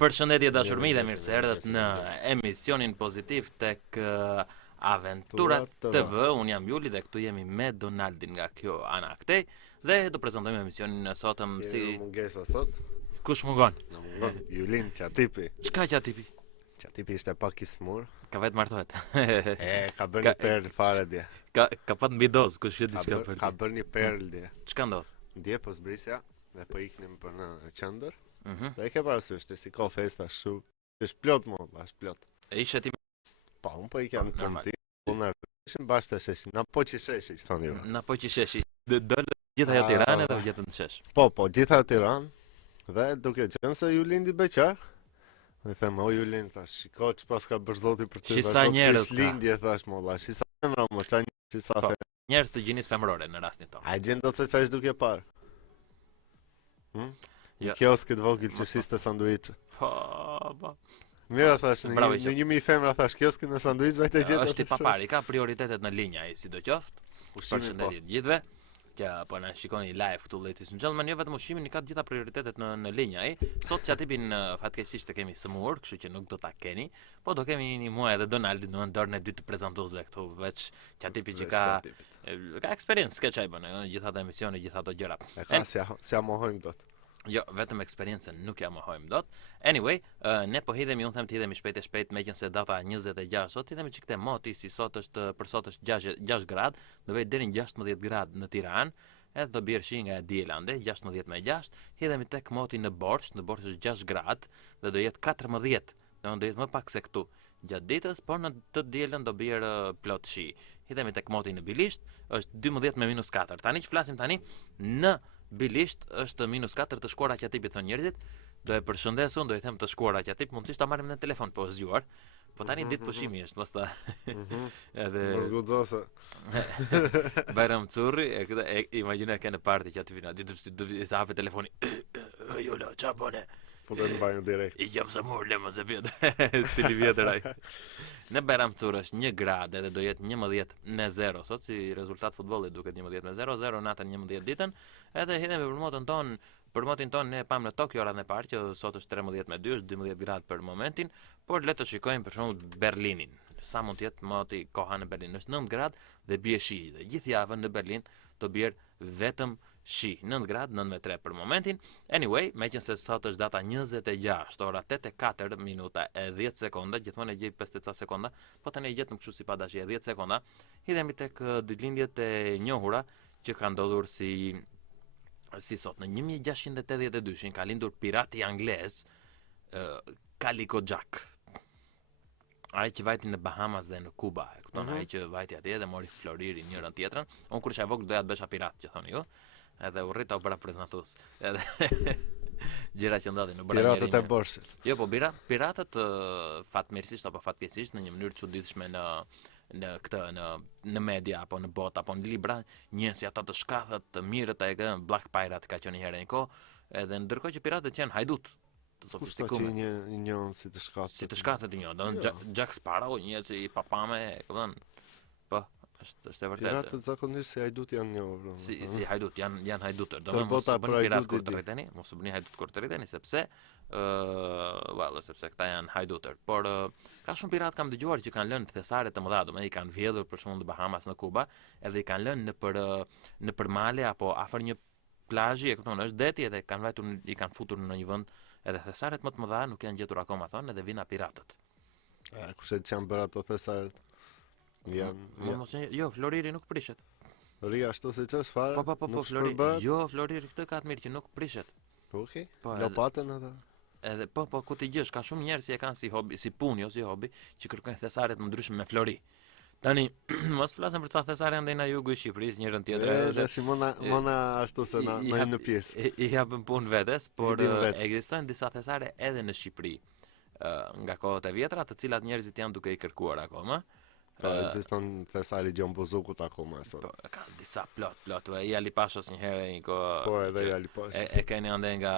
Përshëndetje dashur miq dhe mirë se erdhët në emisionin pozitiv tek Aventurat TV. Unë jam Juli dhe këtu jemi me Donaldin nga kjo ana këtej dhe do prezantojmë emisionin e sotëm si mungesa sot. Kush mungon? Na mungon Julin Çatipi. Çka Çatipi? Çatipi ishte pak i smur. Ka vetë martohet. Ka bërë një perl fare dje. Ka pat mbi dozë, kush e di çka për. Ka bërë një perl dje. Çka ndodh? Dje po zbrisja dhe po iknim për në qendër. Dhe e ke parasysh si ka festa ashtu. Është plot më, është plot. E ishe ti? Po, unë po i kam për ti. Unë ishim bashkë të sheshi. Na po që sheshi, thoni ju. Na po që sheshi. Dole gjitha jo Tiranë dhe jetën të shesh. Po, gjitha jo Tiranë. Dhe duke qenë se ju lindi beqar. Dhe them, o ju lind, thash, shiko që pas ka bërë zoti për ty. Shisa njerëz ka. Lindje, thash, molla, shisa femra, mo, qa shisa femra. Njerëz të gjenis femërore në rastin tonë. A gjenë do të se qa ishtë duke parë? Në kioskit vogël që shiste sanduiqe. Po. Mira thash, në 1000 femra thash kioskit në sanduiqe vajte gjetë. Është i papari, ka prioritetet në linja ai sidoqoftë. Përshëndetje gjithëve. Që po na shikoni live këtu ladies and gentlemen, jo vetëm ushimin, ka të gjitha prioritetet në linja ai. Sot Çatipin fatkeqësisht të kemi sëmur, kështu që nuk do ta keni, po do kemi një mua edhe Donaldin në dorën e dytë të prezantuesve këtu, veç Çatipi që ka eksperiencë, s'ka çaj bën, gjithë ato emisione, gjithë ato gjëra. E ka si mohojmë dot. Jo, vetëm eksperiencën nuk ja mohojmë dot. Anyway, ne po hidhemi, unë them të hidhemi shpejt meqense data 26 sot, hidhemi çikte moti, si sot është për sot është 6 gradë, do vej deri në 16 gradë në Tiranë, edhe do bjerë shi nga dielande, 16 me 6, hidhemi tek moti në Borç është 6 gradë dhe do jetë 14, do jetë më pak se këtu gjatë ditës, por në të dielën do bjerë plot shi. Hidhemi tek moti në Bilisht, është 12 me -4. Tani që flasim tani në Bilisht është -4 të shkuara Çatipi thon njerëzit. Do e përshëndes unë, do i them të shkuara Çatip, mundësisht ta marrim në telefon po zgjuar. Po tani ditë pushimi është, mos ta. Edhe mos guxose. Bajram Curri, imagjino që në parti Çatipina, ditë sa hape telefoni. Jola, çapone. Futem në banjë direkt. I jam sa mor lëmë se vjet. Stili vjetër ai. Në Bajram Curri është 1 gradë dhe do jetë 11 me 0 sot, si rezultat futbollit duket 11 me 0, 0 natën 11 ditën. Edhe hidhemi për motin ton. Për motin ton ne pam në Tokyo orën e parë që sot është 13 me 2, është 12 gradë për momentin, por le të shikojmë për shembull Berlinin. Sa mund të jetë moti koha në Berlin? Është 9 gradë dhe bie shi. Dhe gjithë javën në Berlin do bjerë vetëm shi. 9 gradë, 9 me 3 për momentin. Anyway, meqense sot është data 26, ora 8:04 minuta e 10 sekonda, gjithmonë e gjej 50 sekonda, po tani e gjetëm kështu si pa dashje 10 sekonda. Hidhemi tek ditëlindjet e njohura që kanë ndodhur si sot në 1682 ka lindur pirati anglez Calico Jack. Ai që vajti në Bahamas dhe në Kuba, e kupton, ai që vajti atje dhe mori floririn njërin tjetrën. Unë kur isha vogël doja të besha pirat, që thoni ju. Edhe u rrita u bëra prezantues. Edhe gjëra që ndodhin në Piratët e Borsit. Jo, po piratët fatmirësisht apo fatkeqësisht në një mënyrë çuditshme në media apo në Bota apo në libra, njësi ata të shkathët, të mirët, ai Black Pirate ka qenë një herë në kohë, edhe ndërkohë që piratët janë hajdut të sofistikuar. Një si të shkathët. Si të shkathët një, do Jack Sparrow, një si papame, kupton? Po, është e vërtetë. Piratët zakonisht si hajdut janë njohur. Si hajdut, janë hajdutër. Do mos u bëni pirat kur të rriteni, mos u bëni hajdut kur të rriteni sepse sepse këta janë hajdutër. Por ka shumë pirat kam dëgjuar që kanë lënë thesare të mëdha, domethënë i kanë vjedhur për shembull në Bahamas në Kuba, edhe i kanë lënë në male apo afër një plazhi, e kupton, është deti edhe kanë vajtur i kanë futur në një vend, edhe thesaret më të mëdha nuk janë gjetur akoma thonë, edhe vina piratët. Kush e di çan bërë ato thesaret? Jo, floriri nuk prishet. Floriri ashtu si ç'është fare? Po, floriri. Jo, floriri këtë ka të mirë që nuk prishet. Okej. Lopatën ata. Edhe po ku ti gjesh, ka shumë njerëz që e kanë si hobi, si punë, jo si hobi, që kërkojnë thesaret më ndryshme me flori. Tani mos flasim për ca thesare andaj na jugu i Shqipërisë, njërin tjetër. Tash mona ashtu se na në pjesë. I japën punë vetes, por ekzistojnë disa thesare edhe në Shqipëri. Nga kohët e vjetra, të cilat njerëzit janë duke i kërkuar akoma. Po ekziston thesari Gjon Buzukut akoma sot. Po ka disa plot. I Alipashos një herë një kohë. Po edhe i Alipashos. E keni ande nga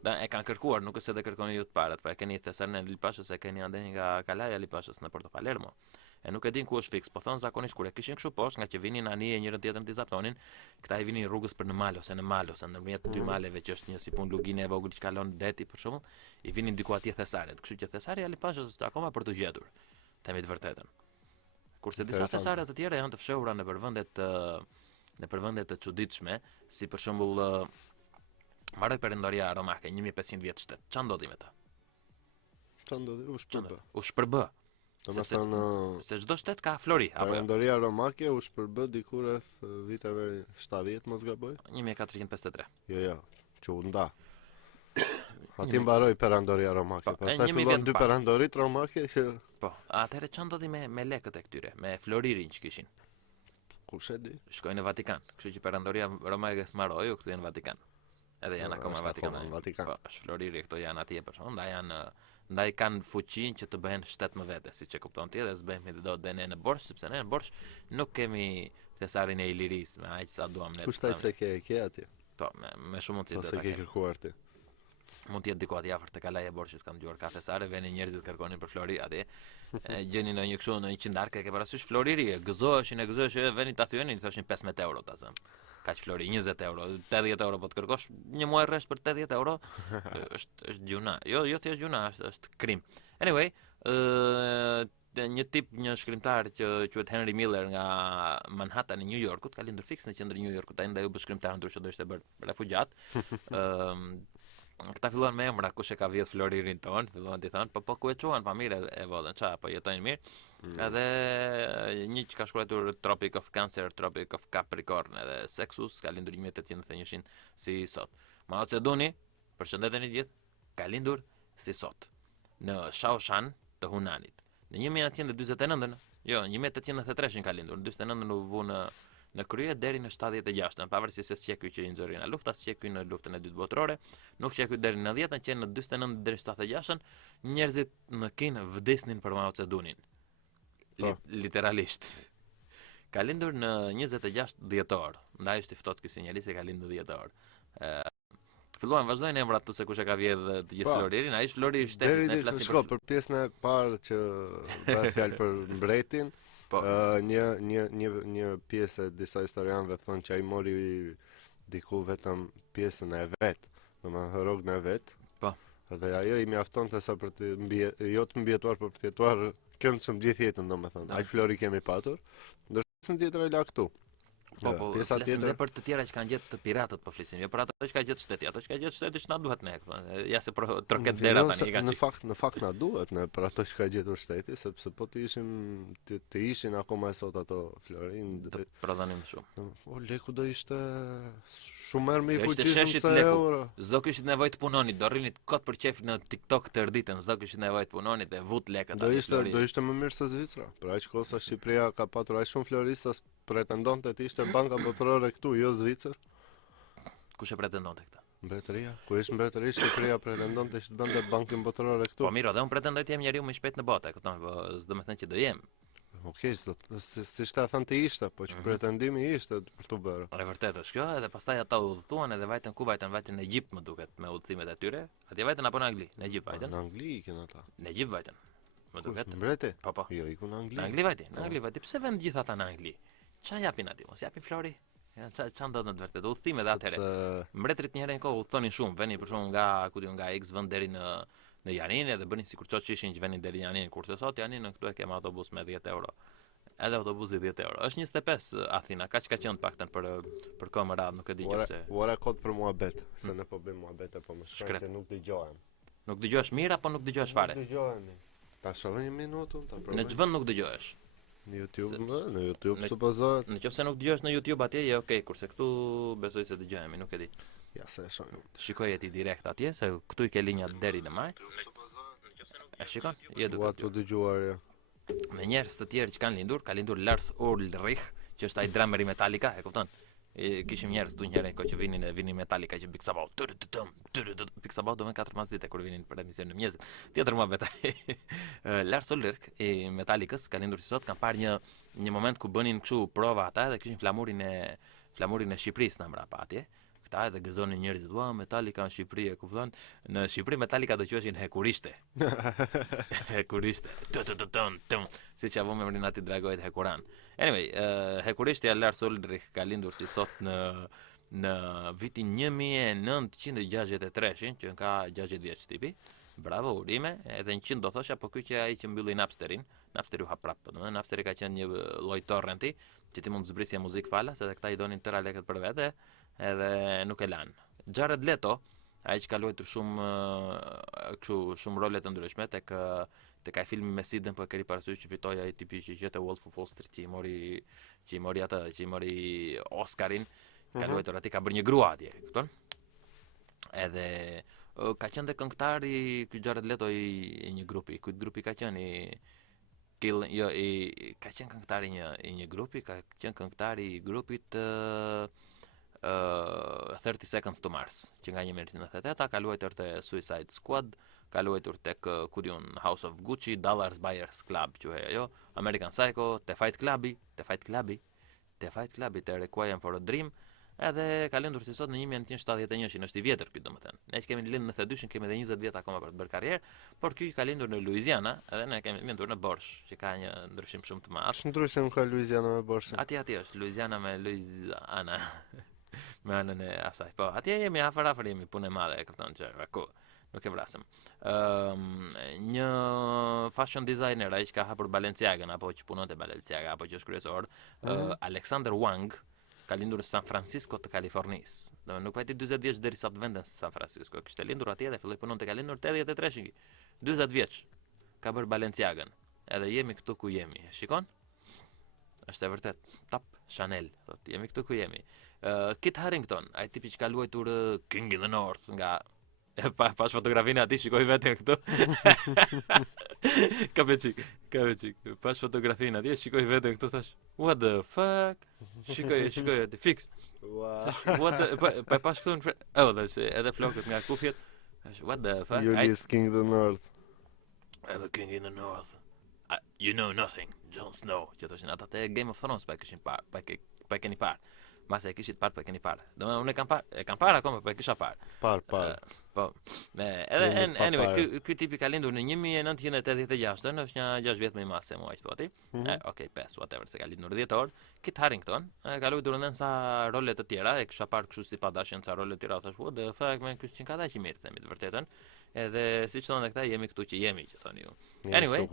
e kanë kërkuar, nuk është se dhe kërkoni ju të parat, po e keni thesarën e Alipashos, e keni ande nga Kalaja Alipashos në Porto Palermo. E nuk e din ku është fiks, po thon zakonisht kur e kishin kështu poshtë, nga që vinin anije njërin tjetrën t'i zaptonin, këta i vinin rrugës për në mal ose në mal ose ndërmjet dy maleve që është një si punë lugine e vogël që kalon deti për shembull, i vinin diku atje thesaret. Kështu që thesari alipash është akoma për të gjetur. Themi të vërtetën. Kurse disa thesare të tjera janë të fshehura në vende të çuditshme, si për shembull Maroj Perendoria Romake, 1500 vjet shtet. Ç'a ndodhi me ta? Ç'a ndodhi? U shpërbë. Domethënë Se çdo shtet ka flori, apo Perendoria Romake u shpërbë diku rreth viteve 70, mos gaboj. 1453. Jo, që u nda. Aty mbaroi Perendoria Romake. Pastaj fillon dy perendorit romake që po, atëherë ç'a ndodhi me lekët e këtyre, me floririn që kishin? Kush e di? Shkojnë në Vatikan, kështu që Perendoria Romake s'maroi, u kthyen në Vatikan. Edhe janë akoma në Vatikan. Po, është floriri, këto janë atje për shkak, ndaj kanë fuqinë që të bëhen shtet më vete, siç e kupton ti, dhe s'bëhemi do ne në borsh, sepse ne në borsh nuk kemi thesarin e Ilirisë, me aq sa duam ne. Kushtaj se ke atje? Po, me shumë mundësi do ta ke kërkuar ti. Mund të jetë diku atje afër te kalaja e borshit kanë dëgjuar ka thesare, vënë njerëzit kërkonin për flori atje. Gjeni në një kështu në një qindarkë ke parasysh floriri, gëzoheshin, vënë ta thyenin, i thoshin 15 euro ta zëm. Kaq flori, 20 euro, 80 euro po të kërkosh një muaj rresht për 80 euro, është gjuna. Jo thjesht gjuna, është krim. Anyway, një shkrimtar që quhet Henry Miller nga Manhattan i New Yorkut, ka lindur fiks në qendrën e New Yorkut, ai ndaj u bë shkrimtar ndryshe do ishte bërë refugjat. Këta filluan me emra, kush e ka vjedh floririn ton, filluan t'i thonë, po ku e quhen pa mirë e vodhen, qa, po jetojnë mirë. Edhe një që ka shkruar Tropic of Cancer, Tropic of Capricorn, edhe Sexus, ka lindur 1831 si sot. Mao Zedongi, përshëndeteni gjithë, ka lindur si sot, në Shaoshan të Hunanit. Në 1949, jo, 1893 ka lindur, në 49 u vu në krye deri në 76-ën, pavarësisht se s'qeky që i nxorri nga lufta, s'qeky në luftën e dytë botërore, nuk qeky deri në 90-ën, që në 49 deri në 76-ën, njerëzit në Kin vdesnin për Mao Zedongin. Literalisht. Ka lindur në 26 dhjetor, ndaj është i ftohtë ky sinjali se ka lindur dhjetor. Vazhdojnë emrat tu se kush e ka vjedh të gjithë floririn, ai është flori i shtetit, ne flasim për pjesën e parë që bëhet fjalë për mbretin. Një pjesë e disa historianëve thonë që ai mori diku vetëm pjesën e vet, domethënë rrogën e vet. Po. Dhe ajo i mjaftonte sa për të të mbietuar, por për të jetuar këndshëm gjithë jetën, domethënë. Ai flori kemi patur, ndërsa tjetër e la këtu. Po, pjesa tjetër edhe për të tjera që kanë gjetë piratët po flisim, jo për ato që ka gjetë shteti, ato që ka gjetë shteti që na duhet ne, ja se për troket dera tani ka. Në fakt na duhet ne për ato që ka gjetur shteti, sepse po të ishin akoma sot ato florin, të prodhonim shumë. O leku do ishte shumë më i fuqishëm se euro. S'do kishit nevojë të punonit, do rrinit kot për qef në TikTok të erditën, s'do kishit nevojë të punonit e vut lekët aty. Do ishte më mirë se Zvicra. Për aq kohë sa Shqipëria ka patur aq shumë floristas, pretendonte të ishte banka botërore këtu, jo Zvicër. Kush e pretendonte këtë? Mbretëria. Kur ishte mbretëria Shqipëria pretendonte që të bënte bankën botërore këtu. Po mirë, dhe unë pretendoj të jem njeriu më i shpejt në botë, kupton, po s'do të thënë që do jem. Okej, si ta thënë të ishte, po që pretendimi ishte për të bërë. E vërtetë është kjo, edhe pastaj ata udhëtuan edhe vajtën ku vajtën në Egjipt më duket me udhëtimet e tyre. Atje vajtën apo në Angli? Në Egjipt vajtën. Në Angli ikin ata. Në Egjipt vajtën. Më duket. Mbreti? Po. Jo, iku në Angli. Në Angli vajtën. Pse vend gjithë ata në Angli? Ç'a japin aty? Mos japin flori? Ç'a ndodh në të vërtetë? Udhëtimet atëherë. Mbretërit një herë në kohë udhëtonin shumë, veni për shkak nga X vend deri në Janinë dhe bënin sikur çdo që ishin që venin deri në Janinë, kurse sot Janinë këtu e kem autobus me 10 euro. Edhe autobusi 10 euro. Është 25 Athina, kaq ka qenë paktën për kohë më radh, nuk e di nëse. Ora kod për muhabet, se ne po bëjmë muhabete po më shkret se nuk dëgjohem. Nuk dëgjohesh mirë apo nuk dëgjohesh fare? Nuk dëgjohemi. Ta shohim një minutë, ta provoj. Në ç'vend nuk dëgjohesh? Në YouTube supozohet. Nëse nuk dëgjohesh në YouTube atje, je okay, kurse këtu besoj se dëgjohemi, nuk e di. Ja se e shohim. Shikoj ti direkt atje se këtu i ke linja deri në maj. E shikon? Je duke të dëgjuar ja. Me njerëz të tjerë që kanë lindur, ka lindur Lars Ulrich, që është ai drumeri Metallica, e kupton? Kishim njerëz tu një herë që vinin Metallica që Piksabau. Piksabau do me 14 ditë kur vinin për emision në mëngjes. Tjetër mua vetë. Lars Ulrich i Metallicës ka lindur si sot, kanë parë një moment ku bënin kështu prova ata dhe kishin flamurin e Shqipërisë në mbrapa atje. Këta edhe gëzonin njerëzit, "Ua, Metallica në Shqipëri", e kupton? Në Shqipëri Metallica do quheshin hekurishte. Hekurishte. Siç avon me emrin aty dragojt hekuran. Anyway, hekurishtja Lars Ulrich ka lindur si sot në vitin 1963, që ka 60 vjeç tipi. Bravo, urime, edhe 100 do thosha, po ky që ai që mbylli Napsterin, Napsteri u hap prap, domethënë Napsteri ka qenë një lloj torrenti, që ti mund të zbrisje muzikë falas, edhe këta i donin tëra lekët për vete, edhe nuk e lan. Jared Leto, ai që ka luajtur shumë role të ndryshme tek ai filmi me Sidën, po e keni parasysh që fitoi ai tipi që quhet Wolf of Wall Street, që i mori Oscarin, ka luajtur aty, ka bërë një grua atje, kupton? Edhe ka qenë dhe këngëtari ky Jared Leto i një grupi. Ky grupi ka qenë ka qenë këngëtari i një grupi, ka qenë këngëtari i grupit 30 Seconds to Mars, që nga 1988 ka luajtur te Suicide Squad, ka luajtur tek House of Gucci, Dallas Buyers Club, quhej ajo, American Psycho, te Fight Clubi, te Requiem for a Dream. Edhe ka lindur si sot në 1971, është i vjetër ky domethënë. Ne që kemi lindur në 92, kemi edhe 20 vjet akoma për të bërë karrierë, por ky ka lindur në Louisiana, edhe ne kemi lindur në Borsh, që ka një ndryshim shumë të madh. Ç'ndryshim ka Louisiana me Borsh? Aty është Louisiana me Louisiana. Me anën e asaj. Po, atje jemi afër jemi punë e madhe, e kupton që nuk e vrasëm. Një fashion designer ai që ka hapur Balenciaga, apo që punonte Balenciaga, apo që është kryesor, Alexander Wang, ka lindur në San Francisco të Kalifornisë. Domethënë nuk pajti 40 vjeç derisa të venden në San Francisco. Kishte lindur atje dhe filloi punonte, ka lindur 83. 40 vjeç. Ka bërë Balenciagan. Edhe jemi këtu ku jemi. Shikon? Është e vërtet. Tap Chanel, thotë, jemi këtu ku jemi. Kit Harington, ai tipi që ka luajtur King in the North nga pas fotografinë aty, shikoj veten këtu. Ka veçik. Pas fotografinë aty, shikoj veten këtu, thash, what the fuck? Shikoj aty, fix. Wow. What the pas këtu në edhe flokët nga kufjet. What the fuck? You're King in the North. I'm a king in the North. You know nothing, Jon Snow. Që thoshin ata te Game of Thrones pa kishin parë, pa keni parë. Mas e kishit parë, pa keni parë. Domethënë unë e kam parë akoma, po e kisha parë. Parë. Po. Anyway, ky tipi ka lindur në 1986, është një 6 vjet më i madh se mua ashtu aty. Okej, 5 whatever, se ka lindur Dhjetor. Kit Harington, ka luajtur në sa role të tjera, e kisha parë kështu si pa dashën sa role të tjera, thash, "What the fuck, man, ky s'ka kaq i mirë, themi të vërtetën." Edhe siç thonë këta, jemi këtu që jemi, që thoni ju. Anyway,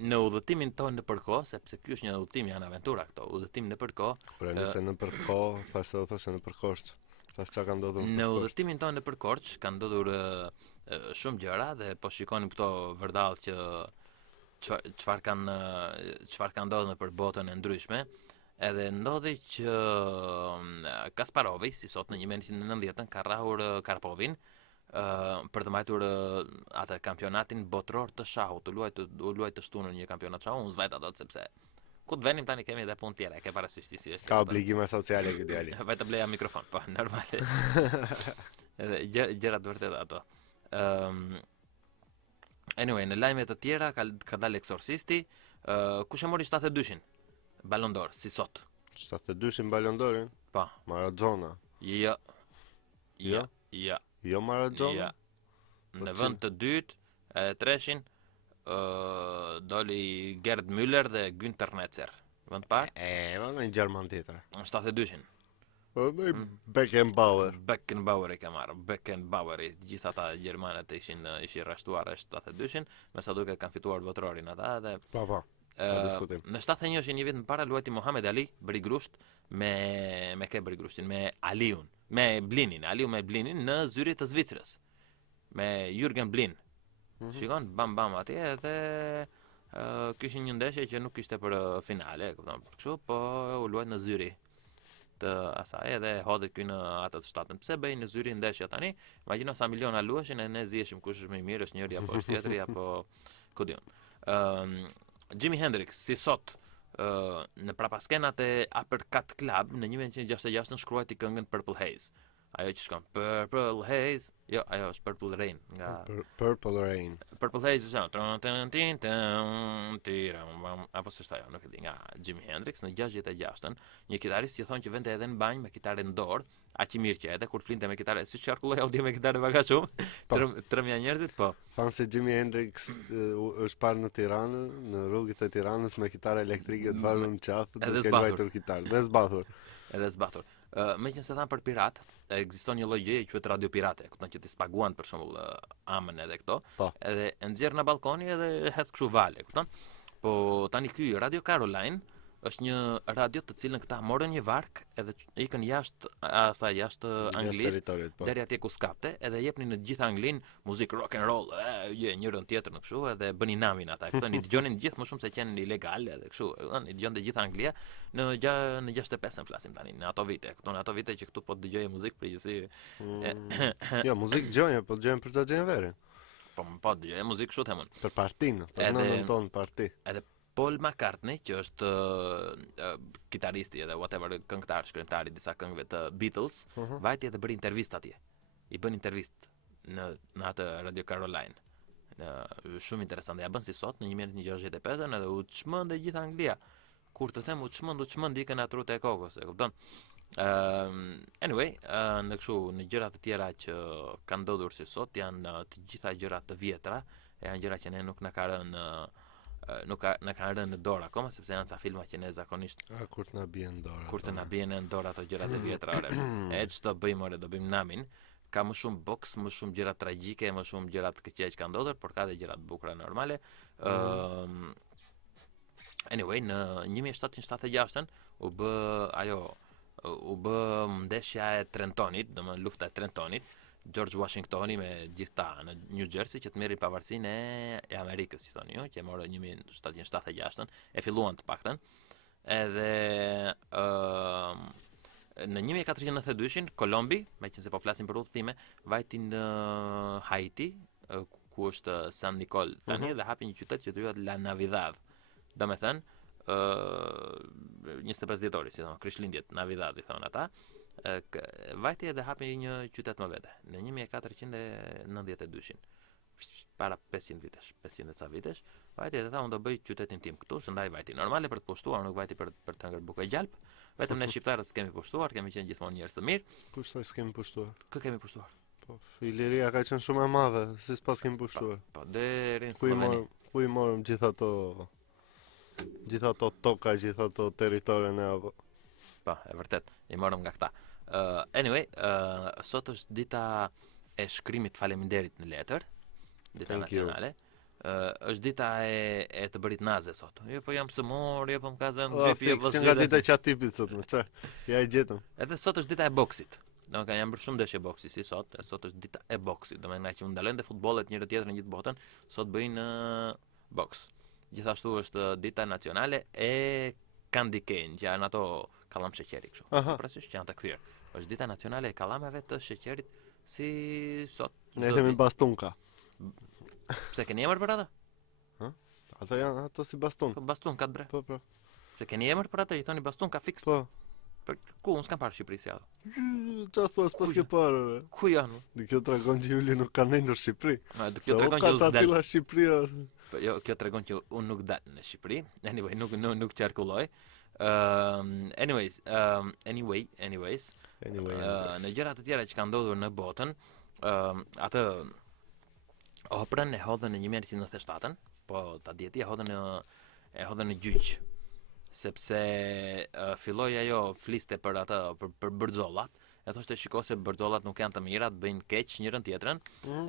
në udhëtimin tonë nëpërkohë, sepse ky është një udhëtim, janë aventura këto, udhëtim nëpërkohë. Por nëse nëpërkohë, thashë nëpërkohë. Tash çka ka ndodhur? Në udhëtimin tonë nëpër Korç ka ndodhur shumë gjëra dhe po shikonim këto vërdall që çfarë kanë ndodhur nëpër botën e ndryshme. Edhe ndodhi që Kasparovi, si sot në 1990 ka rrahur Karpovin për të mbajtur atë kampionatin botror të shahut. U luaj të shtunën një kampionat shahu, unë zvajta dot sepse ku të venim tani kemi edhe punë tjera, ke parasysh si është. Ka obligime sociale ky djali. Vetë bleja mikrofon, po, normale. Edhe gjëra të vërteta ato. Anyway, në lajme të tjera ka dalë Eksorsisti, kush e mori 72-shin Ballon d'Or si sot. 72-shin Ballon d'Orin? Po. Maradona. Jo. Jo Maradona? Ja. Në vend të dytë, e treshin, doli Gerd Müller dhe Günther Netzer. Vend parë? Në Gjerman tjetër. 72-shin. Beckenbauer e ka marrë. Beckenbauer, gjithë ata gjermanët ishin rreshtuar në 72-shin, me sa duket kanë fituar botrorin ata dhe Po. Në 71-shin një vit më para luajti Muhammed Ali, bëri grusht me bëri grushtin, me Aliun, me Blinin, Aliu me Blinin në zyrit të Zvicrës. Me Jürgen Blin. Shikon, bam atje dhe kishin një ndeshje që nuk ishte për finale, kupton, për kështu, po u luajt në zyri të asaj edhe hodhi këy në atë të shtatën. Pse bëjnë në zyri ndeshja tani? Imagjino sa miliona luheshin e ne ziheshim kush është më i mirë, është njëri apo është tjetri apo ku diun. Jimi Hendrix si sot në prapaskenat e Uppercut Club në 1966 shkruajti këngën Purple Haze. Ajo që shkon Purple Haze, jo, ajo është Purple Rain nga Purple Rain. Purple Haze është apo s'është ajo, nuk e di, nga Jimi Hendrix në 66-ën, një kitarist që thonë që vente edhe në banjë me kitare në dorë, aq i mirë që edhe kur flinte me kitare, si qarkulloj audio me kitare baka shumë, tremja njerëzit, po. Thanë se Jimi Hendrix është parë në Tiranë, në rrugët e Tiranës me kitare elektrike të varur në qafë, duke luajtur kitarë, dhe zbathur. Edhe zbathur. Meqense thanë për pirat, ekziston një lloj gjëje quhet radio pirate, kupton që ti spaguan për shembull amën edhe këto, edhe e nxjerr në balkoni edhe hedh kështu vale, kupton? Po tani ky Radio Caroline është një radio të cilën këta morën një vark edhe ikën jashtë Anglisë, deri atje ku skapte, edhe jepnin në gjithë Anglinë muzikë rock and roll, njërin tjetër në kështu, edhe bënin namin ata. Këto i dëgjonin gjithë më shumë se qenë ilegal edhe kështu, i dëgjonte gjithë Anglia në 65-ën flasim tani, në ato vite. Këto në ato vite që këtu po dëgjoje muzikë përgjithësi. Jo, muzikë dëgjojnë, po dëgjojnë për xhaxhen vere. Po dëgjoje muzikë kështu themon. Për partinë, për nënën tonë parti. Edhe Paul McCartney, që është kitaristi edhe whatever, këngëtar, shkrimtari disa këngëve të Beatles, vajti edhe bëri intervistë atje. I bën intervistë në atë Radio Caroline. Shumë interesante. Ja bën si sot në 1965 edhe u çmendë gjithë Anglia. Kur të them u çmend ikën atrut e kokës, e kupton? Anyway, në gjëra të tjera që kanë ndodhur si sot janë të gjitha gjëra të vjetra, janë gjëra që ne nuk na ka rënë nuk na kanë rënë në dorë akoma, sepse janë ca filma që ne zakonisht kur të na bien në dorë. Kur të na bien në dorë ato gjërat e vjetra, ore. Ç'do bëjmë, ore, do bëjmë namin. Ka më shumë boks, më shumë gjëra tragjike, më shumë gjëra të këqija që kanë ndodhur, por ka edhe gjëra të bukura normale. Anyway, në 1776-ën u bë ndeshja e Trentonit, domethënë lufta e Trentonit. George Washingtoni me gjithta në New Jersey që të merri pavarësinë e Amerikës, si thoni ju, që e morën 1776-ën, e filluan të paktën. Edhe në 1492-shin Kolombi, meqense po flasim për udhëtime, vajti në Haiti, ku është San Nicol tani, dhe hapi një qytet që quhet La Navidad. Domethënë 25 dhjetorit, si thon, Krishtlindjet, Navidad i thon ata. Vajti edhe hapi një qytet më vete në 1492-shin, para 500 vitesh, 500 ca vitesh, vajti edhe tha unë do bëj qytetin tim këtu, së ndaj vajti normale për të pushtuar, nuk vajti për të hëngër bukë e gjalp, vetëm ne shqiptarët s'kemi pushtuar, kemi qenë gjithmonë njerëz të mirë. Kush thoj s'kemi pushtuar? Kë kemi pushtuar? Po, Iliria ka qenë shumë e madhe, si s'pas kemi pushtuar. Po, deri në Sloveni. Ku i morëm gjithë ato toka, gjithë ato territore ne apo? Po, e vërtet, i morëm nga këta. Anyway, sot është dita e shkrimit faleminderit në letër, dita nacionale. Është dita e të bërit naze sot. Jo, po jam sëmur, jo, po më ka zënë gripi, jo, po si nga dita e qatipit sot, më çfarë? Ja e gjetëm. Edhe sot është dita e boksit. Domethënë jam bërë shumë ndeshje boksi si sot, sot është dita e boksit. Domethënë që ndalojnë te futbollet njëri tjetrin në gjithë botën, sot bëjnë boks. Gjithashtu është dita nacionale e candy cane, që janë ato kallam sheqeri kështu. Prasysh që janë të kthyer. Është dita nacionale e kallameve të sheqerit si sot. Ne themi bastunka. Pse keni emër për ato? Ato janë ato si bastun. Po bastunkat bre. Po. Pse keni emër për ato, i thoni bastunka fiks? Po. Për ku unë s'kam parë Shqipëri si ato. Çfarë thua, s'pas ke parë? Ku janë? Dhe kjo tregon që Juli nuk ka ndër Shqipëri. Kjo tregon që unë dal. Shqipëria. Po jo, kjo tregon që unë nuk dal në Shqipëri. Anyway, nuk qarkulloj. Anyways, në gjëra të tjera që kanë ndodhur në botën, atë operën e hodhën në 1997-ën, po ta dieti e hodhën në gjyq, sepse filloi ajo fliste për atë për bërxollat, e thoshte shiko se bërxollat nuk janë të mira, të bëjnë keq njërin tjetrën,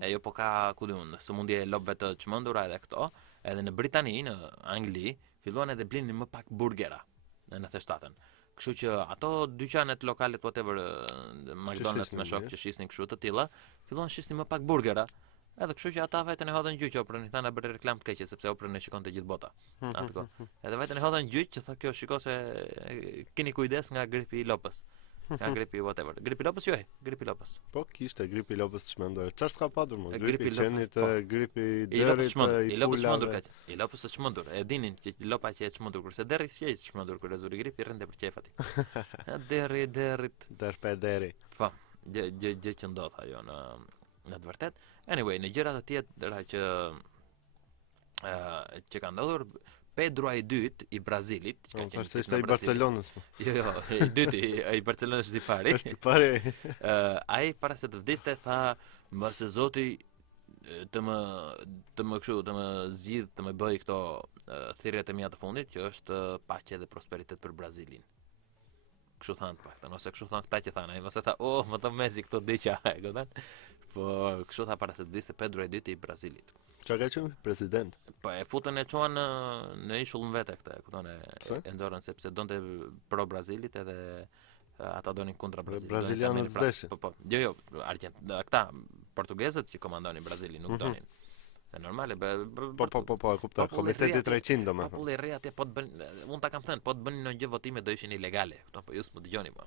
e jo po ka ku diun, sëmundje lopëve të çmendura edhe këto, edhe në Britani, në Angli, filluan edhe blinin më pak burgera në 97-ën. Kështu që ato dyqanet lokale whatever, McDonald's me shok që shisnin kështu të tilla, filluan shisnin më pak burgera. Edhe kështu që ata vajtën e hodhën gjyq oprën, i thanë bëre reklam të keqe sepse oprën e shikonte gjithë bota. Atko. Edhe vajtën e hodhën gjyq që thotë kjo shiko se keni kujdes nga gripi i lopës. Nga gripi whatever. Gripi i lopës jo, gripi i lopës. Po kishte gripi i lopës çmendur. Çfarë s'ka patur më? Gripi i qenit, gripi i derit, i lopës çmendur kaq. I lopës së çmendur. E dinin që lopa që e çmendur kurse derri s'e çmendur kur rezuri gripi rrende për qefati. Derrit. Derpederi. Po. gjë që ndodh ajo në të vërtet. Anyway, në gjëra të tjera që ka ndodhur, Pedro i dytë i Brazilit, që ka qenë ishte i Barcelonës. Jo, i dyti i Barcelonës është i pari. Është i pari. Ai para se të vdiste tha, mbase Zoti të më zgjidh, të më bëj këto thirrjet e mia të fundit, që është paqe dhe prosperitet për Brazilin. Kështu thanë paktën, ose kështu thanë këta që thanë, ai mos e tha, më të Messi këto diqa, e kupton? Po kështu tha para se të vdiste Pedro i dytë i Brazilit. Çka ka qenë president? Po e futën e çuan në ishullin vete këtë, e kupton, e ndorën sepse donte pro Brazilit edhe ata donin kundra Brazilit. Brazilianët zdeshin. Po, jo, këta portugezët që komandonin Brazilin nuk donin. Se normale, Po, e kuptoj. Komiteti 300 domethënë. Populli i ri atje po të bën, unë ta kam thënë, po të bënin në gjë votime do ishin ilegale. Kupton, po ju s'më dëgjoni më.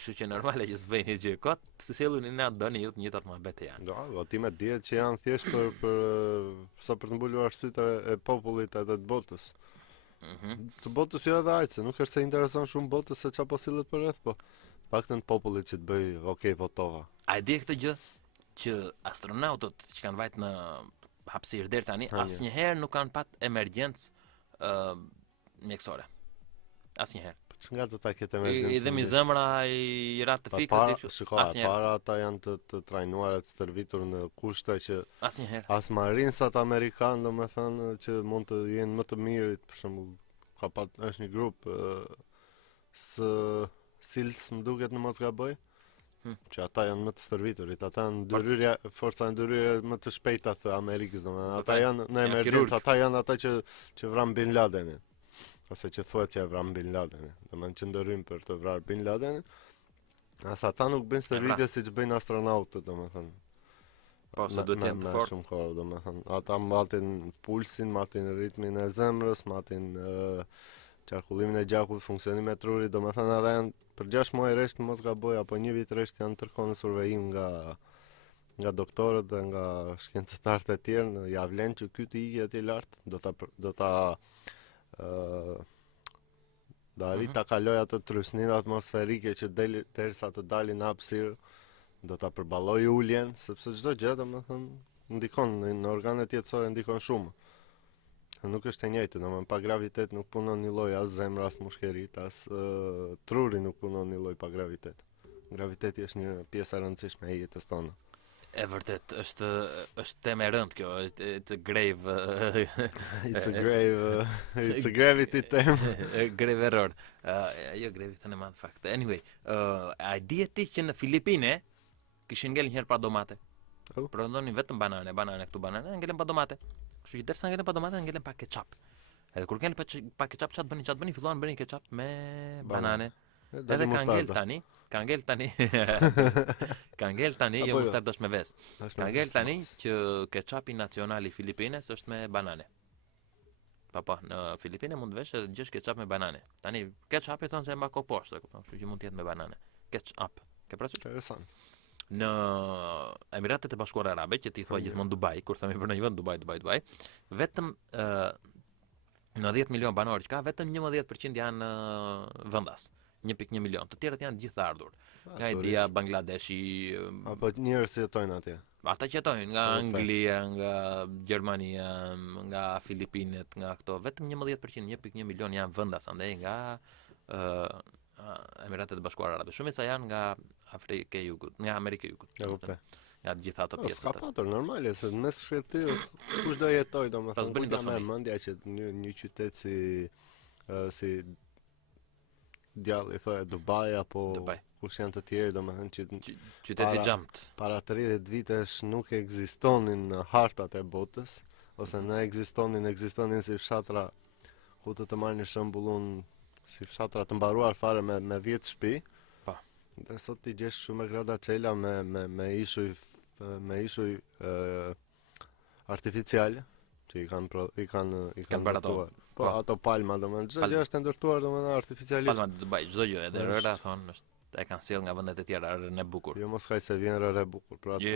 Kështu që normale që s'bëjnë gjë kot, se silluni na doni ju të njëjtat muhabete janë. Do, votimet dihet që janë thjesht për të mbuluar sytë e popullit edhe të botës. Të botës jo edhe aq, se nuk është se intereson shumë botës se çfarë po sillet për rreth, po paktën popullit që të bëj, okay, votova. A e di këtë gjë që astronautët që kanë vajt në hapësirë deri tani asnjëherë nuk kanë pat emergjencë mjekësore. Asnjëherë. Nga të ta ketë emergjencë. I dhe mi zemra i ratifikët. Para ata janë të trajnuar të stërvitur në kushte që asnjëherë. As marinsat amerikanë, domethënë, që mund të jenë më të mirit, për shembull, është një grup SEALs, më duket, në mos gaboj. Që ata janë më të stërviturit, ata janë forca ndërhyrje më të shpejta të Amerikës, domethënë, ata janë në emergjencë, ata janë ata që vran Bin Ladenin, ose që thuhet që vran Bin Ladenin, domethënë që ndërhyjnë për të vrarë Bin Ladenin. As ata nuk bëjnë stërvitje siç bëjnë astronautët, domethënë. Po, sa duhet të jenë të fortë. Shumë kohë, domethënë, ata matin pulsin, matin ritmin e zemrës, matin qarkullimin e gjakut, funksionimin e trurit, domethënë ata janë për 6 muaj rresht mos gaboj apo 1 vit rresht janë tërkohë në survejim nga doktorët dhe nga shkencëtarët e tjerë, ja vlen që ky të ikë atje lart, do ta arrit ta kaloj atë trysnin atmosferike që derisa të dalin në hapësirë, do ta përballoj uljen, sepse çdo gjë domethënë ndikon në organet jetësore, ndikon shumë. Nuk është e njëjtë, domethënë pa gravitet nuk punon një lloj as zemra, as mushkerit, as truri nuk punon një lloj pa gravitet. Graviteti është një pjesë e rëndësishme e jetës tonë. E vërtet, është temë e rëndë kjo, it's a grave it's a gravity theme. Grave error. Jo grave tani më fakt. Anyway, a di ti që në Filipine kishin ngel një herë pa domate. Prodhonin vetëm banane këtu banane, ngelen pa domate. Kështu që derisa ngelen pa domate, ngelen pa ketchup. Edhe kur ngelen pa ketchup, çat bënin, filluan bënin ketchup me banane. Edhe ka ngel tani, jo mustard dosh me ves. Ka ngel tani që ketchupi nacional i Filipines është me banane. Po, në Filipine mund vesh edhe gjesh ketchup me banane. Tani ketchupi thonë se ma ko poshte, kupton, kështu që mund të jetë me banane. Ketchup. Ke parasysh? Interesant. Në Emiratet e Bashkuara Arabe, që ti thua gjithmonë Dubai, kur themi për në një vend Dubai, vetëm në 10 milion banor që ka, vetëm 11% janë vendas. 1.1 milion. Të tjerët janë gjithë ardhur. Nga India, Bangladeshi, apo njerëz që jetojnë atje. Ata që jetojnë nga Anglia, nga Gjermania, nga Filipinet, nga këto, vetëm 11%, 1.1 milion janë vendas, andaj nga Emiratet e Bashkuara Arabe. Shumica janë nga Afrika e Jugut, nga Amerika e Jugut. Ja të gjitha ato pjesë. Ska patur normale, se në mes shkretirës kush do jetoj, domethënë, ku ka më mendja që një qytet si djalli thoya Dubai apo kush janë të tjerë, domethënë që qyteti xhamt. Para 30 vitesh nuk ekzistonin në hartat e botës, ose në ekzistonin si fshatra, ku të marrë një shembull, si fshatra të mbaruar fare me 10 shtëpi. Po. Dhe sot ti gjesh shumë gradacela me ishuj artificial që i kanë bërtuar. Po, ato palma, domethënë çdo gjë është ndërtuar domethënë artificialisht. Palma të Dubai, çdo gjë, edhe rëra thonë e kanë sjell nga vendet e tjera rërën e bukur. Jo mos kaj se vjen rërë e bukur, pra atë.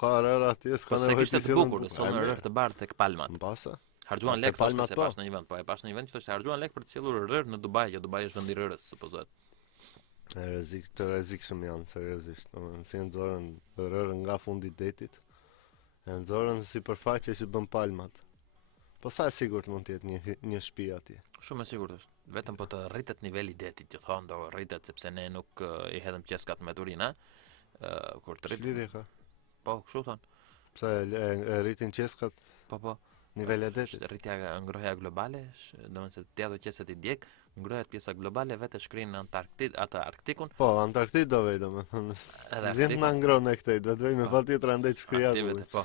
Ka rërë atje, s'ka nevojë të sjellë bukur, sonë rërë të bardhë tek palmat. Mbase. Harxuan lek thoshte se pas në një vend, po e pas në një vend që thoshte harxuan lek për të sjellur rërë në Dubai, që Dubai është vendi i rërës, supozohet. Të rrezikshëm janë seriozisht. Domethënë si nxorën rrën nga fundi i detit. E nxorën sipërfaqe që bën palmat. Po sa e sigurt mund të jetë një shtëpi atje? Shumë e sigurt është. Vetëm po të rritet niveli i detit, gjithmonë do rritet sepse ne nuk I hedhëm qeskat me durina. Kur të rrit. Lidhje ka. Po, kështu thon. Pse e rritin qeskat Po. niveli i detit? Rritja ngrohja globale, domethënë se të ato qeset I djeg, ngrohet pjesa globale vetë shkrin në Arktikun. Po, Antarktid do vej domethënë. Zint na ngron e këtej, do të vej me patjetër andaj të shkrijakulli. Po.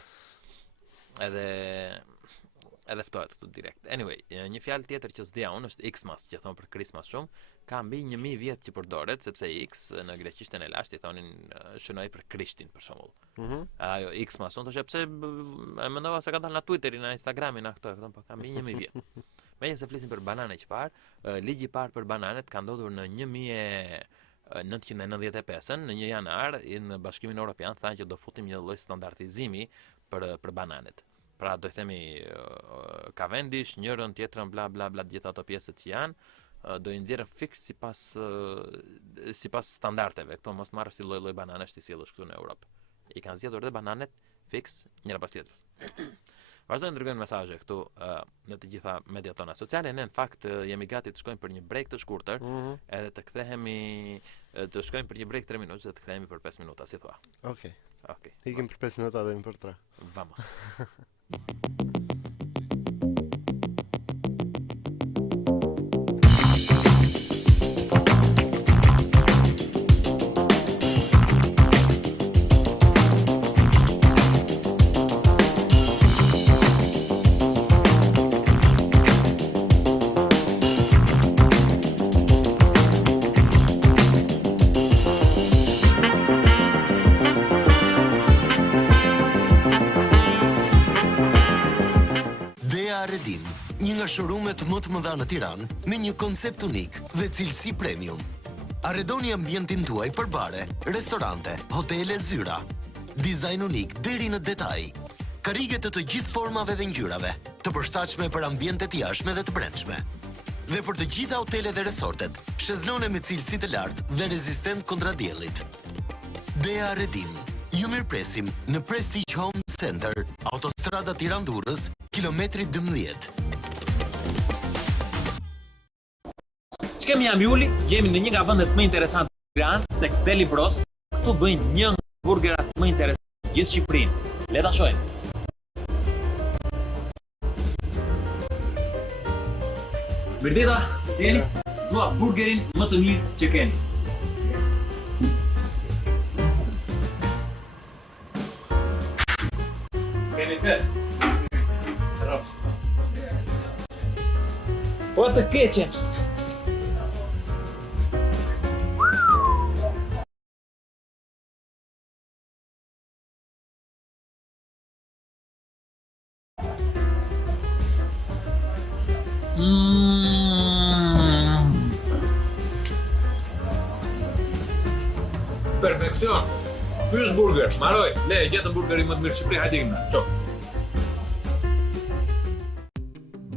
Edhe ftohet këtu direkt. Anyway, një fjalë tjetër që s'dia unë është Xmas, që thon për Christmas shumë, ka mbi 1000 vjet që përdoret, sepse X në greqishten e lashtë I thonin shënoi për Krishtin për shembull. Ajo Xmas, unë thoshë pse e mendova se ka dalë në Twitterin, në Instagramin, këto, po ka mbi 1000 vjet. Megjithëse flisim për bananë që parë, ligji I parë për bananet ka ndodhur në 1995-ën, në 1 janar, në Bashkimin Evropian thanë që do futim një lloj standardizimi për bananet. Pra do të themi Cavendish, njërën, tjetrën, bla bla bla, gjitha ato pjesët që janë, do I nxjerrën fiks sipas standardeve. Këto mos marrësh ti lloj bananesh ti sjellësh këtu në Europë. I kanë zgjedhur edhe bananet fiks njëra pas tjetrës. Vazhdojnë dërgojnë mesazhe këtu në të gjitha mediat tona sociale. Ne në fakt jemi gati të shkojmë për një break të shkurtër, edhe të kthehemi të shkojmë për një break 3 minutë dhe të kthehemi për 5 minuta, si thua. Okej. Ikim për 5 minuta dhe për 3. Vamos. Showroom-et më të mëdha në Tiranë me një koncept unik dhe cilësi premium. Arredoni ambientin tuaj për bare, restorante, hotele, zyra. Dizajn unik deri në detaj. Karrige të gjithë formave dhe ngjyrave, të përshtatshme për ambientet jashtme dhe të brendshme. Dhe për të gjitha hotelet dhe resortet, shezlone me cilësi të lartë dhe rezistent kundra diellit. Dea Redim. Ju mirëpresim në Prestige Home Center, autostrada Tiranë-Durrës, kilometri 12. Kemi Ishulli, jemi në një nga vendet më interesante të Tiranës, tek Deli Bros. Këtu bëjnë një nga burgerat më interesante gjithë Shqipërinë. Le ta shohim. Mirdita, si jeni? Dua burgerin më të mirë që keni. Keni test? Rosh. Po të keqen. Perfekcion. Ky është burger. Maroj, le, gjetëm burgerin më të mirë Shqipëri, hajde ikim. Ço.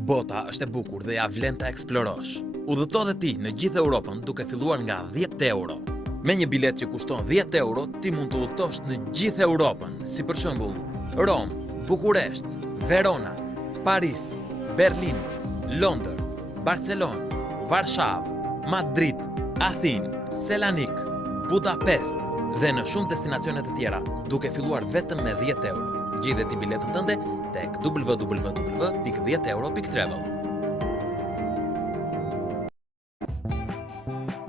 Bota është e bukur dhe ja vlen ta eksplorosh. Udhëto dhe ti në gjithë Europën duke filluar nga 10 euro. Me një bilet që kushton 10 euro, ti mund të udhëtosh në gjithë Europën, si për shembull Rom, Bukuresht, Verona, Paris, Berlin, Londër, Barcelonë, Varshavë, Madrid, Athinë, Selanik, Budapest dhe në shumë destinacione të tjera, duke filluar vetëm me 10 euro. Gjidhe ti biletën tënde tek www.10euro.travel.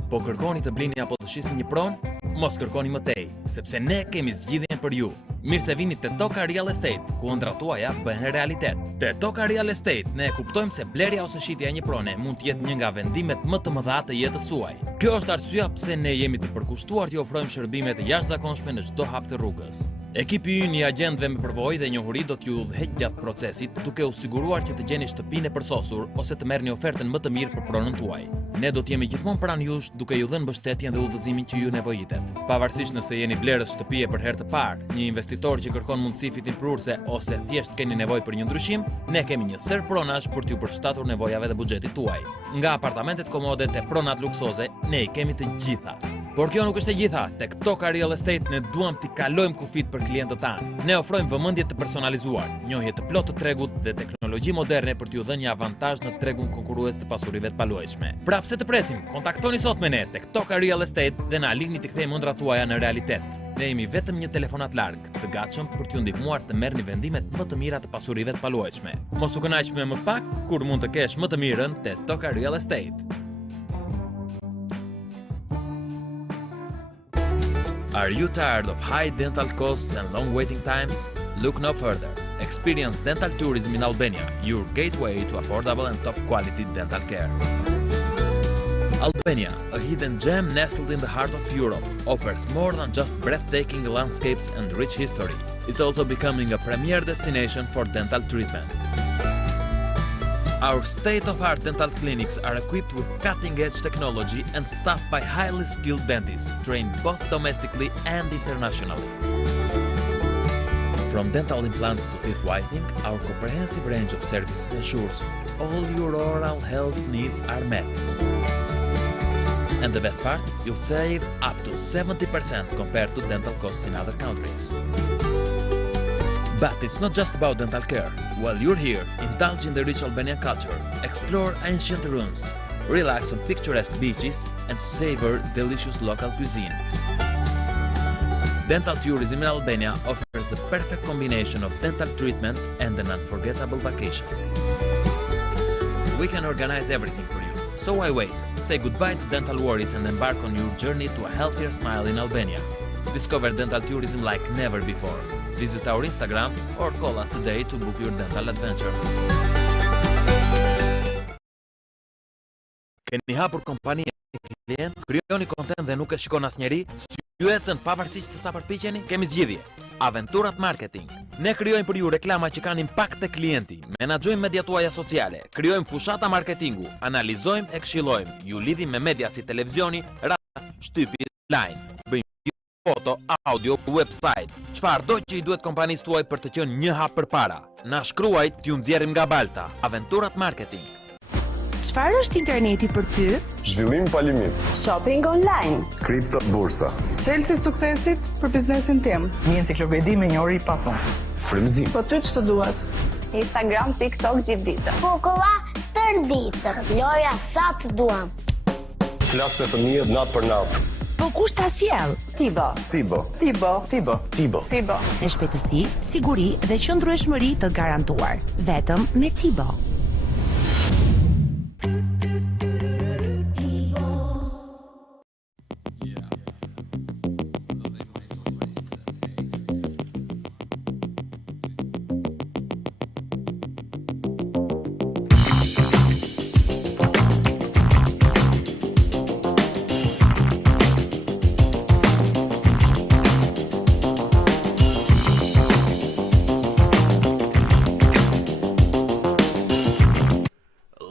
Po kërkoni të blini apo të shisni një pronë? Mos kërkoni më tej, sepse ne kemi zgjidhjen për ju. Mirë se vini te Toka Real Estate, ku ëndrat tuaja bëhen realitet. Te Toka Real Estate ne kuptojmë se blerja ose shitja e një prone mund të jetë një nga vendimet më të mëdha të jetës suaj. Kjo është arsyeja pse ne jemi të përkushtuar t'ju ofrojmë shërbime të jashtëzakonshme në çdo hap të rrugës. Ekipi ynë I agjentëve me përvojë dhe njohuri do t'ju udhëheq gjatë procesit, duke u siguruar që të gjeni shtëpinë e përsosur ose të merrni ofertën më të mirë për pronën tuaj. Ne do t'jemi gjithmonë pranë jush, duke ju dhënë mbështetjen dhe udhëzimin që ju nevojitet. Pavarësisht nëse jeni blerës shtëpie për herë të parë, një investitor që kërkon mundësi fitimprurse ose thjesht keni nevojë për një ndryshim, ne kemi një ser pronash për t'ju përshtatur nevojave dhe buxhetit tuaj. Nga apartamentet komode te pronat luksoze, ne I kemi të gjitha. Por kjo nuk është e gjitha. Tek Toka Real Estate ne duam t'i kalojmë kufit për klientët tanë. Ne ofrojmë vëmendje të personalizuar, njohje të plotë të tregut dhe teknologji moderne për t'ju dhënë një avantazh në tregun konkurrues të pasurive të paluajtshme. Pra pse të presim? Kontaktoni sot me ne tek Toka Real Estate dhe na ligni të kthejmë ëndrat tuaja në realitet. Ne jemi vetëm një telefonat larg, të gatshëm për t'ju ndihmuar të merrni vendimet më të mira të pasurive të paluajtshme. Mos u kënaq me më pak kur mund të kesh më të mirën te Toka Real Estate. Are you tired of high dental costs and long waiting times? Look no further. Experience dental tourism in Albania, your gateway to affordable and top quality dental care. Albania, a hidden gem nestled in the heart of Europe, offers more than just breathtaking landscapes and rich history. It's also becoming a premier destination for dental treatment. Our state-of-art dental clinics are equipped with cutting-edge technology and staffed by highly skilled dentists, trained both domestically and internationally. From dental implants to teeth whitening, our comprehensive range of services ensures all your oral health needs are met. And the best part, you'll save up to 70% compared to dental costs in other countries. But it's not just about dental care. While you're here, indulge in the rich Albanian culture, explore ancient ruins, relax on picturesque beaches, and savor delicious local cuisine. Dental tourism in Albania offers the perfect combination of dental treatment and an unforgettable vacation. We can organize everything for you. So why wait? Say goodbye to dental worries and embark on your journey to a healthier smile in Albania. Discover dental tourism like never before. Visit our Instagram or call us today to book your dental adventure. Keni hapur kompani e klient, krijoni kontent dhe nuk e shikon asnjëri, syetën pavarësisht se sa përpiqeni, kemi zgjidhje. Aventurat Marketing. Ne krijojmë për ju reklama që kanë impakt te klienti, menaxhojmë mediat tuaja sociale, krijojmë fushata marketingu, analizojmë e këshillojmë, ju lidhim me media si televizioni, radio, shtypi, online, bëjmë foto, audio, website. Çfarëdo që i duhet kompanisë tuaj për të qenë një hap përpara. Na shkruaj, t'ju nxjerrim nga balta. Aventurat Marketing. Çfarë është interneti për ty? Zhvillim pa limit. Shopping online. Kripto bursa. Çelësi i suksesit për biznesin tim. Një enciklopedi me njohuri pafund. Frymëzim. Po ty ç'të duhet? Instagram, TikTok gjithë ditën. Kolla tër ditën. Loja sa të duam. Flasë të mirë natë për natë. Po kush ta sjell? Tibo. Tibo. Tibo. Tibo. Tibo. Me shpejtësi, siguri dhe qëndrueshmëri të garantuar. Vetëm me Tibo.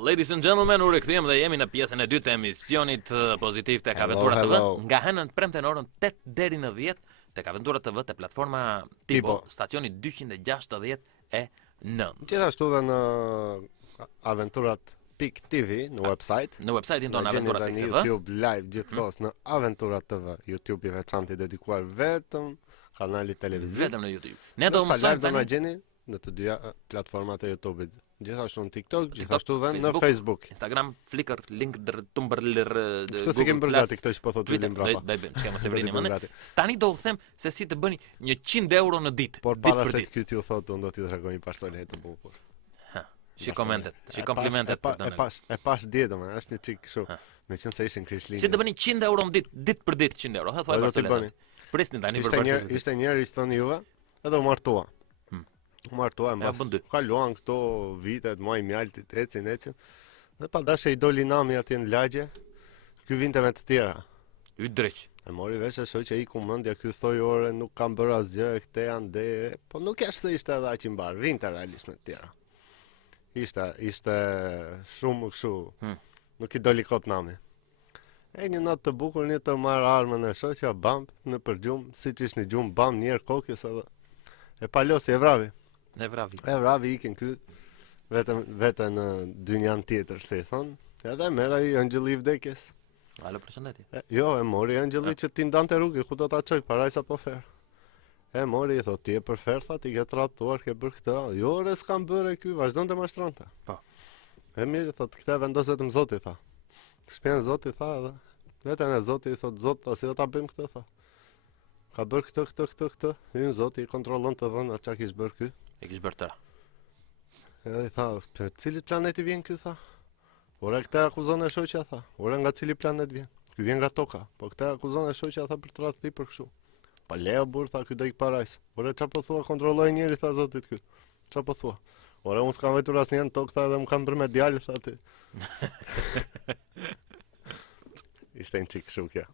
Ladies and gentlemen, u rikthiem dhe jemi në pjesën e dytë të emisionit Pozitiv tek Aventura TV, nga hënën premte në orën 8 deri në 10 tek Aventura TV te platforma Tibo, stacioni 269. Gjithashtu dhe në aventurat.tv në website. Në website-in tonë aventurat.tv. Në YouTube live gjithkohës në Aventurat TV, YouTube i veçantë i dedikuar vetëm kanalit televiziv. Vetëm në YouTube. Ne do mësojmë tani gjeni në të dyja platformat e YouTube-it. Gjithashtu në TikTok, gjithashtu dhe në Facebook, Instagram, Flickr, LinkedIn, Tumblr, Kto si kemi bërgati këto që po thotë Twitter mbrapa. Do bëjmë, s'kemë se vrini më. Tani do u them se si të bëni 100 euro në ditë. Por para se ky t'ju thotë, unë do t'ju tregoj një parçole të bukur. Shi komentet, shi komplimentet për të ne. E pas dietën, është një çik kështu. Meqense ishin krishtlindje. Si të bëni 100 euro në ditë për ditë 100 euro, ha thuaj parçole. Prisni tani për parçole. Ishte njëri që thonë juve, edhe u martua. Martuaj mbas kaluan këto vitet maj mjaltit ecin dhe pa dashje i doli nami atje në lagje, ky vinte me të tjera y dreq e mori vesh ashtu që i ku mendja, ky thoi ore nuk kam bërë asgjë, këte janë de, po nuk është se ishte edhe aq i mbar, vinte realisht me të tjera, ishte shumë kështu, nuk i doli kot nami. E një natë të bukur, një të marrë armën e shoqja bamb në përgjum, siç ishte në gjum bamb njerë kokës edhe e palosi e vravi. E vravi ikin ky vetëm në dynjan tjetër, si thon. Edhe merra i angjëlli i vdekjes. Alo, përshëndetje. Jo, e mori Angjeli që ti ndante rrugë, ku do ta çoj paraj sa po fer. E mori i thot, ti e për fer, tha, ti ke tradtuar, ke bërë këtë. Jo, re s'kam bërë ky, vazhdonte mashtronte. Po. E mirë, thot, këtë vendos vetëm Zoti, tha. Shpjen Zoti, tha, edhe veten e Zoti i thot, Zot, si do ta bëjmë këtë, tha. Ka bërë këtë. Hyn Zoti i kontrollon të dhëna çka kish bërë ky. E kish bërë tëra. Edhe i tha, "Për cilit planeti vjen ky?" tha. Ora këtë akuzon e shoqja, tha. Ora nga cili planet vjen? Ky vjen nga toka. Po këtë akuzon e shoqja, tha, për tradhti për kështu. Po leo burr, tha, ky do ik parajs. Ora çfarë po thua, kontrolloj njëri, tha Zoti ky. Çfarë po thua? Ora unë s'kam vetur asnjëherë në tokë, tha, edhe më kam bërë me djalë, tha ti. Ishte një çik kështu kjo.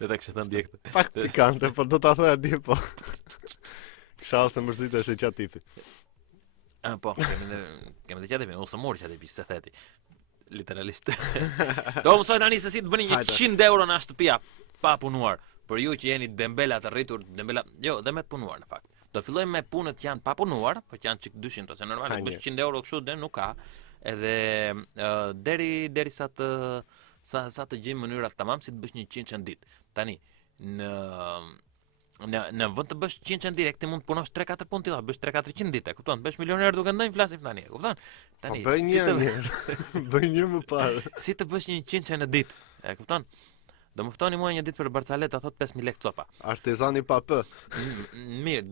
Vetë kishte thënë djegtë. Pak pikante, po do ta thoya di po. Kshall se mërzitesh e qatipi. Po, kemi të qatipi, ose mori qatipi, se theti. Literalisht. Do mësoj tani se si të bëni 100 euro në shtëpia pa punuar. Për ju që jeni dembela të rritur, jo, dhe me të punuar në fakt. Do fillojmë me punët që janë pa punuar, po që janë çik 200 ose normalisht bësh 100 euro kështu dhe nuk ka. Edhe deri sa të gjejmë mënyrat tamam si të bësh 100 ditë. Tani në vend të bësh 100 direkt ti mund të punosh 3-4 punë tilla, bësh 3-400 ditë, kupton? Bësh milioner duke ndonjë flasim tani, kupton? Tani bëj një bëj një më parë. Si të bësh 100 në ditë, e kupton? Do më ftoni mua një ditë për Barcalet, thot 5000 lekë copa. Artizani pa p. Mirë,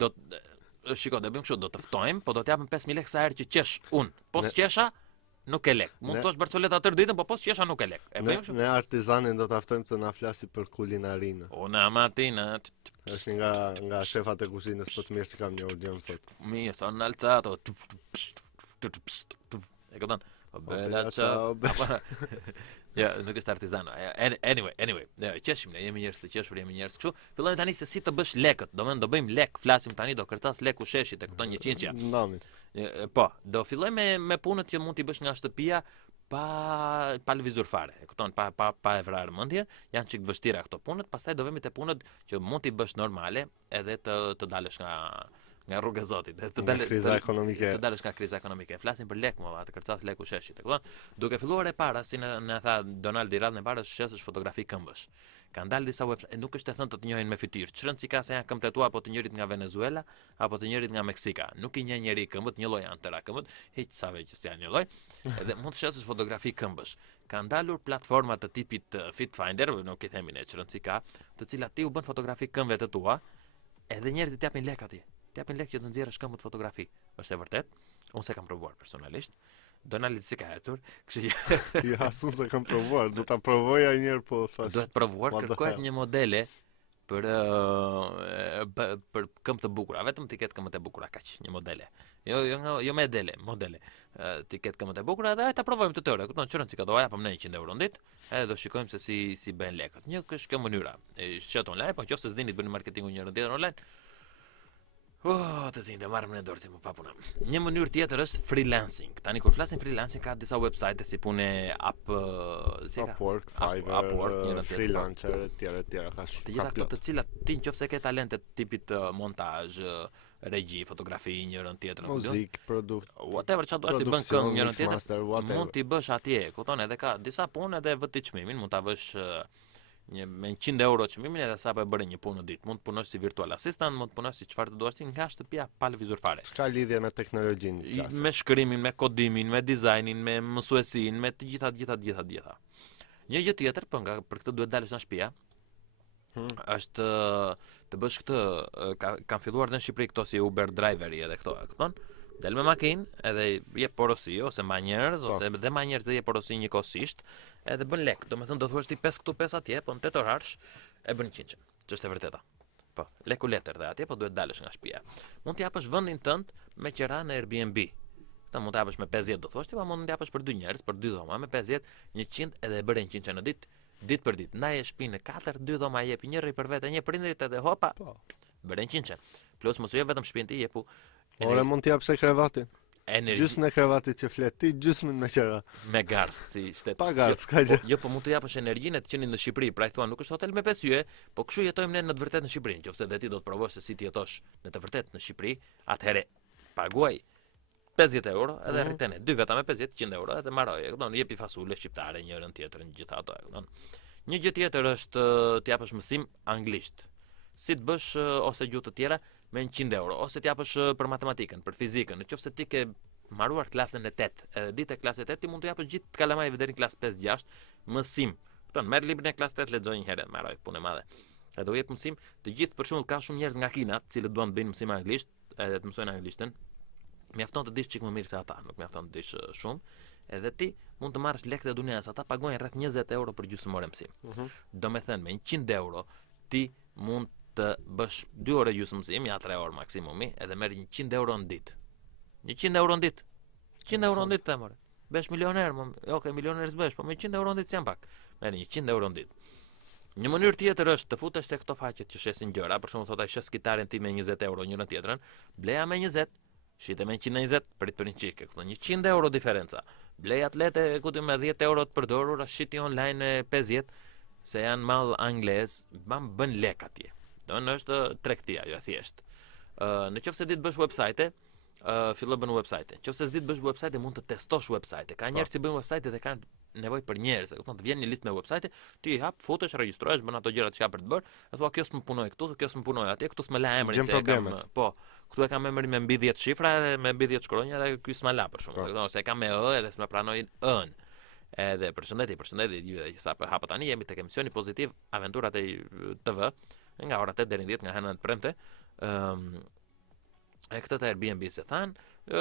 shiko, do bëjmë kështu, do të ftojmë, po do të japim 5000 lekë sa herë që qesh unë. Po s'qesha, nuk e lek. Mund të thosh Barcalet atër ditën, po s'qesha nuk e lek. E bëjmë kështu. Ne artizanin do ta ftojmë të na flasi për kulinarinë. Una matina. Është nga shefat e kuzhinës më të mirë që kam njohur djem sot. Mi son alzato. E kupton? Bella ciao. Ja, nuk është artizano. Anyway, qeshim ne, jemi njerëz të qeshur, jemi njerëz kështu. Fillojmë tani se si të bësh lekët. Do bëjmë lek, flasim tani, do kërcas leku sheshit, e kupton 100. Ndamit. Po, do fillojmë me punët që mund t'i bësh nga shtëpia pa lëvizur fare. E kupton, pa e vrarë mendje, janë çik vështira këto punët, pastaj do vemi te punët që mund t'i bësh normale edhe të dalësh nga rruga e Zotit, të dalësh nga kriza ekonomike. Flasim për lek, molla, të kërcas leku sheshit, e kupton? Duke filluar e para, si na tha Donaldi radhën e parë, shesësh fotografi këmbësh. Ka ndalë disa website, nuk është e thënë të njohin me fytyrë. Çrën si ka se janë këmbët e tua apo të njërit nga Venezuela, apo të njërit nga Meksika. Nuk i njeh njëri këmbët, një lloj janë tëra këmbët, hiç sa veç që janë një lloj. Edhe mund të shesësh fotografi këmbësh. Ka ndalur platforma të tipit Fitfinder, nuk i themi ne çrën si ka, të cilat ti u bën fotografi këmbëve të tua, edhe njerëzit japin lek atje. Të japin lek që të nxjerrësh këmbët fotografi. Është e vërtet? Unë se kam provuar personalisht. Donaldi si ka ecur, kështu që ja, se kam provuar, do ta provoja një herë po thash. Duhet provuar, kërkohet një modele për këmbë të bukura, vetëm ti ketë këmbët e bukura kaq, një modele. Jo me modele. Ti ketë këmbët e bukura dhe ta provojmë të tërë, kupton, çrën si ka do japëm ne 100 euro në ditë, edhe do shikojmë se si bën lekët. Një është kjo mënyra. Shet online, po nëse s'dini të bëni marketingun njëri tjetër online. Të zinë, marrëm në dorë si më pa puna. Një mënyrë tjetër është freelancing. Tani kur flasim freelancing ka disa website si pune Upwork, Fiverr, freelancer, tjera ka shumë. Të gjitha këto të cilat ti nëse ke talente tipit montazh, regji, fotografi, njërin tjetrën, muzik, produkt, whatever çfarë do të bën këngë njërin tjetër, mund t'i bësh atje, kupton, edhe ka disa punë edhe vë ti çmimin, mund ta vësh me 100 euro çmimin edhe sa po e bëre një punë në ditë. Mund të punosh si virtual assistant, mund të punosh si çfarë të duash ti nga shtëpia pa lëvizur fare. S'ka lidhje me teknologjinë, me shkrimin, me kodimin, me dizajnin, me mësuesinë, me të gjitha. Një gjë tjetër, për këtë duhet dalësh nga shtëpia. Është të bësh këtë, kanë filluar në Shqipëri këto si Uber driveri edhe këto, e kupton? Del me makinë, edhe jep porosi ose ma njerëz, ose dhe ma njerëz dhe jep porosi njëkohësisht, edhe bën lek. Domethënë do thuash ti 5 këtu 5 atje, po në 8 orarsh e bën 100. Ç'është e vërteta. Po, leku letër dhe atje, po duhet dalësh nga shtëpia. Mund të japësh vendin tënd me qira në Airbnb. Këtë mund të japësh me 50 do thuash ti, po mund të japësh për 2 njerëz, për 2 dhoma me 50, 100 edhe e bëre 100 në ditë për ditë. Ndaje shtëpinë 4, 2 dhoma jepi njëri për vete, një prindrit edhe hopa. Po. Bëre 100. Plus mos u jep vetëm shtëpinë ti, jepu. Ora mund t'i japësh krevatin. Gjysmën e krevatit që flet ti, gjysmën me qira. Me gardh, si shtet. Pa gardh, s'ka gjë. Jo, po mund të japësh energjinë të qenë në Shqipëri, pra i thua nuk është hotel me 5 yje, po kështu jetojmë ne në të vërtetë në Shqipëri. Nëse dhe ti do të provosh se si ti jetosh në të vërtetë në Shqipëri, atëherë paguaj 50 euro edhe rriten 2 veta me 50, 100 euro edhe mbaroje. Kupton, jepi fasule shqiptare njërin tjetrin gjithë ato, kupton. Një gjë tjetër është të japësh mësim anglisht. Si të bësh ose gjuhë të tjera me 100 euro, ose të japësh për matematikën, për fizikën. Nëse ti ke mbaruar klasën e 8, edhe ditë klasë e 8 ti mund të japësh gjithë kalamajve deri në klasë 5-6 mësim. Kupton, merr librin e klasë 8, lexoj një herë, marroj punë e madhe. Edhe u jep mësim të gjithë, për shembull, ka shumë njerëz nga Kina, të cilët duan të bëjnë mësim anglisht, edhe të mësojnë anglishten. Mjafton të dish çik më mirë se ata, nuk mjafton të dish shumë. Edhe ti mund të marrësh lekët e dunjas, ata pagojnë rreth 20 euro për gjysmore mësim. Domethënë me 100 euro ti mund të bësh 2 orë gjysmë mësim, ja 3 orë maksimumi, edhe merr 100 euro në ditë. 100 euro në ditë. 100 euro në ditë të more. Besh milioner, okay, milioner s'besh, po me 100 euro në ditë janë pak. Merr 100 euro në ditë. Një mënyrë tjetër është të futesh te këto faqe që shesin gjëra, për shembull thotë ai shes kitaren ti me 20 euro njërin tjetrën, bleja me 20, shite me 120, prit për një çik, këto 100 euro diferenca. Blej atlete ku ti me 10 euro të përdorur, shiti online 50, se janë mall anglez, bën lek atje. Donë është tregtia, jo thjesht. Nëse di të bësh website, fillo bën website. Nëse s'di të bësh website, mund të testosh website. Ka njerëz që bëjnë website dhe kanë nevojë për njerëz, kupton, të vjen një listë me website, ti i hap, futesh, regjistrohesh, bën ato gjërat që ka për të bërë, e thua kjo s'më punoj këtu, kjo s'më punoj atje, këtu s'më la emrin se e kam. Po, këtu e kam emrin me mbi 10 shifra edhe me mbi 10 shkronja dhe ky s'më la për shkak, ose e kam me ë edhe s'më pranoi ën. Edhe përshëndetje gjithëve që sa hapa tani jemi tek emisioni pozitiv, aventurat e TV, nga ora 8 deri në 10 nga hëna të premte. E këtë të Airbnb se than,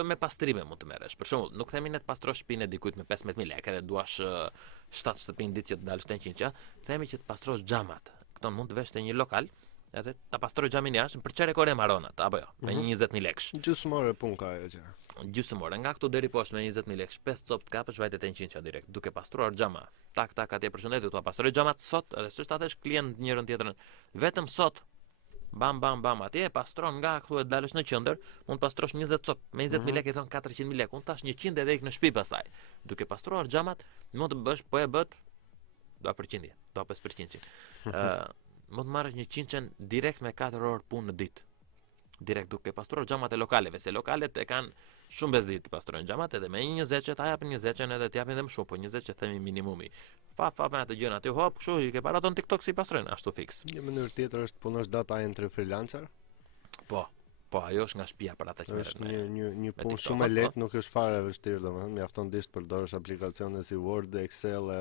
me pastrime mund të merresh. Për shembull, nuk themi ne të pastrosh shtëpinë e dikujt me 15000 lekë, edhe duash 7 shtëpi në ditë që të dalësh te 100, themi që të pastrosh xhamat. Këto mund të vesh te një lokal, edhe ta pastroj xhamin jashtë për çfarë kore maronat, apo jo, me 20000 lekësh. Gjysmore punë ka ajo gjë. Gjysmore, nga këtu deri poshtë me 20000 lekësh, 5 copë të kapësh vajte te 100 direkt, duke pastruar xhama. Tak atje përshëndetje, tu pastroj xhamat sot, edhe s'është atesh klient njërin tjetrën. Vetëm sot bam atje pastron nga këtu e dalësh në qendër, mund pastrosh 20 cop, me 20000 lekë i thon 400000 lekë, unë tash 100 edhe ik në shtëpi pastaj. Duke pastruar xhamat, mund të bësh po e bët 2%, 5%. Mund të marrësh 100 direkt me 4 orë punë në ditë. Direkt duke pastruar xhamat e lokaleve, se lokalet e kanë shumë bezdit të pastrojnë xhamat, edhe me 20 ta japin 20 edhe të japin edhe më shumë, po 20 që themi minimumi. Fap me atë gjën aty hop, kështu i ke paraton TikTok si pastrojnë, ashtu fiks. Një mënyrë tjetër është punosh data entry freelancer. Po, ajo është nga shtëpia për ata që merren. Është një punë shumë e lehtë, nuk është fare e vështirë domethënë, mjafton dish të përdorësh aplikacione si Word, Excel,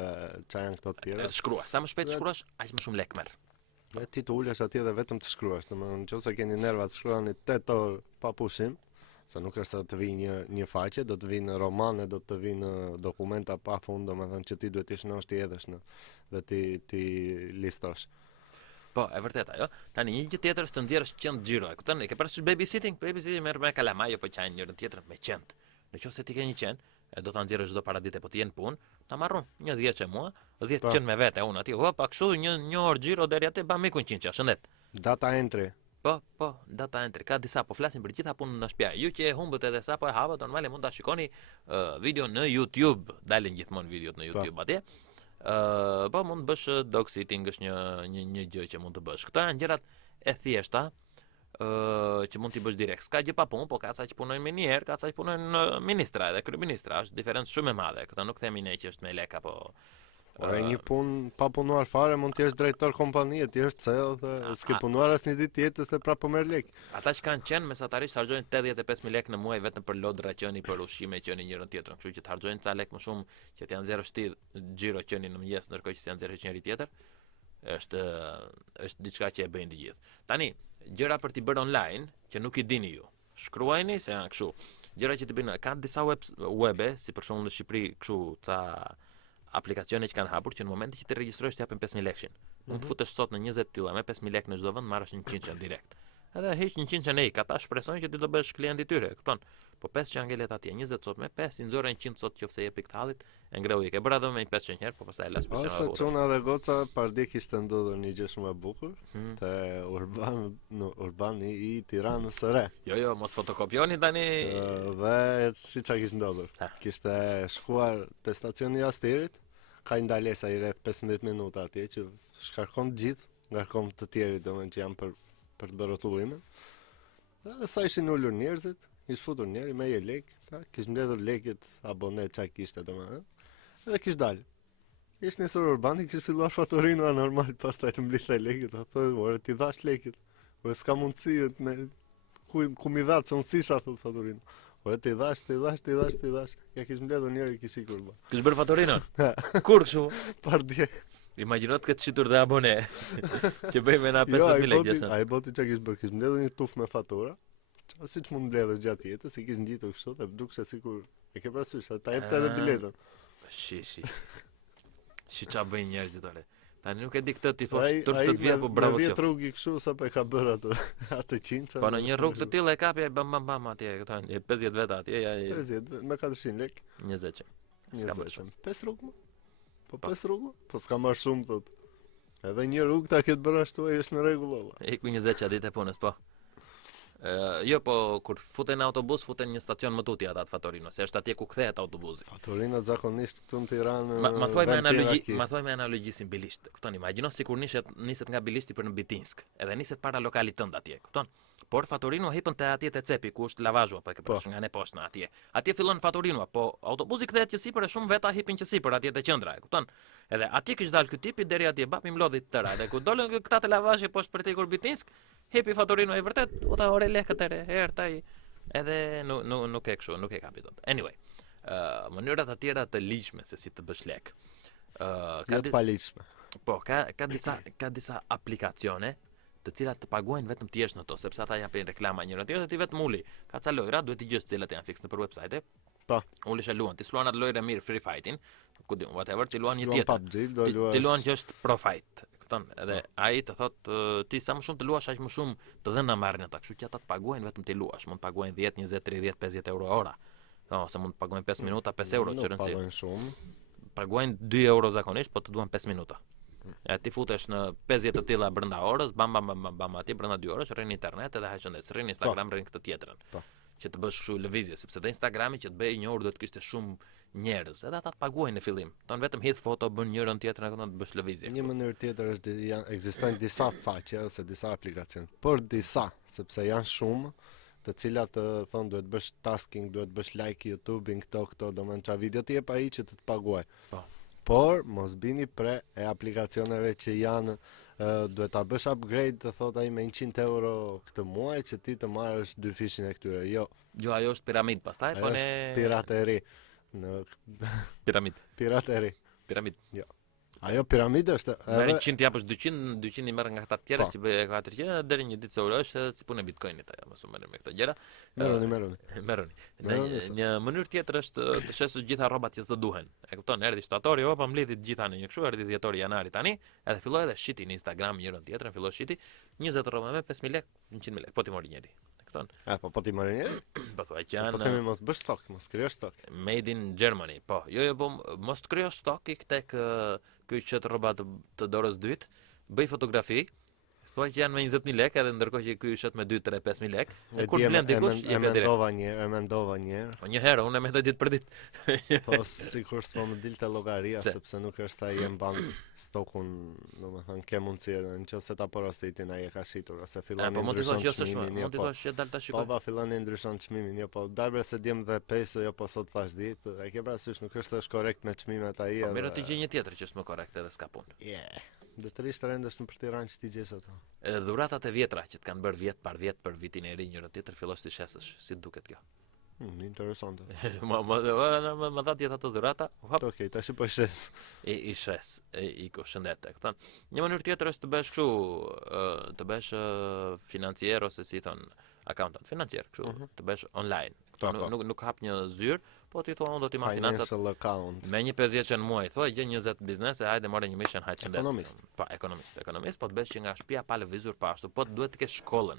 çfarë janë këto të tjera. Të shkruash, sa më shpejt shkruash, aq më shumë lekë merr. Ne ti të ulesh atje dhe vetëm të shkruash, domethënë nëse keni nerva të shkruani 8 orë pa pushim, se nuk është se të vinë një faqe, do të vinë romane, do të vinë dokumenta pa fund, domethënë që ti duhet të shnosh ti edhesh në dhe ti listosh. Po, e vërtet ajo. Tani një gjë tjetër është të nxjerrësh qend xhiro. E kupton? E ke parasysh babysitting? Babysitting merr me kalamaj apo qajnë njërin tjetrën me qend. Nëse ti ke një qend, e do ta nxjerrësh çdo paradite, po ti je në punë, ta marron një 10 që mua, 10 qend me vete unë aty. Hopa, kështu një orë xhiro deri aty ba mikun 100, shëndet. Data entry. Po, data entry. Ka disa po flasin për gjitha punën në shtëpi. Ju që e humbët edhe sa po e hapët, normale mund ta shikoni video në YouTube. Dalin gjithmonë videot në YouTube atje. Po mund të bësh dog sitting, është një gjë që mund të bësh. Këto janë gjërat e thjeshta që mund t'i bësh direkt. S'ka gjë pa punë, po ka sa që punojnë minier, ka sa që punojnë ministra edhe kryeministra, është diferencë shumë e madhe. Këta nuk themi ne që është me lek apo Ore një punë pa punuar fare mund të jesh drejtor kompanie, ti je CEO dhe s'ke punuar asnjë ditë tjetër se prapë merr lek. Ata që kanë qenë mesatarisht harxojnë 85000 lekë në muaj vetëm për lodra qeni, për ushqime qeni njërin tjetrën, kështu që të harxojnë ca lekë më shumë që të janë 0 shtit xhiro qeni në mëngjes, ndërkohë që janë 0 qeni tjetër. Është diçka që e bëjnë të gjithë. Tani, gjëra për t'i bërë online që nuk i dini ju. Shkruajini se janë kështu. Gjëra që t'i bëjnë, kanë disa webe, si për shembull në Shqipëri, kështu ca aplikacione që kanë hapur që në momentin që ti regjistrohesh të japin 5000 lekë. Mund të futesh sot në 20 tilla me 5000 lekë në çdo vend, marrësh 100 direkt. Edhe hiq 100 ne, ata shpresojnë që ti do bësh klient i tyre, kupton? Po 5 që angelet atje, 20 sot me 5, i nxorën 100 sot nëse jepi këtë hallit, e ngreu i ke bëra edhe me 500 herë, po pastaj las për çfarë. Ose çuna dhe goca pardi kishte ndodhur një gjë shumë e bukur te urbani i Tiranës së Re. Jo, mos fotokopjoni tani. Dhe siç kishte ndodhur. Kishte shkuar te stacioni i Asterit, ka një ndalesa i rreth 15 minuta atje që shkarkon gjithë, ngarkon të tjerë domethënë që janë për të bërë rrotullime. Dhe sa ishin ulur njerëzit, kishte futur njëri me lek, kishte mbledhur lekët abonet çka kishte domethënë. Edhe kishte dalë. Ishte nesër urbani, kishte filluar faturina normal, pastaj të mblidhe lekët, ato, ore ti dhash lekët. Ore s'ka mundësi, ku mi dhatë, se unë sisha, thot faturina. Ore ti dhash. Ja kish mbledhur njëri, kish ikur ba. Kish bërë faturinën? Kur kështu? Pardje. Imagjinot këtë shitur dhe abone, që bëjmë na 15.000 lekë. Ai boti çka kish bërë, kish mbledhur një tuf me fatura. Siç mund mbledhësh gjatë jetës, i kish ngjitur kështu, dhe dukse sikur e ke parasysh, ta jepte edhe biletën. Shi qa bëjnë njerëzit ole. Tani nuk e di këtë ti thua të vjet po bravo ti. ti. 10 rrugë kështu sa po e ka bërë atë 100. Po në një rrugë të tillë e kapi bam atje, këto 50 veta atje, 50 me 400 lekë. 20 çe. 5 rrugë më? Po 5 rrugë? Po s'ka marrë shumë thot. Edhe një rrugë ta ketë bërë ashtu ai është në rregull valla. Iku 20 çe ditë e punës, po. Jo, po kur futen në autobus, futen një stacion më tutje atë Fatorino, se është atje ku kthehet autobusi. Fatorino zakonisht këtu në Tiranë. Ma thuaj me analogji si Bilisht. Kupton, imagjino sikur niset nga Bilishti për në Bitinsk, edhe niset para lokalit tënd atje, kupton? Por Fatorino hipën te atje te cepi ku është lavazhu apo e ke nga ne poshtë në atje. Atje fillon Fatorino, po autobusi kthehet që sipër e shumë veta hipin që sipër atje te qendra, e kupton? Edhe atje kish dal ky tipi deri atje bapi mlodhi tëra, dhe ku dolën këta te lavazhi poshtë për te kur Bitinsk, hipi Fatorino i vërtet, ota ore lekët e hertaj, edhe nuk e kështu, nuk e kapi dot. Anyway, mënyrat të tjera të ligjshme se si të bësh lek. Ka të paligjshme. Po, ka disa aplikacione të cilat të paguajnë vetëm ti jesh në to, sepse ata japin reklama njëra tjetrën, ti vetëm uli. Ka ca lojra, duhet të gjesh cilat janë fikse nëpër website. Po. Ulish e luan, ti luan atë lojë mirë free fighting, ku di, whatever, ti luan një Luan tjetër. PUBG, Ti luan që është pro fight. Kupton? Edhe ai të thotë ti sa më shumë të luash, aq më shumë të dhëna marrin ata, kështu që ata të paguajnë vetëm ti luash, mund të paguajnë 10, 20, 30, 50 euro ora. Ose mund të paguajnë 5 minuta 5 euro, që rëndësi. Paguajnë shumë. Paguajnë 2 euro zakonisht, po të duan 5 minuta. Ti futesh në 50 të tilla brenda orës, bam atje brenda 2 orësh, rrin internet edhe haqëndet, rrin Instagram, rrin këtë tjetrën. Që të bësh kështu lëvizje, sepse te Instagrami që të bëj një orë duhet të kishte shumë njerëz. Edhe ata të paguajnë në fillim. Ton vetëm hidh foto, bën njërin tjetrën apo të bësh lëvizje. Një mënyrë tjetër është ekzistojnë disa faqe ose disa aplikacione, por disa, sepse janë shumë, të cilat thon duhet bësh tasking, duhet bësh like YouTube-in, këto, domethënë çfarë video ti jep ai që të paguaj. Po. Por mos bini pre e aplikacioneve që janë duhet ta bësh upgrade të thot ai me 100 euro këtë muaj që ti të marrësh 2 fishin e këtyre. Jo, ajo është piramid pastaj, po ne pirateri. Në pirateri. Piramid. Jo. Ajo piramid është. Merr 100 japësh 200 i merr nga këta të tjerë që bëj 400 deri një ditë seurosh si punë bitcoinit ajo, mos u merr me këto gjëra. Merroni. Një mënyrë tjetër është të shesësh gjitha rrobat që s'do duhen. E kupton, erdhi shtatori, pa mblidhi të gjitha në një kështu, erdhi dhjetori janari tani, edhe filloi edhe shiti në Instagram njërin tjetrën, filloi shiti 20 rroba me 5000 lekë, 100.000 lekë, po ti mori njëri. Po ti marrë një? Po thuaj që janë. Po themi mos bësh stok, mos krijosh stok. Made in Germany. Po, jo, po mos të krijosh stok tek ky qet rroba të dorës dytë, bëj fotografi. Thuaj që janë me 20.000 lekë, edhe ndërkohë që ky shet me 2, 3, 5.000 lekë. E kur blen dikush, e mendova një herë. Po një herë, unë e mendoj ditë për ditë. Po sikur s'po më dilte llogaria sepse nuk është sa i mban stokun, domethënë ke mundësi nëse ta porositin ai e ka shitur ose fillon të ndryshon çmimin. Mund të thosh që dal ta shikoj. Po fillon të ndryshon çmimin, jo po dalbre se djem dhe pesë, jo po sot thash ditë. E ke parasysh nuk është korrekt me çmimet ai. Po merr ti gjë një tjetër që është më korrekt edhe s'ka punë. Detërisht rendesh në Tiranë që ti gjesh ato. Dhuratat e vjetra që të kanë bërë vjet për vitin e ri njëra tjetër fillosh ti shesësh, si duket kjo. Interesante. Më dha dieta të dhurata. Okej, tash po shes. I shes, i ku shëndet e këtan. Një mënyrë tjetër është të bësh kështu, të bësh financier ose si thon, accountant financier, kështu, të bësh online. Nuk hap një zyrë, po ti thua unë do t'i marr financat me një 50 në muaj, thua gjë 20 biznese, hajde more një mission hajde qëndet. Ekonomist. Po, ekonomist, po të bësh që nga shtëpia pa lëvizur pa ashtu, po duhet të kesh shkollën.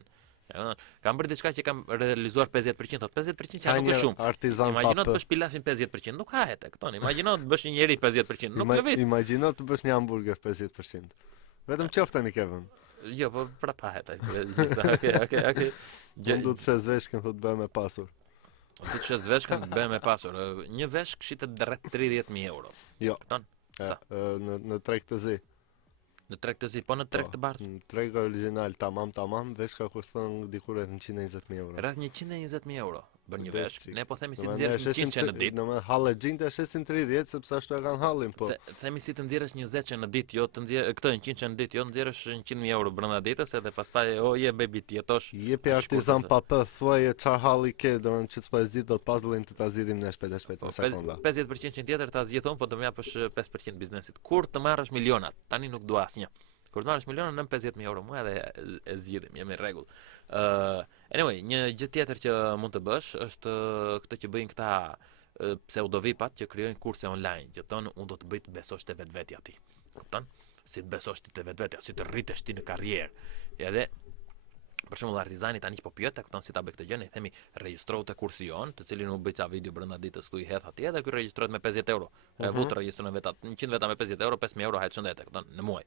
Kam bërë diçka që kam realizuar 50%, 50% që nuk është shumë. Imagjino të bësh pilafin 50%, nuk hahet e këton. Imagjino të bësh një njeri 50%, nuk lëviz. Imagjino të bësh një hamburger 50%. Vetëm qoftë tani ke vënë. Jo, po prap hahet ai. Okej. Gjën do të shes veshkën thotë bëhem e pasur. Ti të shes veshkën bëhem e pasur. Një veshk shitet rreth 30.000 euro. Jo. Kupton? Në treg të zi. Në treg të zi, po në treg të bardhë. Në treg original tamam, veshka kushton diku rreth 120.000 euro. Rreth 120.000 euro. bën një veshk. Ne po themi si të Domethënë, nxjerrësh 100 në ditë. Domethënë hallë xhinte shesin 30 sepse ashtu e kanë hallin, po. Themi si të nxjerrësh 20 në ditë, jo të nxjerrësh këtë 100 në ditë, jo nxjerrësh 100.000 euro brenda ditës edhe pastaj je baby ti jetosh. Jepi artizan pa p, thuaje çfarë halli ke, domethënë që s'po e zgjidh dot puzzle-in të ta zgjidhim ne shpejt në sekonda. 50% që tjetër ta zgjidhon, po do më japësh 5% biznesit. Kur të marrësh milionat, tani nuk dua asnjë. Kur të marrësh milionat nën 50.000 euro muaj dhe e zgjidhim, jemi në rregull. Anyway, një gjë tjetër që mund të bësh është këtë që bëjnë këta pseudovipat që krijojnë kurse online, që thonë unë do të bëj të besosh te vetvetja ti. Kupton? Si të besosh ti te vetvetja, si të rritesh ti në karrierë. Edhe për shembull artizani tani që po pyet, kupton si ta bëj këtë gjë, ne themi regjistrohu te kursi jon, të cilin u bëj ca video brenda ditës këtu i hedh atje dhe ky regjistrohet me 50 euro. E vut regjistron vetat 100 veta me 50 euro, 5.000 euro hajt shëndete, kupton, në muaj.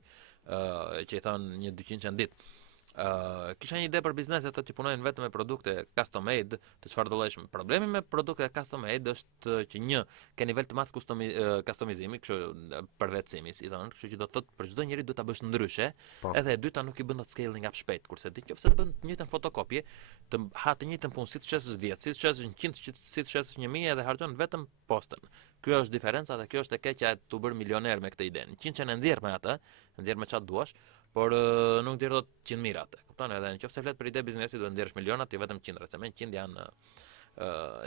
Që i thon një 200 në ditë. Kisha një ide për biznes ato që punojnë vetëm me produkte custom made të çfarë do llojshme. Problemi me produkte custom made është që një ke nivel të madh customizimi, kështu për vetësimi, si thonë, kështu që do të thotë për çdo njeri duhet ta bësh ndryshe, edhe e dyta nuk i bën dot scaling up shpejt, kurse ti nëse të bën të njëjtën fotokopje, të ha të njëjtën punë si të shesësh 10, si të shesësh 100, si të shesësh 1000 edhe harxhon vetëm postën. Kjo është diferenca dhe kjo është e keqja e tu bërë milioner me këtë ide. 100 e nxjerr me atë, nxjerr me çfarë duash, por nuk nxjerr dot 100.000 atë. Kupton? Edhe nëse flet për ide biznesi do nxjerrësh milionat, ti vetëm 100, se më 100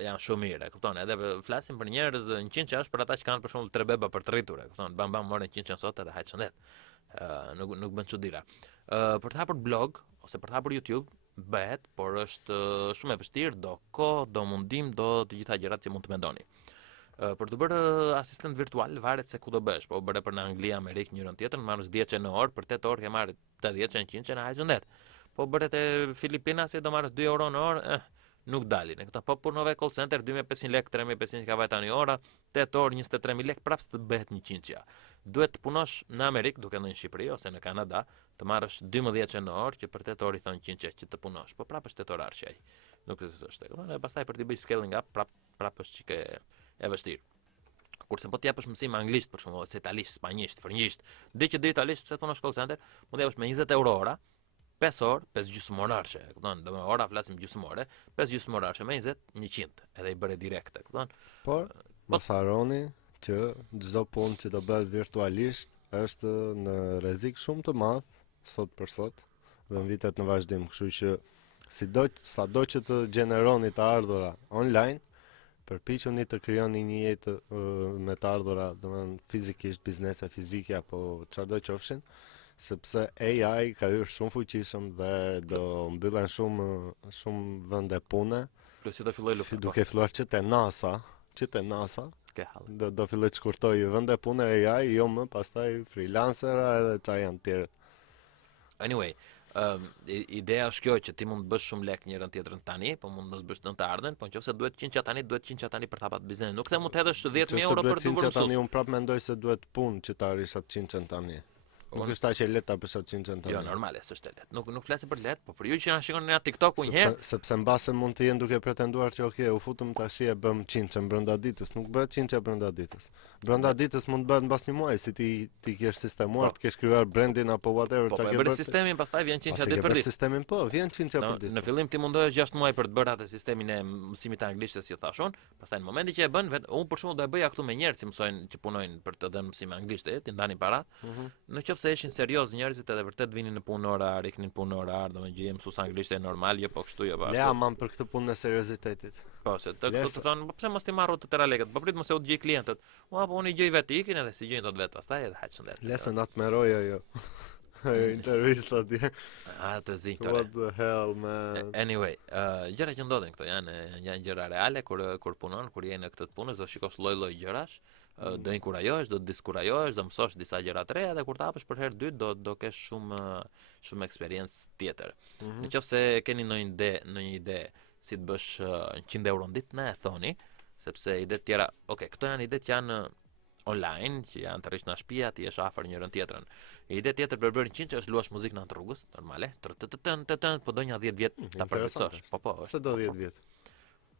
janë shumë mirë, kupton? Edhe flasim për njerëz 100 që është për ata që kanë për shembull 3 beba për të rritur, kupton? Bam morën 100 sot edhe hajt shëndet. Nuk bën çuditëra. Për të hapur blog ose për të hapur YouTube bëhet, por është shumë e vështirë, do kohë, do mundim, do të gjitha gjërat që mund të mendoni. Për të bërë asistent virtual varet se ku do bësh, po bëre për në Angli, Amerikë, njërin tjetër, marrësh 10 në orë, për 8 orë ke marrë 80, 100 në hajt shëndet. Po bëre te Filipina si do marrësh 2 euro në orë, nuk dalin. Këta po punove call center 2.500 lekë, 3.500 ka vajta një ora, 8 orë 23.000 lekë, prapë të bëhet 100. Duhet të punosh në Amerikë, duke ndonjë në Shqipëri ose në Kanada, të marrësh 12 në orë që për 8 orë i thon 100 që të punosh. Po prapë është 8 orë arshaj. Nuk është. Dhe pastaj për të bëj scaling up, prapë është çike e vështirë. Kurse po të japësh mësim anglisht për shembull, ose italisht, spanjisht, frëngjisht, di që di italisht pse punosh call center, mund të japësh me 20 euro ora, 5 orë, 5 gjysmorarshë, kupton? Do me ora flasim gjysmore, 5 gjysmorarshë me 20, 100, edhe i bëre direkte, kupton? Por mos harroni që çdo punë që do bëhet virtualisht është në rrezik shumë të madh sot për sot dhe në vitet në vazhdim, kështu që sado që të gjeneroni të ardhura online, përpiquni të krijoni një jetë me të ardhura, domethënë fizikisht, biznese fizike apo çfarëdo qofshin, sepse AI ka hyrë shumë fuqishëm dhe do mbyllen shumë vende pune. Plus do filloj lufta. Duke filluar që te NASA, do filloj të shkurtoj vende pune AI, jo më pastaj freelancera edhe çfarë janë tjerë. Anyway, ideja është kjo që ti mund të bësh shumë lek njërin tjetrën tani, po mund të bësh në të ardhmen, po nëse duhet 100 tani, duhet 100 tani për të hapur biznesin. Nuk them mund të hedhësh 10.000 euro për të bërë tani, unë prapë mendoj se duhet punë që ta arrish atë 100 tani. Nuk është aq e lehtë ta bësh atë 100 tani. Jo, normale, s'është e lehtë. Nuk flasim për lehtë, po për ju që na shikoni në TikTok një herë, sepse mbase mund të jenë duke pretenduar që okay, u futëm tash e bëm 100 brenda ditës, nuk bëhet 100 brenda ditës. Brenda ditës mund të bëhet mbas një muaji, si ti ke sistemuar, të ke krijuar brandin apo whatever çka ke bërë. Po për sistemin pastaj vjen 100 ditë për ditë. Sistemin po, vjen 100 për ditë. Në fillim ti mundohesh 6 muaj për të bërë atë sistemin e mësimit të anglisht, si thashun, pastaj në momentin që e bën, unë për shembull do e bëja këtu me njerëz që mësojnë, që punojnë për të dhënë mësim anglisht, ti ndanin para. Nëse ishin serioz njerëzit edhe vërtet vinin në punë orar, iknin punë orar, domethënë mësues anglisht e normal, jo po kështu jo bashkë. Ja, mam për këtë punë e seriozitetit. Po se të thonë, pse mos ti marrë të tëra lekët, po prit mos e u dëgjoj klientët. Po unë i gjej vetë ikin edhe si gjejnë dot vetë pastaj edhe haq shëndet. Lesa nat meroj ajo. Ajo intervista di. Të zinjtore. What the hell man. Anyway, gjëra që ndodhin këto janë gjëra reale kur punon, kur je në këtë punë, do shikosh lloj gjërash. Do inkurajohesh, do të diskurajohesh, do mësosh disa gjëra të reja dhe kur të hapësh për herë dytë do kesh shumë eksperiencë tjetër. Nëse keni ndonjë ide si të bësh 100 euro në ditë, na e thoni, sepse ide tjera, këto janë ide që janë online, që janë të rish në shtëpia, ti je afër njërin tjetrën. Ide tjetër për bërë 100 është luash muzikë në anë rrugës, normale, po do një 10 vjet ta përgatish. Po. Se do 10 vjet.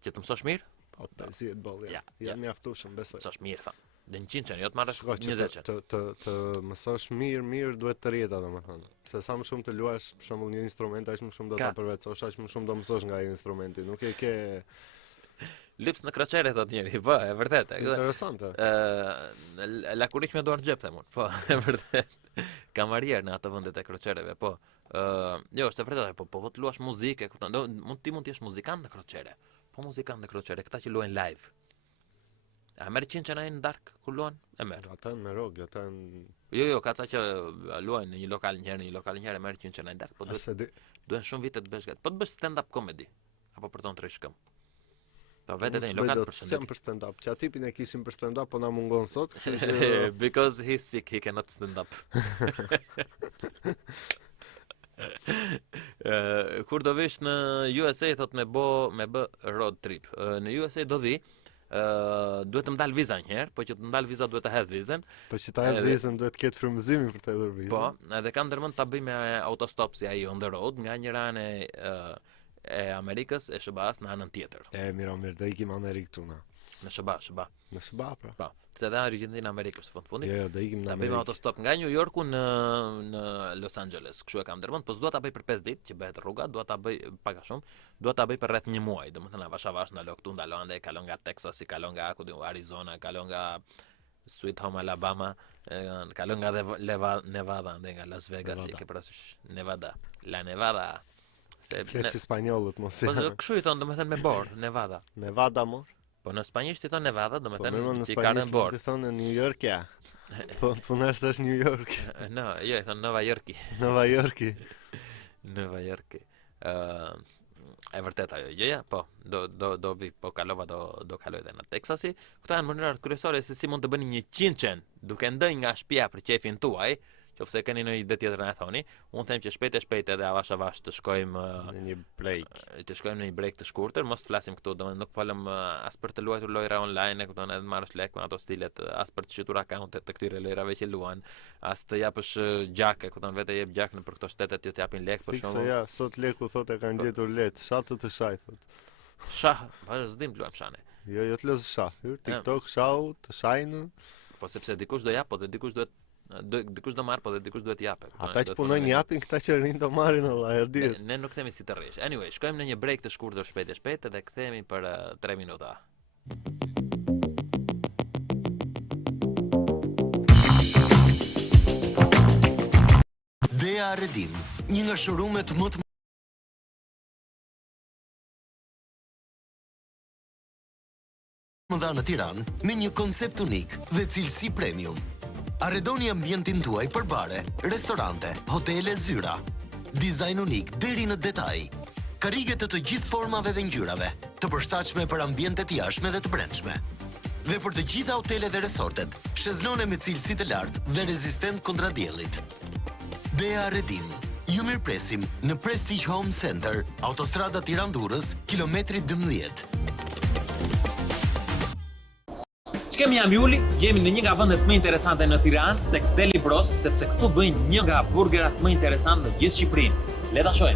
Që të mësosh mirë? Po, 50 boll. Ja mjaftueshëm, besoj. Mësosh mirë, tham. Në 100 jo të marrësh 20 të mësosh mirë duhet të rjeta domethënë. Se sa më shumë të luash për shembull një instrument, aq më shumë do ta përvetësosh, aq më shumë do mësosh nga ai instrumenti. Nuk e ke Lips në kroqere thot njëri, po, e vërtet. Interesante. La kuriq me duar në xhep themun. Po, e vërtet. Kamarier në ato vendet e kroqereve, po. Jo, është e vërtetë, po të luash muzikë, kupton. Mund të jesh muzikant në kroqere. Po muzikant në kroqere, këta që luajnë live. A merr 100 që në dark kur luan? E merr. Ata në rog, ata në... Jo, ka ca që luajnë në një lokal njëherë, merr 100 që në dark, po duhen shumë vite të bësh gatë. Po të bësh stand-up comedy apo për ton trishkëm. Po vetë në lokal për shëndet. Për stand-up. Që tipin e kishim për stand-up, po na mungon sot, kështu që because he's sick, he cannot stand up. Kur do vish në USA thot me bë road trip. Në USA do vi, duhet të mdal viza njëherë, po që të mdal viza duhet të hedh vizën. Po që ta hedh vizën duhet të ketë frymëzimin për të hedhur vizën. Po, edhe kam ndërmend ta bëj me autostop si ai on the road nga një ranë e Amerikës e SBA-s në anën tjetër. Mirë, do ikim Amerikë tuna. Në SBA. Në SBA, pra. Po. Se dhe argjendin në Amerikës në fundi. Jo, do ikim në Amerikë. Ta bëjmë autostop nga New Yorku në Los Angeles. Kështu e kam ndërmend, po s'dua ta bëj për 5 ditë, që bëhet rruga, dua ta bëj pak a shumë, dua ta bëj për rreth një muaj, domethënë avash ndalo këtu, ndalo ande, kalon nga Texas, kalon nga Arizona, kalon nga Sweet Home Alabama, kalon nga Nevada, ande nga Las Vegas, ke parasysh Nevada. La Nevada. Flet si spanjollët mos. Po kështu i thon, domethënë me bor, Nevada. Nevada mor. Po në spanjisht i thon Nevada, domethënë ti ka në bor. I thonë New York ja. Po punash tash New York. No, jo, i thon Nova Yorki. Nova Yorki. E vërtet ajo, ja, po, do vi, po kalova, do kaloj dhe në Texasi. Këto janë mënyrat kryesore se si mund të bëni 100 duke ndëj nga shtëpia për qefin tuaj, qofse keni në ide tjetër na e thoni. Unë them që shpejt edhe avash të shkojmë në një break. Të shkojmë në një break të shkurtër, mos flasim këtu, domethënë nuk folëm as për të luajtur lojra online, kupton, edhe marrësh lek me ato stilet, as për të shitur accountet të këtyre lojrave që luan, as të japësh gjak, kupton, vetë jep gjak në për këto shtete që të japin lek për shkakun. Ja, sot leku thotë e kanë gjetur let, shatë të shaj thotë. Shah, po s'dim të luajmë shane. Jo, të lësh shah. TikTok shau, të shajnë. Po sepse dikush do jap, po dhe dikush do marr, po dhe dikush duhet japë. Ata që punojnë japin, këta që rinë do marrin Allah, erdit. Ne nuk themi si të rrish. Anyway, shkojmë në një break të shkurtër shpejt dhe kthehemi për 3 minuta. Bea Redim, një nga showroom-et më të mëdha në Tiranë, me një koncept unik dhe cilësi premium. Arredoni ambientin tuaj për bare, restorante, hotele, zyra. Dizajn unik deri në detaj. Karrige të gjithë formave dhe ngjyrave, të përshtatshme për ambientet jashtme dhe të brendshme. Dhe për të gjitha hotelet dhe resortet, shezlone me cilësi të lartë dhe rezistent kundra diellit. Bea Redim. Ju mirëpresim në Prestige Home Center, Autostrada Tiranë-Durrës, kilometri 12. Kemi Ishulli, jemi në një nga vendet më interesante në Tiranë, tek Deli Bros, sepse këtu bëjnë një nga burgerat më interesante në gjithë Shqipërinë. Le ta shohim.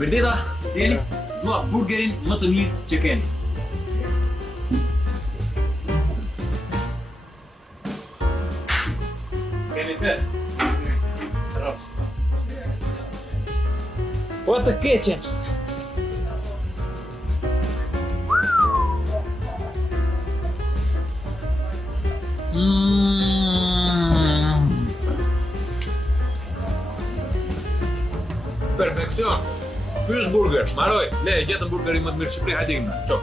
Mirdita, si jeni? Dua burgerin më të mirë që keni. Keni test? Po të keqen. Perfekcion. Ky është burger. Maroj, le gjetëm burgerin më të mirë Shqipëri, hajde ikim. Ço.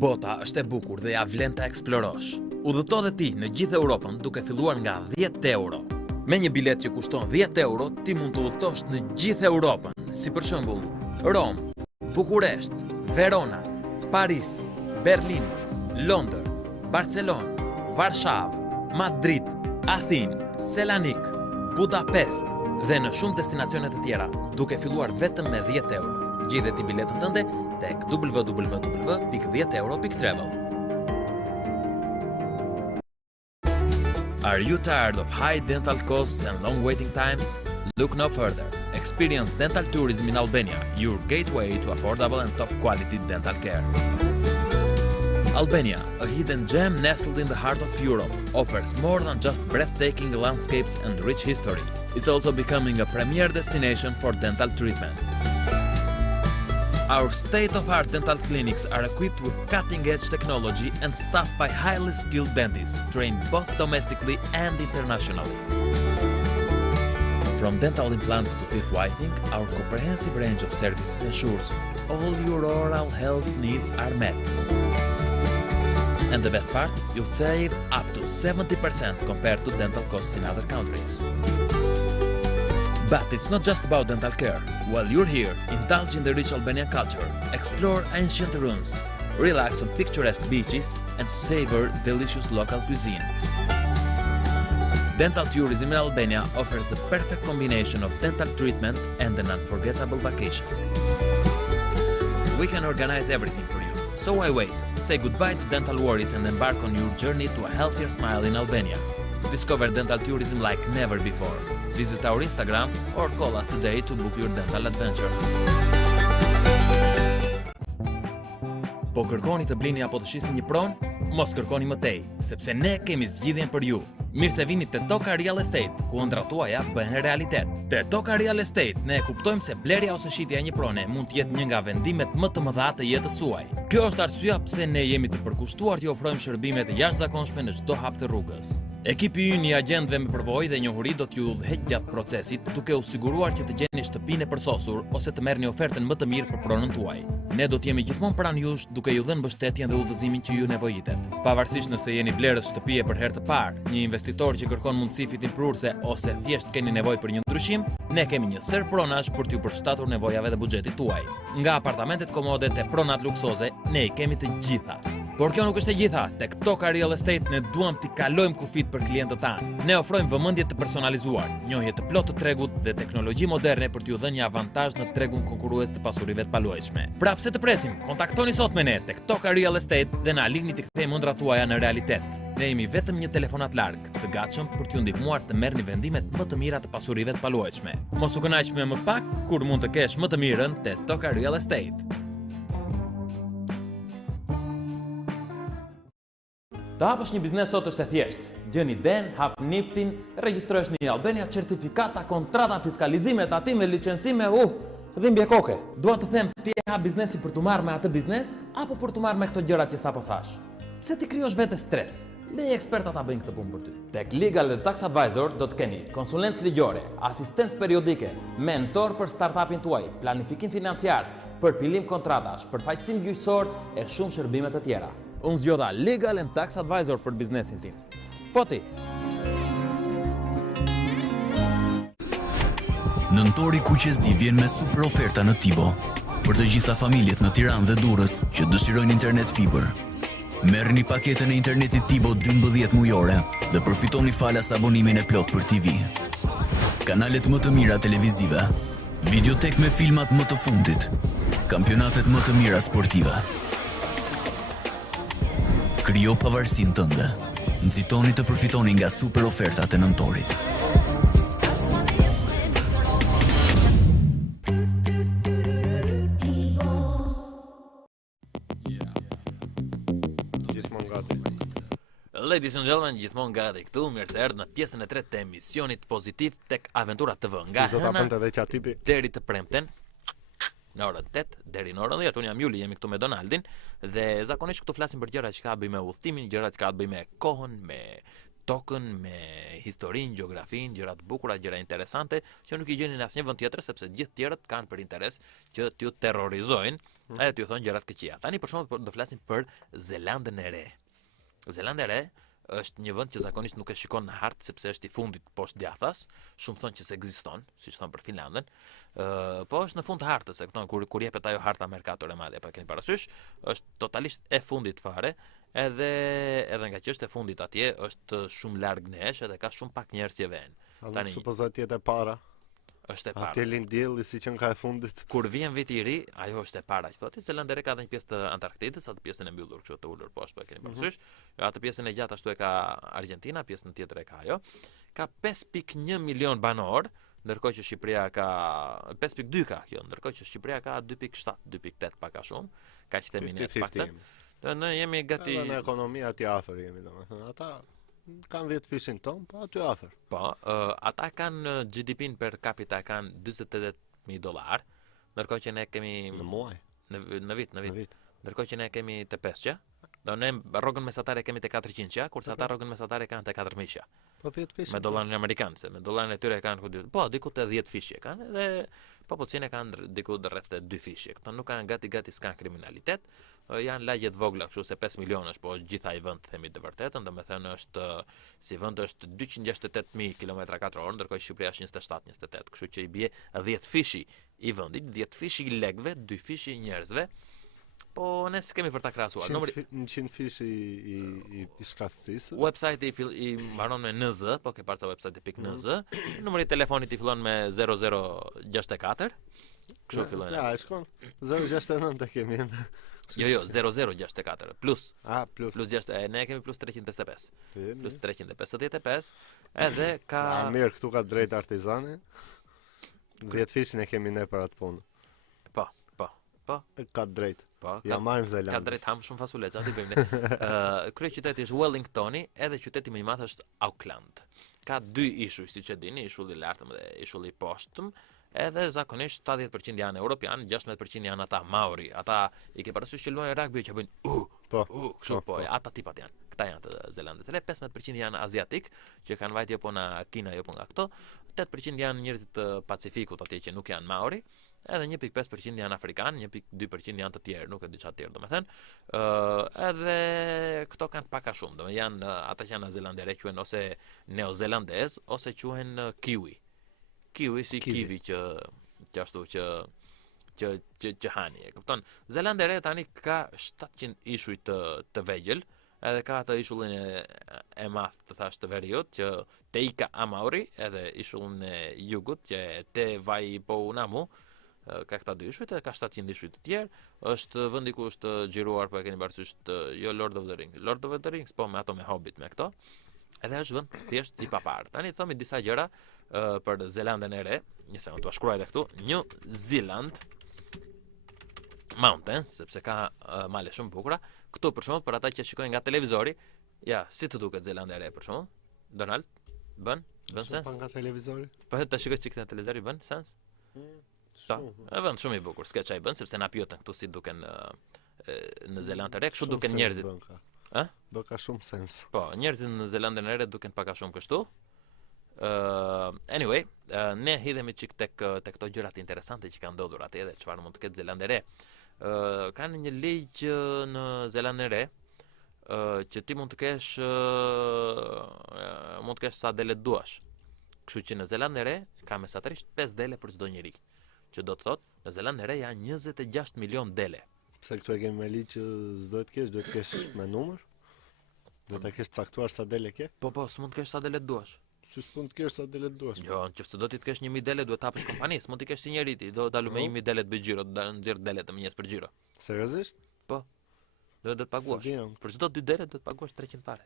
Bota është e bukur dhe ja vlen ta eksplorosh. Udhëto dhe ti në gjithë Europën duke filluar nga 10 euro. Me një bilet që kushton 10 euro, ti mund të udhëtosh në gjithë Europën, si për shembull Rom, Bukuresht, Verona, Paris, Berlin, Londër, Barcelonë, Varshavë, Madrid, Athinë, Selanik, Budapest dhe në shumë destinacione të tjera, duke filluar vetëm me 10 euro. Gjidhe ti biletën tënde tek www.10euro.travel. Are you tired of high dental costs and long waiting times? Look no further. Experience dental tourism in Albania, your gateway to affordable and top quality dental care. Albania, a hidden gem nestled in the heart of Europe, offers more than just breathtaking landscapes and rich history. It's also becoming a premier destination for dental treatment. Our state-of-art dental clinics are equipped with cutting-edge technology and staffed by highly skilled dentists, trained both domestically and internationally. From dental implants to teeth whitening, our comprehensive range of services ensures all your oral health needs are met. And the best part, you'll save up to 70% compared to dental costs in other countries. But it's not just about dental care. While you're here, indulge in the rich Albanian culture, explore ancient ruins, relax on picturesque beaches, and savor delicious local cuisine. Dental tourism in Albania offers the perfect combination of dental treatment and an unforgettable vacation. We can organize everything for you. So why wait? Say goodbye to dental worries and embark on your journey to a healthier smile in Albania. Discover dental tourism like never before. Visit our Instagram or call us today to book your dental adventure. Po kërkoni të blini apo të shisni një pronë? Mos kërkoni më tej, sepse ne kemi zgjidhjen për ju. Mirë se vini te Toka Real Estate, ku ëndrat tuaja bëhen realitet. Te Toka Real Estate ne kuptojmë se blerja ose shitja e një prone mund të jetë një nga vendimet më të mëdha të jetës suaj. Kjo është arsyeja pse ne jemi të përkushtuar t'ju ofrojmë shërbime të jashtëzakonshme në çdo hap të rrugës. Ekipi ynë i agjentëve me përvojë dhe njohuri do t'ju udhëheq gjatë procesit, duke u siguruar që të gjeni shtëpinë e përsosur ose të merrni ofertën më të mirë për pronën tuaj. Ne do t'jemi gjithmonë pranë jush duke ju dhënë mbështetjen dhe udhëzimin që ju nevojitet. Pavarësisht nëse jeni blerës shtëpie për herë të parë, një investitor që kërkon mundësi fitimpruese ose thjesht keni nevojë për një ndryshim, ne kemi një ser pronash për t'ju përshtatur nevojave dhe buxhetit tuaj. Nga apartamentet komode te pronat luksoze, ne i kemi të gjitha. Por kjo nuk është e gjitha, tek Toka Real Estate ne duam t'i kalojmë kufit për klientët tanë. Ne ofrojmë vëmendje të personalizuar, njohje të plotë të tregut dhe teknologji moderne për t'ju dhënë një avantazh në tregun konkurrues të pasurive të paluajtshme. Pra pse të presim? Kontaktoni sot me ne tek Toka Real Estate dhe na ligni të kthejmë ëndrat tuaja në realitet. Ne jemi vetëm një telefonat larg, të gatshëm për t'ju ndihmuar të merrni vendimet më të mira të pasurive të paluajtshme. Mos u kënaq me më pak kur mund të kesh më të mirën te Toka Real Estate. Të hapësh një biznes sot është e thjeshtë. Gjeni den, hap niftin, regjistrohesh në Albania, certifikata, kontrata, fiskalizime, tatime, licencime, dhimbje koke. Dua të them, ti e hap biznesi për të marrë me atë biznes apo për të marrë me këto gjërat që sapo thash? Pse ti krijosh vetë stres? Leje eksperta ta bëjnë këtë punë për ty. Tek Legal dhe Tax Advisor do të keni konsulencë ligjore, asistencë periodike, mentor për startupin tuaj, planifikim financiar, përpilim kontratash, përfaqësim gjyqësor e shumë shërbime të tjera. Unë zgjodha Legal and Tax Advisor për biznesin tim. Po ti? Nëntori Kuqezi vjen me super oferta në Tibo për të gjitha familjet në Tiranë dhe Durrës që dëshirojnë internet fiber. Merrni paketën e internetit Tibo 12 mujore dhe përfitoni falas abonimin e plot për TV. Kanalet më të mira televizive, videotek me filmat më të fundit, kampionatet më të mira sportive. Krijo pavarësinë tënde. Nxitoni të përfitoni nga super ofertat e nëntorit. Ladies and gentlemen, gjithmonë gati këtu, mirë se erdhët në pjesën e tretë të emisionit pozitiv tek Aventura TV. Nga hëna deri të premten, në orën 8 deri në orën 10, unë jam Juli, jemi këtu me Donaldin dhe zakonisht këtu flasim për gjëra që ka bëj me udhëtimin, gjëra që ka bëj me kohën, me tokën, me historinë, gjeografinë, gjëra të bukura, gjëra interesante që nuk i gjeni në asnjë vend tjetër sepse gjithë tjerët kanë për interes që t'ju terrorizojnë edhe t'ju thonë gjërat këqija. Tani për shembull do flasim për Zelandën e Re. Zelanda e Re është një vend që zakonisht nuk e shikon në hartë sepse është i fundit poshtë djathtas, shumë thonë që s'ekziston, siç thonë për Finlandën, po është në fund të hartës, e kupton, kur jepet ajo harta Mercator e madhe, pa keni parasysh, është totalisht e fundit fare, edhe nga që është e fundit atje, është shumë larg nesh edhe ka shumë pak njerëz që vjen. Tani supozoj të jetë e para. Është e para. Atje lind dielli si që ka e fundit. Kur vjen viti i ri, ajo është e para që thotë. Zelanda e Re ka edhe një pjesë të Antarktidës, atë pjesën e mbyllur kështu të ulur poshtë, pa keni parasysh. Atë pjesën e gjatë ashtu e ka Argentina, pjesën tjetër e ka ajo. Ka 5.1 milion banor, ndërkohë që Shqipëria ka 5.2 ka kjo, ndërkohë që Shqipëria ka 2.7, 2.8 pak a shumë. Kaq themi ne faktë. Ne jemi gati. Edhe në ekonomi aty afër jemi, domethënë. Ata kanë 10 fishin ton, po aty afër. Po, ata kanë GDP-n per capita kanë $48,000, ndërkohë që ne kemi Në muaj. në vit. Ndërkohë që ne kemi të 500. Do ne rrogën mesatare kemi të 400, kurse ata rrogën mesatare kanë të 4,000. Po 10 fish. Me dollarin amerikan, se me dollarin e tyre kanë po diku të 10 fishje kanë dhe popullsioni kanë diku rreth të 2 fishje. Këto nuk kanë gati s'kan kriminalitet. Janë lagje të vogla, kështu se 5 milionë është, po gjithaj vend themi të vërtetën, domethënë është si vend është 268,000 km2, ndërkohë Shqipëria është 27-28, kështu që i bie 10 fishi i vendit, 10 fishi i legëve, 2 fishi i njerëzve. Po ne s'kemi për ta krahasuar. 100 fish i shkatësisë. Website i mbaron me NZ, po ke parë website .nz. Numri i telefonit i fillon me 0064. Kështu fillon. Ja, shkon 069 kemi. Jo, 0064 plus. Plus. Plus 6, ne kemi plus 355. Plus 355, edhe ka mirë, këtu ka drejt artizani. 10 fishin e kemi ne për atë punë. Po. Ka drejt. Po, ja marrim Zelandës. Ka drejt ham shumë fasule, çfarë bëjmë ne? Kryeqyteti është Wellingtoni, edhe qyteti më i madh është Auckland. Ka 2 ishuj, siç e dini, ishulli i lartëm dhe ishulli i poshtëm. Edhe zakonisht 70% janë europian, 16% janë ata maori. Ata i ke parasysh që luajnë rugby që bëjnë kështu po, ata tipat janë. Këta janë të Zelandës. Edhe 15% janë aziatik, që kanë vajtë jo po nga Kina, jo po nga këto. 8% janë njerëz të Pacifikut atje që nuk janë maori. Edhe 1.5% janë afrikan, 1.2% janë të tjerë, nuk e di çfarë tjerë domethënë. Edhe këto kanë pak a shumë, domethënë janë ata që janë zelandere quhen ose neozelandez ose quhen kiwi. Kiwi si kiwi që ashtu që hani, e kupton? Zelandere tani ka 700 ishuj të vegjël, edhe ka atë ishullin e madh të thash të veriut që Teika Amauri, edhe ishullin e jugut që Te Vai Po Unamu. Ka këta 2 ishuj, ka 700 ishuj të tjerë. Është vendi ku është xhiruar, po e keni parasysh jo Lord of the Rings. Lord of the Rings, po me ato me Hobbit me këto. Edhe është vend thjesht i papar. Tani thomi disa gjëra për Zelandën e Re. Një sekond, do shkruaj edhe këtu. New Zealand Mountains, sepse ka male shumë bukura. Këtu për shembull, për ata që shikojnë nga televizori, ja, si të duket Zelanda e Re për shembull? Donald, bën sens? Pa nga televizori? Po ta shikoj çik në televizori bën sens? Është vend shumë i bukur, s'ka çaj bën sepse na pyetën këtu si duken në Zelandë e Re, kështu duken njerëzit. Bë ka shumë sens. Po, njerëzit në Zelandën e Re duken pak a shumë kështu. Anyway, ne hidhemi çik tek këto gjërat interesante që kanë ndodhur atje dhe çfarë mund të ketë Zelanda e Re. Kanë një ligj në Zelandën e Re që ti mund të kesh sa dele duash. Kështu që në Zelandën e Re ka mesatarisht 5 dele për çdo njeri. Që do të thotë në Zelandën e Re janë 26 milion dele. Pse këtu e kemi me ligj që s'do të kesh, duhet të kesh me numër? Do ta kesh caktuar sa dele ke? Po, s'mund të kesh sa dele duash. Si s'mund të kesh sa dele duash? Jo, nëse do ti të kesh 1000 dele, duhet të hapësh kompani, s'mund të kesh si njeriti, do dalu me 1000 dele të bëj xhiro, do nxjerr dele të mëjes për xhiro. Seriozisht? Po. Do të paguash. Për çdo 2 dele do të paguash 300 fare.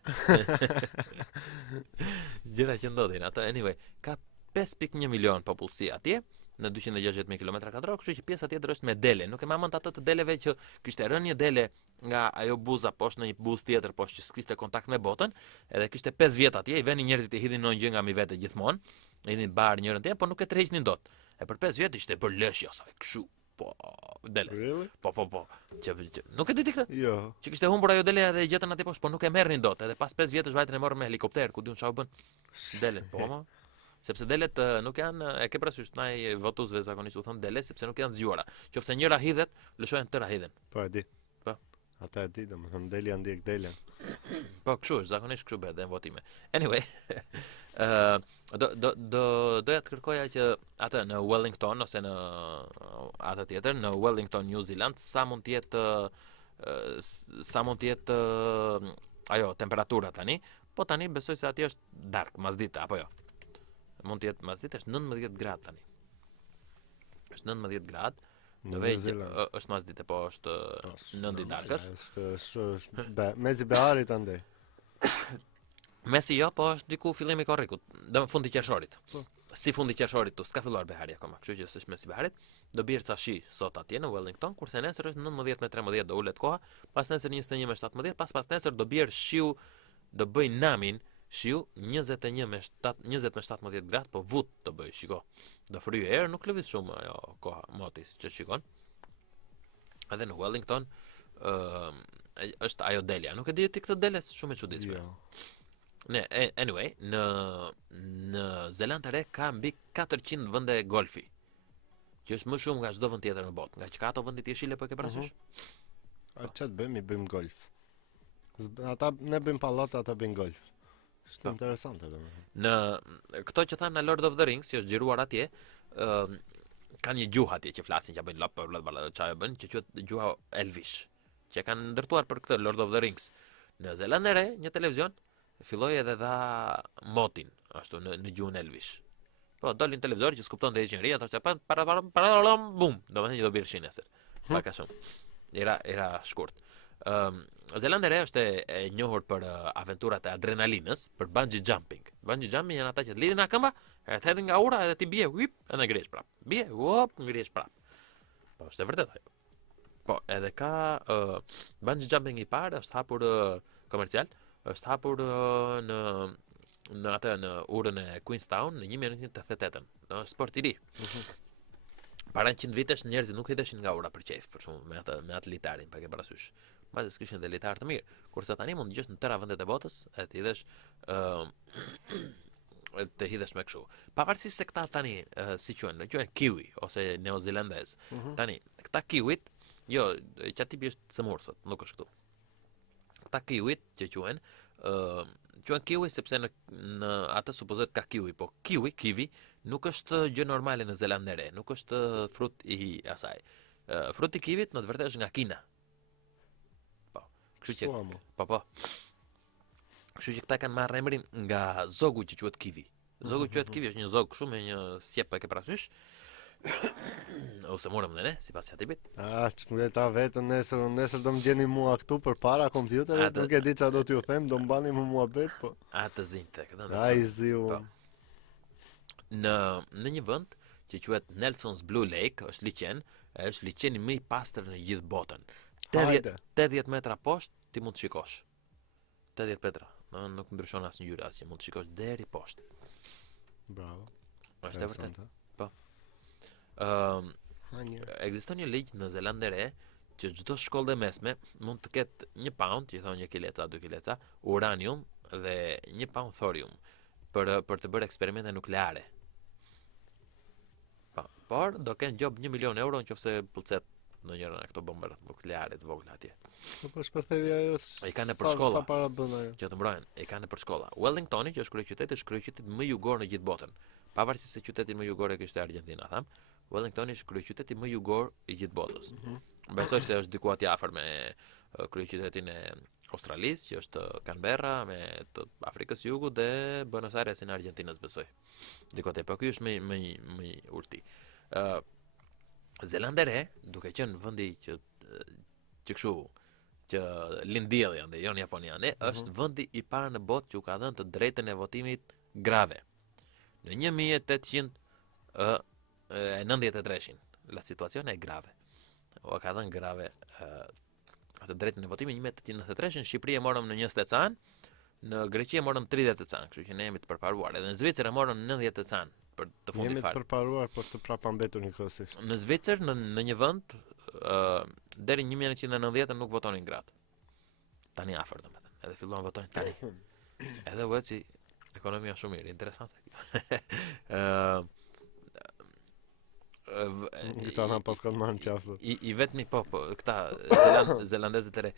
Gjëra që ndodhin ato, anyway, ka 5.1 milion popullsi atje në 260.000 km2, kështu që pjesa tjetër është me dele. Nuk e mamën ato të deleve që kishte rënë një dele nga ajo buza poshtë në një buzë tjetër poshtë që s'kishte kontakt me botën, edhe kishte 5 vjet atje, i venin njerëzit i hidhin në gjë nga mi vete gjithmonë, hidhin bar njërin tjetër, por nuk e tërheqnin dot. E për 5 vjet ishte bër lëshja sa kështu. Po, deles. Really? Po. Nuk e di ti këtë? Jo. Që kishte humbur ajo dele dhe gjetën atje poshtë, po nuk e merrnin dot. Edhe pas 5 vjetësh vajtën e morën me helikopter, ku diun çfarë bën. Delen, po mo. Sepse delet nuk janë, e ke parasysh ndaj votuesve zakonisht u thon dele sepse nuk janë zgjuara. Qofse njëra hidhet, lëshojnë tëra hidhen. Po e di. Po. Ata e di, domethënë deli janë ndjek delen. Po kështu është, zakonisht kështu bëhet në votime. Anyway, doja të kërkoja që atë në Wellington ose në atë tjetër në Wellington, New Zealand, sa mund të jetë ajo temperatura tani, po tani besoj se atje është dark masdita apo jo. Mund të jetë masdita, është 19 gradë tani. Është 19 gradë. Në vejtë është masdite, po është 9 darkës. Është mezi beharit andej. Mesi jo, po është diku fillimi i korrikut, në fundi qershorit. si fundi qershorit tu s'ka filluar behari akoma, kështu që s'është mes i beharit. Do bjerë ca shi sot atje në Wellington, kurse nesër është 19 me 13 do ulet koha, pas nesër 21 me 17, pas nesër do bjerë shiu, do bëj namin shiu 21 me 7, 20 me 17 gradë, po vut do bëj, shiko. Do fryjë erë, nuk lëviz shumë ajo koha motis që shikon. Edhe në Wellington është ajo delja. Nuk e di ti këtë dele, shumë e çuditshme. Anyway, në Zeland e Re ka mbi 400 vende golfi, që është më shumë nga çdo vend tjetër në botë. Nga që ka ato vende të jeshile po e ke parasysh? A çat bëjmë golf. Ata ne bëjmë pallate, ata bëjnë golf. Është interesante domethënë. Në këto që thanë në Lord of the Rings, që është xhiruar atje, kanë një gjuhë atje që flasin, që bëjnë lop çfarë bën, që quhet gjuha Elvish, që kanë ndërtuar për këtë Lord of the Rings. Në Zeland e Re, një televizion filloi edhe dha motin ashtu në gjuhën Elvish. Po dolin televizor që skupton të heqin ria, thoshte para bum, domethënë që do bërë nesër. Pak a shumë. Era shkurt. Zeland e Re është e njohur për aventurat e adrenalinës, për bungee jumping. Bungee jumping janë ata që lidhin nga këmba, e të hedhin nga ura edhe ti bie, whip, edhe ngrihesh prap. Bie, hop, ngrihesh prap. Po është e vërtetë ajo. Po, edhe ka bungee jumping i parë është hapur komercial, është hapur në urën e Queenstown në 1988. Është sport i ri. Para 100 vitesh njerëzit nuk hidheshin nga ura për qejf, për shembull, me atë litarin, pa ke parasysh. Mbas s'kishin dhe litar të mirë. Kurse tani mund të dëgjosh në tëra vendet e botës, e të hidhesh të hidhesh me kështu. Pavarësisht se këta tani si quhen kiwi ose neozelandez. Tani, këta kiwit, jo, qatipi është semur sot, nuk është këtu. Këta kiwit që quhen kiwi sepse në atë supozohet ka kiwi, po kiwi nuk është gjë normale në Zeland e Re, nuk është frut i asaj. Fruti i kiwit në të vërtetë është nga Kina. Po, kështu që po. Kështu që këta kanë marrë emrin nga zogu që quhet kiwi. Zogu quhet kiwi, është një zog shumë me një sjep pa ke parasysh. Ose morëm ne, sipas qatipit. Ç'më ta vetën nesër do më gjeni mua këtu përpara kompjuterit, nuk e di çfarë do t'ju them, do mbani më muhabet, po. Atë zinte, këtë. Ai ziu. Në një vend që quhet Nelson's Blue Lake, është liqen, është liqeni më i pastër në gjithë botën. 80 metra poshtë ti mund të shikosh. 80 metra, nuk ndryshon as ngjyra, as që mund të shikosh deri poshtë. Bravo. Është vërtet. Po. Ekziston një ligj në Zeland e Re që çdo shkollë e mesme mund të ketë 1 pound, që thonë 1 kileca, 2 kileca, uranium dhe 1 pound thorium për të bërë eksperimente nukleare. Por do kenë gjob 1 milion euro nëse pëlqet në njëra nga këto bomba nukleare të vogla atje. Po shpërthevi ajo. Ai kanë për shkolla. Sa para bën ajo? Që të mbrojnë, ai kanë për shkolla. Wellingtoni, që është kryeqyteti më jugor në gjithë botën. Pavarësisht se qyteti më jugor e kishte Argentina, tham. Wellingtoni është kryeqyteti më jugor i gjithë botës. Besoj se është diku atje afër me kryeqytetin e Australisë, që është Canberra, me të Afrikës së Jugut dhe Buenos Airesin e Argentinës, besoj. Diku atje, po ky është më i urti. Zeland e Re, duke qenë vendi që kështu që lindjellë janë, jo në Japoniane, është vendi i parë në botë që u ka dhënë të drejtën e votimit grave. Në 1893, la situazione è grave. O ka dhënë grave atë drejtën e votimit 1893, në Shqipëri e morëm në 20 can, në Greqi e morëm 30 can, kështu që ne jemi të përparuar. Edhe në Zvicër e morëm 90 can për të fundit fare. Jemi të përparuar për të prapambetur njëkohësisht. Në Zvicër në një vend deri 1990 nuk votonin gratë. Tani afër domethënë, edhe filluan votojnë tani. Edhe vëhet si ekonomia shumë mirë, interesante. Këta na pas kanë marrë qaftë. I vetmi këta zelandezët e re,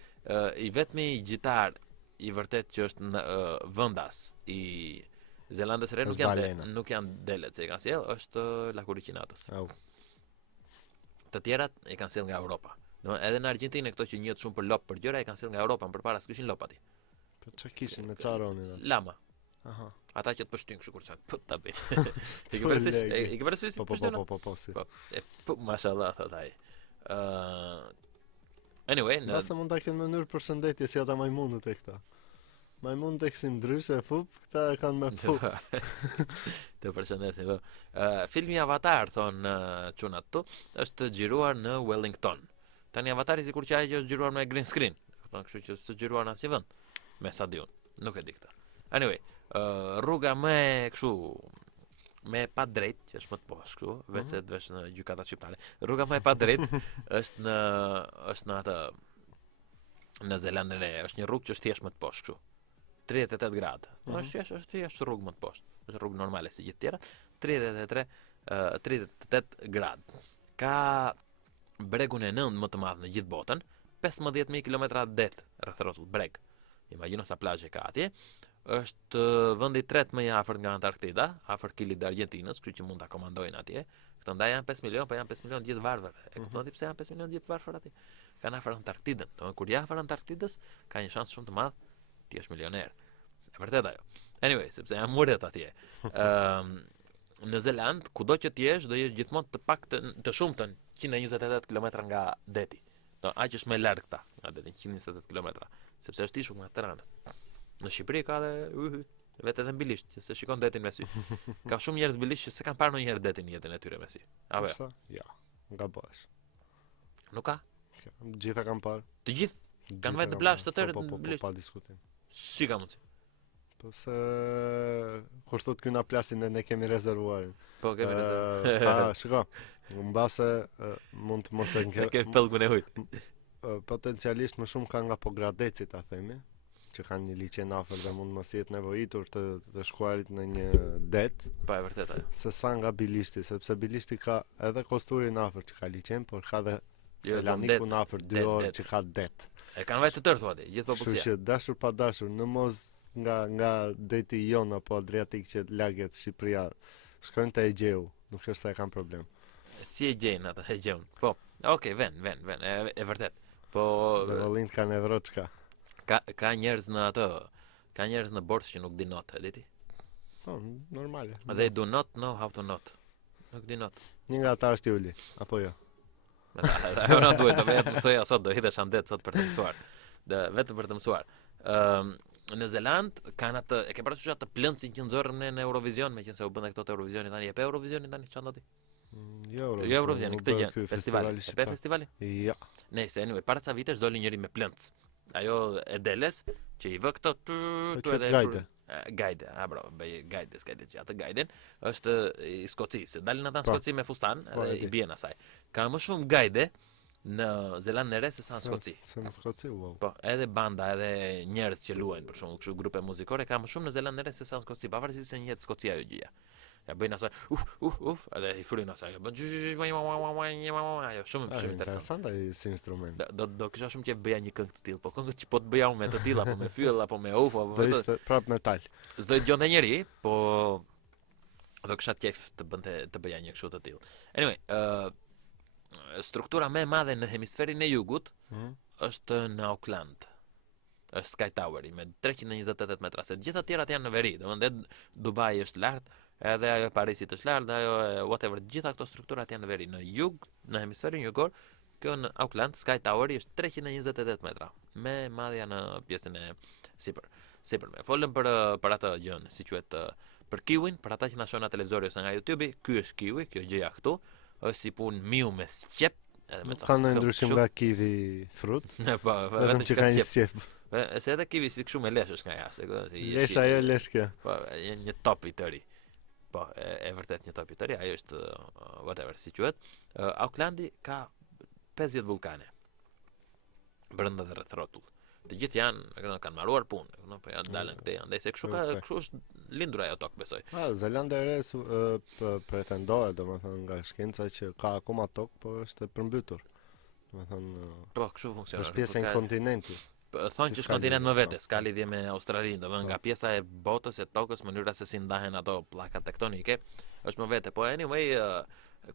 i vetmi gjitar i vërtet që është vendas i Zelandës së Re nuk janë delet se i kanë sjell, është la Curicinatës. Të tjerat i kanë sjell nga Europa. Edhe në Argjentinë këto që njihet shumë për lop për gjëra i kanë sjell nga Europa, përpara s'kishin lop aty. Po çka kishin me çaronin atë? Lama. Aha. Ata që të pështyn kështu kur çan. Ta bëj. I ke parasysh? Po, mashallah thot ai. Anyway, nëse mund ta kenë në mënyrë përshëndetje si ata majmunët e këta. Majmun e kishin ndryshe fup, këta e kanë me fup. Të përshëndesim. Filmi Avatar thon çunat tu, është xhiruar në Wellington. Tani Avatari sikur që ai që është xhiruar me green screen. Kështu që s'është xhiruar në asnjë vend. Me sa diun. Nuk e di këtë. Anyway, rruga më kështu me pa drejt, që është më të poshtë kështu, vetë të vesh në gjykata shqiptare. Rruga më e pa drejt është në atë në Zelandën e Re, është një rrugë që është thjesht më të poshtë kështu. 38 gradë. Është thjesht rrugë më të poshtë. Është rrugë normale si gjithë tjera. 38 gradë. Ka bregun e nëndë më të madh në gjithë botën, 15.000 kilometra det rreth rrotull breg. Imagjino sa plazhe ka atje. Është vendi i tretë më i afërt nga Antarktida, afër kilit të Argjentinës, kështu që mund ta komandojnë atje. Këto ndaj janë 5 milion, po janë 5 milion gjithë varfër. E kupton ti pse janë 5 milion gjithë varfër atje? Kanë afër Antarktidën. Domethënë kur afër Antarktidës ka një shans shumë të madh ti jesh milioner. E vërtet ajo. Anyway, sepse janë muret atje. Në Zeland, kudo që ti jesh, do jesh gjithmonë të shumtën 128 km nga deti. Do aq është më larg këta, nga deti 128 km, sepse është ishull nga Tirana. Në Shqipëri ka edhe vetë edhe mbilisht, që se shikon detin me sy. Ka shumë njerëz mbilisht që se kanë parë ndonjëherë detin në jetën e tyre me sy. Apo jo? Ja, gabosh. Nuk ka? Gjitha kanë parë. Të gjithë kanë vetë plazh të tërë mbilisht. Po pa diskutim. Si ka mundsi? Po se kur thot ky na plasin ne kemi rezervuarin. Po kemi rezervuar. Shiko. Mbase mund të mos e ngel. Ke pellgun e hujt. Potencialisht më shumë ka nga pogradecit, ta themi, që kanë një liçen afër dhe mund mos jetë nevojitur të shkuarit në një det. Po e vërtet ajo. Se sa nga bilishti, sepse bilishti ka edhe kosturin afër që ka liçen, por ka edhe Selanikun afër 2 orë që ka det. E kanë vetë të tërë thua ti, gjithë popullsia. Kështu që dashur pa dashur, në mos nga deti jon apo Adriatik që laget Shqipëria, shkojnë te Egjeu, nuk është se e kanë problem. Si e gjejnë ata Egjeun? Po, okay, vën, e vërtet. Po vëllin kanë evroçka. Ka njerëz në atë, ka njerëz në borsë që nuk di not, e di ti? Po, normale. They do not know how to not. Nuk di not. Një nga ata është Ishulli, apo jo? Ajo na duhet të vetë mësoja sot, do hidhesh andet sot për të mësuar. Vetëm për të mësuar. Në Zeland kanë atë, e ke parasysh atë plëncin që nxorrën në Eurovision, meqense u bën këto të Eurovisionit tani, e pe Eurovisionin tani çfarë ndodhi? Jo Eurovisionin, këtë gjë, festivali. E pe festivali? Ja. Nëse anyway, para ca vitesh doli njëri me plënc. Ajo e deles që i vë këto edhe gajde, bro, gajde, që atë gajden është i Skocisë. Dalin ata në Skoci me fustan edhe i bien asaj. Ka më shumë gajde në Zelandën e Re se sa në Skoci. Se në Skoci, wow. Po, edhe banda, edhe njerëz që luajnë për shkak kështu grupe muzikore ka më shumë në Zelandën e Re se sa në Skoci, pavarësisht se njetë Skocia ajo gjëja. Ja bëjnë asaj, edhe i fryn asaj. Ajo shumë interesante si instrument. Do kisha shumë që bëja një këngë të tillë, po këngët që po të bëja unë me të tilla, apo me fyll, apo me apo do ishte prap metal. S'do të dëgjonte njëri, po do kisha qejf të bëja një kështu të tillë. Anyway, struktura më e madhe në hemisferin e jugut është në Auckland. Është Sky Toweri me 328 metra. Se gjithë të tjerat janë në veri, domethënë Dubai është lart, edhe ajo Parisit është lart, ajo whatever, gjitha këto strukturat janë në veri. Në jug, në hemisferin jugor, kjo në Auckland Sky Toweri është 328 metra. Me madhja në pjesën e sipërme. Folëm për atë gjën, si quhet për kiwin, për ata që na shohin në televizor ose nga YouTube, ky është kiwi, kjo gjëja këtu, është si punë miu me sqep, edhe me ka ndryshim nga kiwi frut. Po, vetëm që ka një sqep. Se edhe kiwi si kështu me lesh është nga jashtë, lesh ajo lesh kjo. Po, një top i tëri. Po, e vërtet një top i tëri, ajo është whatever, si quhet. Aucklandi ka 50 vulkane. Brenda dhe rreth rrotull. Të gjithë kanë marruar punë, po janë dalën këtej, andaj se kështu është lindur ajo tokë, besoj. Zelanda e Re pretendohet, domethënë nga shkenca që ka akoma tokë, po është e përmbytur. Domethënë po kështu funksionon. Është pjesë e kontinentit. Thonë që është kontinent më vete, s'ka lidhje me Australinë, domethënë nga pjesa e botës e tokës, mënyra se si ndahen ato pllaka tektonike, është më vete. Po anyway,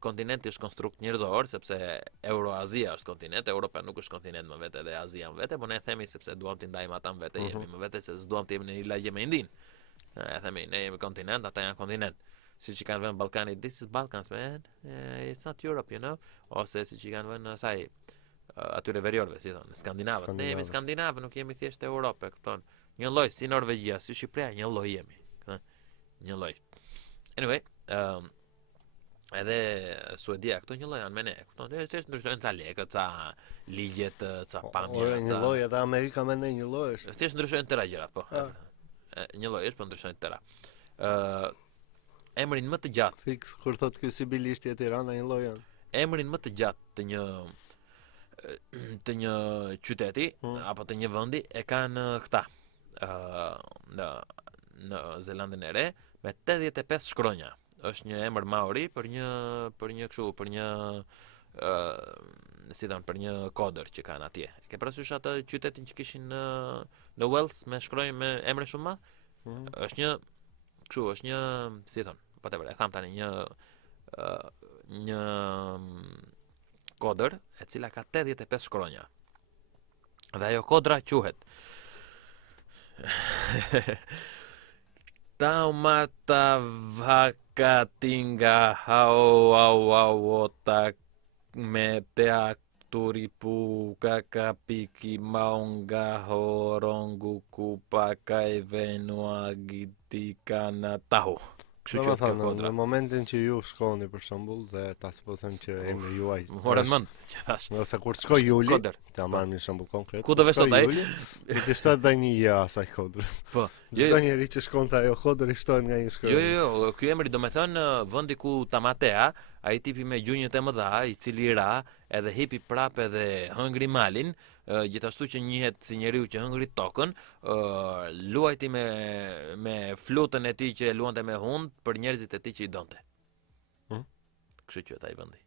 kontinenti është konstrukt njerëzor, sepse Euroazia është kontinent, Europa nuk është kontinent më vete dhe Azia më vete, por ne themi sepse duam të ndajmë ata më vete, jemi më vete se s'duam të jemi në një lagje me Indin. Ne themi ne jemi kontinent, ata janë kontinent. Siç i kanë vënë Ballkanit, this is Balkans man, it's not Europe, you know, ose siç i kanë vënë asaj atyre veriorëve, si thonë, skandinavët. Ne jemi skandinavë, nuk jemi thjesht Europë, kupton. Një lloj si Norvegjia, si Shqipëria, një lloj jemi. Një lloj. Anyway, edhe Suedia këto një lloj janë me ne. Kupton? Thjesht ndryshojnë ca lekë, ca ligjet, ca pamje, një lloj edhe Amerika me ne një lloj është. Thjesht ndryshojnë tëra gjërat, po. Një lloj është, po ndryshojnë tëra. Emrin më të gjatë. Fix kur thot ky sibilisht e Tirana një lloj janë. Emrin më të gjatë të një qyteti apo të një vendi e kanë këta. Në Zelandën e Re me 85 shkronja. Është një emër maori për një për një kodër që kanë atje. Ke parasysh atë qytetin që kishin në Wales me shkronjë me emre shumë madh? Është një si thon, whatever, e tham tani një kodër e cila ka 85 shkronja. Dhe ajo kodra quhet Taumata vakatinga hauauauota metea turipu kakapiki maunga horongu kupaka e venua gitikana tahu. Kështu që në momentin që ju shkoni për shembull dhe ta supozojmë që emri juaj. Morën mend që thash. Nëse kur të shkoj Juli, ta marrim një shembull konkret. Ku do vesh sot ai? I të shtohet dhe një ja asaj kodrës. Po. Çdo njeri që shkon te ajo kodër i shtohet nga një shkronjë. Jo, ky emri do të thonë vendi ku Tamatea, ai tipi me gjunjët e mëdha, i cili ra, edhe hipi prapë edhe hëngri malin, gjithashtu që njihet si njeriu që hëngri tokën, luajti me flutën e tij që luante me hund për njerëzit e tij që i donte. Kështu quhet ai vendi.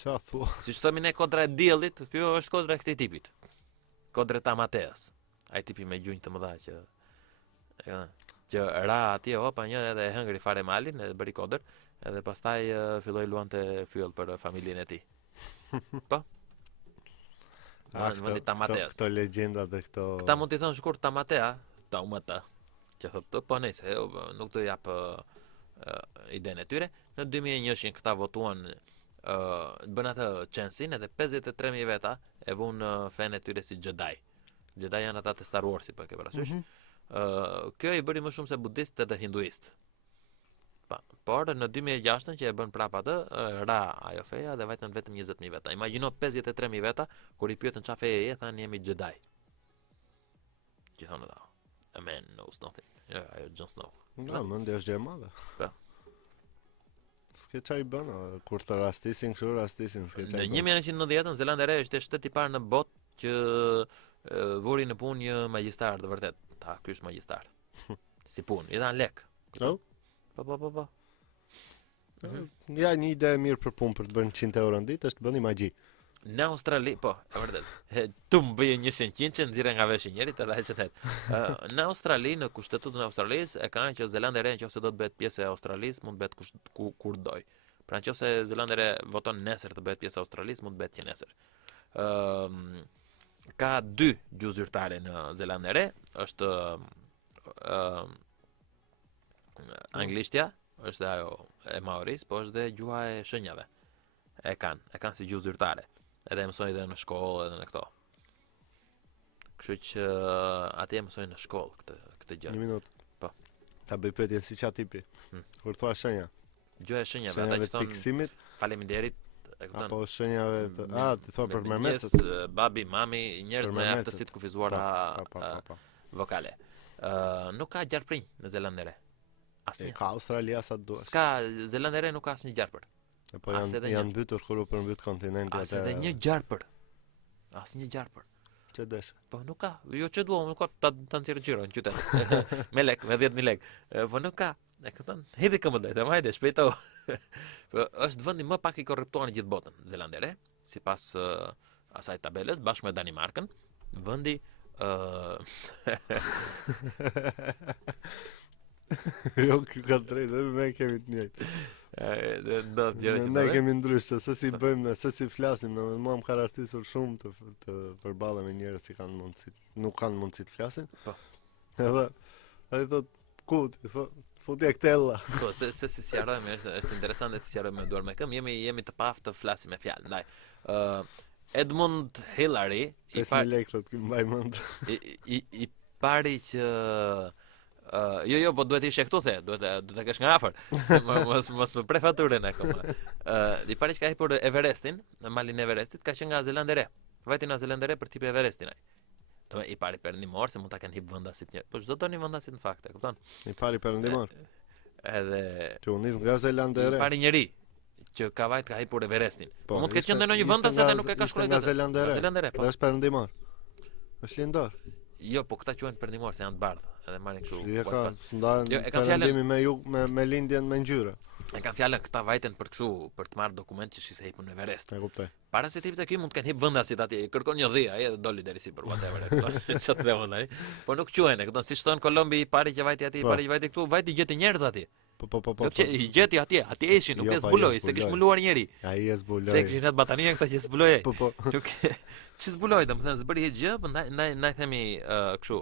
Çfarë thua? Siç themi ne kodra e diellit, kjo është kodra e këtij tipit. Kodra e Tamateas. Ai tipi me gjunjë të mëdha që ra atje hopa një edhe e hëngri fare malin, edhe bëri kodër, edhe pastaj filloi luante fyll për familjen e tij. Po. Vendi Tamateas. Këto legjenda dhe këto. Këta mund t'i thonë shkurt Tamatea, Taumata. Që thotë po nëse nuk do jap idenë e tyre. Në 2001 këta votuan bën atë censin edhe 53.000 veta e vunë fenë e tyre si Jedi. Jedi janë ata të Star Warsit, po ke parasysh. Kjo i bëri më shumë se budist edhe hinduist. Por në 2006 që e bën prapë atë, ra ajo feja dhe vetëm 20.000 veta. Imagjino 53.000 veta kur i pyetën çfarë feje je, thanë jemi Jedi. Që thonë ata. A man knows nothing. Ja, I just know. No, mendja është gjë e madhe. Po. S'ke çaj bën, kur të rastisin kështu, rastisin, s'ke çaj. Në 1990 Zelanda e Re ishte shteti i parë në botë që vuri në punë një magjistar të vërtet. Ta ky është magjistar. Si punë, i dhan lek. Po. Po. Ja, një ide e mirë për punë për të bërë 100 euro në ditë është të bëni magji. Në Australi, po, e vërtet. Tu më bëje 100 që nxirre nga veshi njerit edhe ai çet. Në Australi, në kushtetutën e Australisë e kanë që Zelanda e Re nëse do të bëhet pjesë e Australisë, mund të bëhet kur doj. Pra nëse Zelanda e Re voton nesër të bëhet pjesë e Australisë, mund të bëhet që nesër. Ka 2 gjuhë zyrtare në Zelandë e Re, është anglishtja, është ajo e maoris, po është dhe gjuha e shenjave. E kanë si gjuhë zyrtare. Edhe mësojnë edhe në shkollë edhe në këto. Kështu që atje mësojnë në shkollë këtë gjë. Një minutë. Po. Ta bëj pyetje si çfarë tipi? Kur thua shenja. Gjuha e shenjave, ata që thonë piksimit, faleminderit, e kupton. Apo shenjave ti thua për mermecët, babi, mami, njerëz me aftësi të kufizuara vokale. Nuk ka gjarprinj në Zelandë e Re. Asnjë. Ka Australia sa duash. Ska, Zelanda e Re nuk ka asnjë gjarpër. Po janë mbytur kur u përmbyt kontinenti atë. Asnjë një gjarpër. Asnjë gjarpër. Çe desh? Po nuk ka. Jo çe dua, nuk ka ta nxjerrë gjiro në qytet. Me lek, me 10.000 lek. Po nuk ka. E këton, hedhi këmbë drejt, hajde, shpejto. Po është vendi më pak i korruptuar në gjithë botën, Zelanda e Re, sipas asaj tabelës bashkë me Danimarkën, vendi Jo, ka drejtë, ne kemi të njëjtë. Ne kemi ndryshe, se si bëjmë, se si flasim, mua më ka rastisur shumë të përballem me njerëz që kanë mundësi, nuk kanë mundësi të flasin. Po. Edhe ai thot, ku ti futja këtella. Po, se si sqarojmë, është interesante si sqarojmë me duar me këmbë, jemi të paftë të flasim me fjalë. Ndaj, Edmund Hillary i pa lekë të mbaj mend. pari që jo, po duhet ishe këtu the, duhet të kesh nga afër. Mos më pre faturën akoma. I pari që ka hipur Everestin, në malin e Everestit, ka qenë nga Zelanda e Re. Vajti nga Zelanda e Re për tipe Everestin ai. Do i pari perëndimor se mund ta kenë hip vendasit një. Po çdo doni vendasit në fakt, e kupton? I pari perëndimor. Edhe Që u nis nga Zelanda e Re. I pari njeri që ka vajt ka hipur Everestin. Po mund të ketë qenë në një vend ishte se nuk e ka shkruar nga Zelanda e Re. Zelanda e Re, po. Dhe është perëndimor. Është lindor. Jo, po këta quhen perëndimor se janë të bardhë, edhe marrin kështu. E ka ndajnë Jo, e kanë fjalën perëndimi me lindjen me ngjyrë. E kanë fjalën këta vajten për kështu, për të marrë dokument që shise hipur në Everest. E kuptoj. Para se të hipte ky mund të kenë hip vendasit atje. Kërkon një dhia, ai edhe doli deri sipër whatever. Çfarë të vënë ai? Po nuk quhen, e kupton, si shton Kolombi i pari që vajti atje, i pari që vajti këtu, vajti gjeti njerëz atje. Po. Nuk që i gjeti atje ishin, nuk e zbuloi, se kish mbuluar njeri. Ai e zbuloi. Se kishin atë batania këta që zbuloi. Po. Nuk që zbuloi, domethënë s'bëri hiç gjë, po ndaj themi kështu.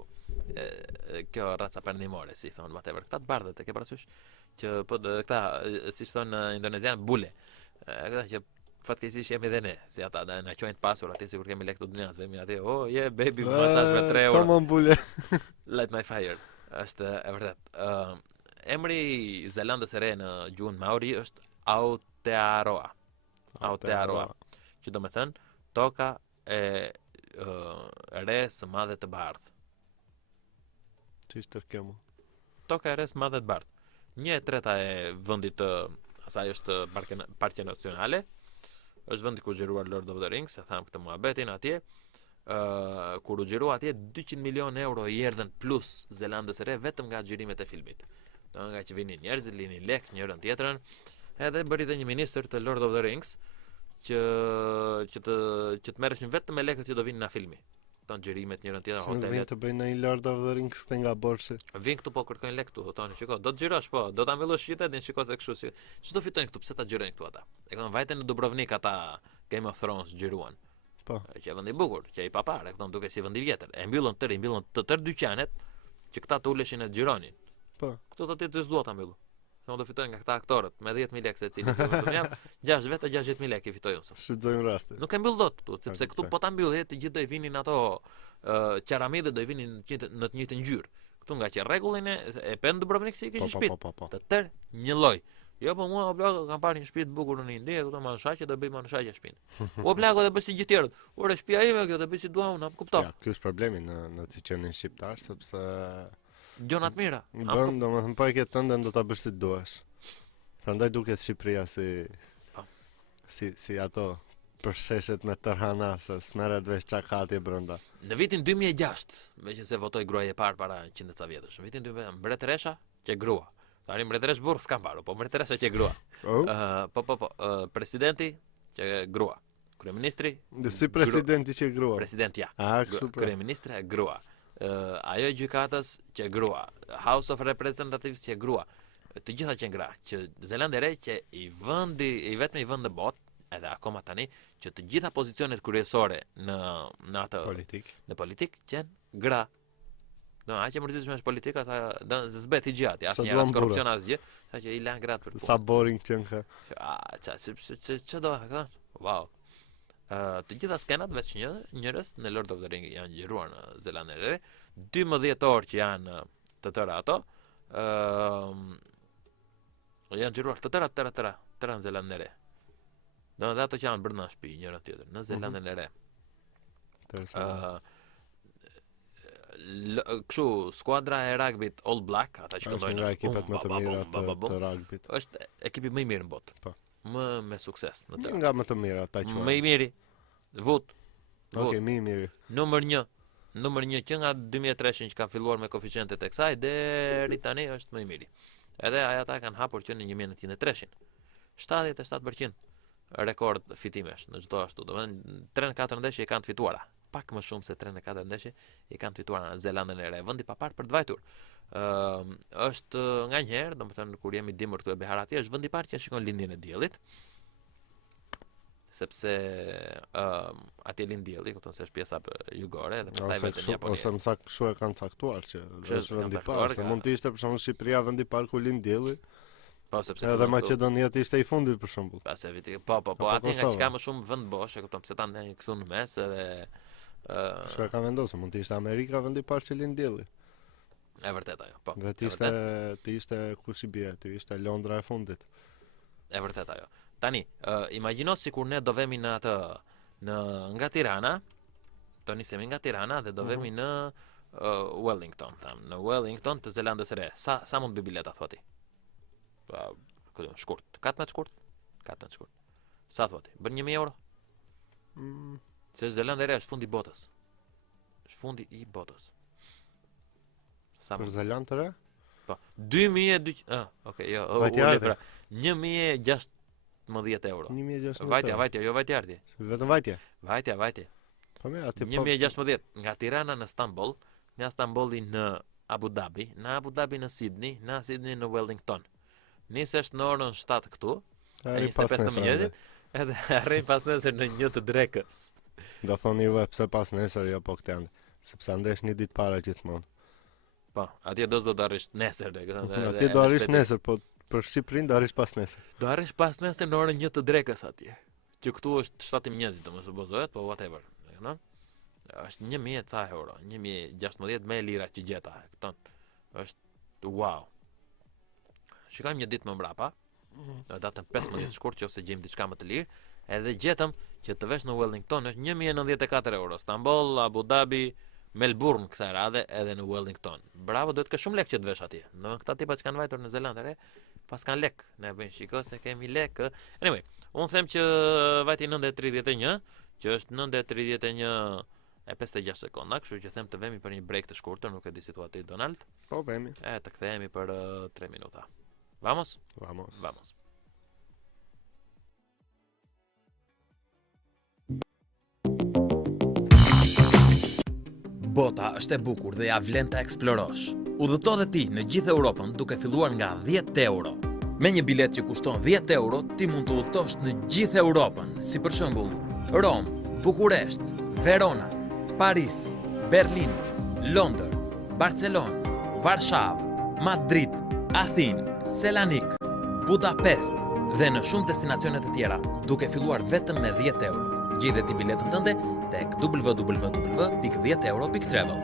Kjo raca perëndimore, si thon whatever. Këta të bardhët e ke parasysh që po këta si thon indonezian bule. Këta që fatkeqësisht jemi dhe ne, si ata na quajnë të pasur atje sikur kemi lekë të dunjas, vemi atje, oh yeah baby, masazh me 3 euro. Tamam bule. Light my fire. Është e vërtet. Emri i Zelandës së Re në gjuhën Maori është Aotearoa. Aotearoa. Që do të thënë toka e re së madhe të bardhë. Ç'është kjo? Toka e re së madhe të bardhë. 1/3 e vendit të asaj është parqe nacionale. Është vendi ku xhiruar Lord of the Rings, e tham këtë muhabetin atje. Kur u xhirua atje 200 milionë euro i erdhën plus Zelandës së Re vetëm nga xhirimet e filmit. Do nga që vinin njerëzit, linin lek njërën tjetrën, edhe bëri dhe një ministër të Lord of the Rings që të merreshin vetëm me lekët që do vinë nga filmi. Ton xhirimet njërën tjetër, hotelet. Si vjen të bëjnë një Lord of the Rings këtë nga borxhi. Vin këtu po kërkojnë lek këtu, thonë, shiko, do të xhirosh po, do ta mbyllosh qytetin, shiko se kështu si. Ç'do fitojnë këtu, pse ta xhirojnë këtu ata? E kanë vajte në Dubrovnik ata Game of Thrones xhiruan. Po. Që vendi i bukur, që i papare, këtu duke si vendi i vjetër. E mbyllën të tërë dyqanet që këta të uleshin e xhironin. Po. Këtu do të s'dua ta mbyllu. Se do fitojnë nga këta aktorët me 10.000 lekë secili. Vetëm jam 60.000 lekë i fitojnë unë. Shfrytëzojnë rastin. Nuk e mbyll dot këtu, sepse këtu po ta mbyllë të gjithë do i vinin ato qaramide do i vinin në të njëjtën ngjyrë. Këtu nga që rregullin e pen Dubrovnik si kishin shtëpi. Të tërë një lloj. Jo, po mua o blago kam parë një shtëpi të bukur në Indi, këtu më shaqe do bëj më shaqe shtëpinë. O blago do bëj si gjithë tjerët. Ora shtëpia ime kjo do bëj si dua unë, kuptoj. Ja, ky është problemi në të qenë shqiptar sepse gjonat mira. Bën, domethënë po e ke tëndën do ta bësh si duash. Prandaj duket Shqipëria si ato përsheshet me tërhana se s'merret vesh çakati brenda. Në vitin 2006, meqense votoi gruaja e parë para 100 ca vjetësh. Në vitin 2006 mbretëresha që grua. Tani mbretëresh burr s'kam parë, po mbretëresha që grua. Presidenti që grua. Kryeministri? Si presidenti që grua. Presidentja. Kryeministra grua. Ajo gjykatës që grua. House of Representatives që grua. Të gjitha që gra, që Zelanda e Re që i vetëm i vend në botë, edhe akoma tani, që të gjitha pozicionet kryesore në atë politik që gra. Do, aq e mërzitshme është politika sa s'bet i gjatë, asnjëra korrupsion asgjë, saqë i lan gratë për punë. Sa boring që ka. Ç'a do, ka? Wow. Të gjitha skenat veç njërës në Lord of the Rings janë gjëruar në Zelandën e Re, 12 orë që janë të tëra ato, janë gjëruar të tëra në Zelandën e Re. Do dhe ato që janë bërë në shtëpi njëra tjetër, në Zelandën e Re. Kështu, skuadra e rugbyt All Black, ata që këndojnë nga ekipet më të mira të rugbyt. Është ekipi më i mirë në botë. Po. Më me sukses në të. Nga më të mira ata që. Më i miri. Vot. Okej, më i miri. Numër 1 që nga 2003 që ka filluar me koeficientet e kësaj deri tani është më i miri. Edhe ata kanë hapur që në 1903. 77% rekord fitimesh në çdo ashtu. Do të thënë 3-4 ndeshje i kanë të fituara. Pak më shumë se 3-4 ndeshje i kanë të fituara në Zelandën e Re, vendi pa parë për të vajtur. Është nganjëherë, domethënë kur jemi dimër këtu e behar atje, është vendi i parë që shikon lindjen e diellit. Sepse atje lind dielli, kupton se është pjesa jugore dhe pastaj vetëm Japonia. Ose më saktë kështu e kanë caktuar që është vendi i parë, se mund të ishte për shembull Shqipëria vendi i parë ku lind dielli. Po sepse edhe Maqedonia ishte i fundit për shembull. Po atje nga që ka më shumë vend bosh, e kupton pse ta ndajnë këtu në mes edhe Çfarë ka vendosur? Mund të ishte Amerika vendi i parë që lind dielli. E vërtet ajo, po. Dhe të ishte kush i bie, të ishte Londra e fundit. E vërtet ajo. Tani, imagjino sikur ne do vemi në atë nga Tirana, do nisemi nga Tirana dhe do vemi në Wellington, në Wellington të Zelandës së Re. Sa mund të bëj bileta thoti? Shkurt, 14 shkurt? 14 shkurt. Sa thoti? Bën 1000 euro? Se Zelanda e Re është fundi i botës. Është fundi i botës. Për Zelandë të Re? Po, 2200, okay, jo, 1016 euro. 1600 Vajtja, jo vajtja ardhi. Vetëm vajtje? Vajtja. Po mirë, aty 1016 nga Tirana në Stamboll, nga Stambolli në Abu Dhabi, në Sydney, në Sydney në Wellington. Nisesh në orën 7 këtu, e 25 të mëngjesit, edhe arrin pas nesër në 1 të drekës. Do thoni juve pse pas nesër jo po këtë janë, sepse ndesh një ditë para gjithmonë. Po, atje do të arrish nesër. Atje do arrish nesër, po për Shqipërinë do arrish pas nesër. Do arrish pas nesër në orën 1 të drekës atje. Që këtu është 7 mëngjesit, do më supozohet, po whatever. Është 1000 ca euro, 1016 me lira që gjeta këton. Është wow. Shikojmë një ditë më mbrapa, në datën 15 shkurt, nëse gjejmë diçka më të lirë, edhe gjetëm që të vesh në Wellington është 1094 euro. Stamboll, Abu Dhabi, Melbourne kësaj radhe edhe në Wellington. Bravo, duhet ka shumë lek që të vesh atje. Në këta tipa që kanë vajtur në Zelandë e Re, pas kanë lek. Ne bëjmë shiko se kemi lek. Anyway, unë them që vajti 9:31, që është 9:31 e 56 sekonda, kështu që them të vemi për një break të shkurtër, nuk e di si thua ti Donald. Po vemi. Të kthehemi për 3 minuta. Vamos? Vamos. Bota është e bukur dhe ja vlen ta eksplorosh. Udhëto dhe ti në gjithë Europën duke filluar nga 10 euro. Me një bilet që kushton 10 euro, ti mund të udhëtosh në gjithë Europën, si për shembull Rom, Bukuresht, Verona, Paris, Berlin, Londër, Barcelonë, Varshavë, Madrid, Athinë, Selanik, Budapest dhe në shumë destinacione të tjera, duke filluar vetëm me 10 euro. Gjej ti biletën tënde tek www.10euro.travel.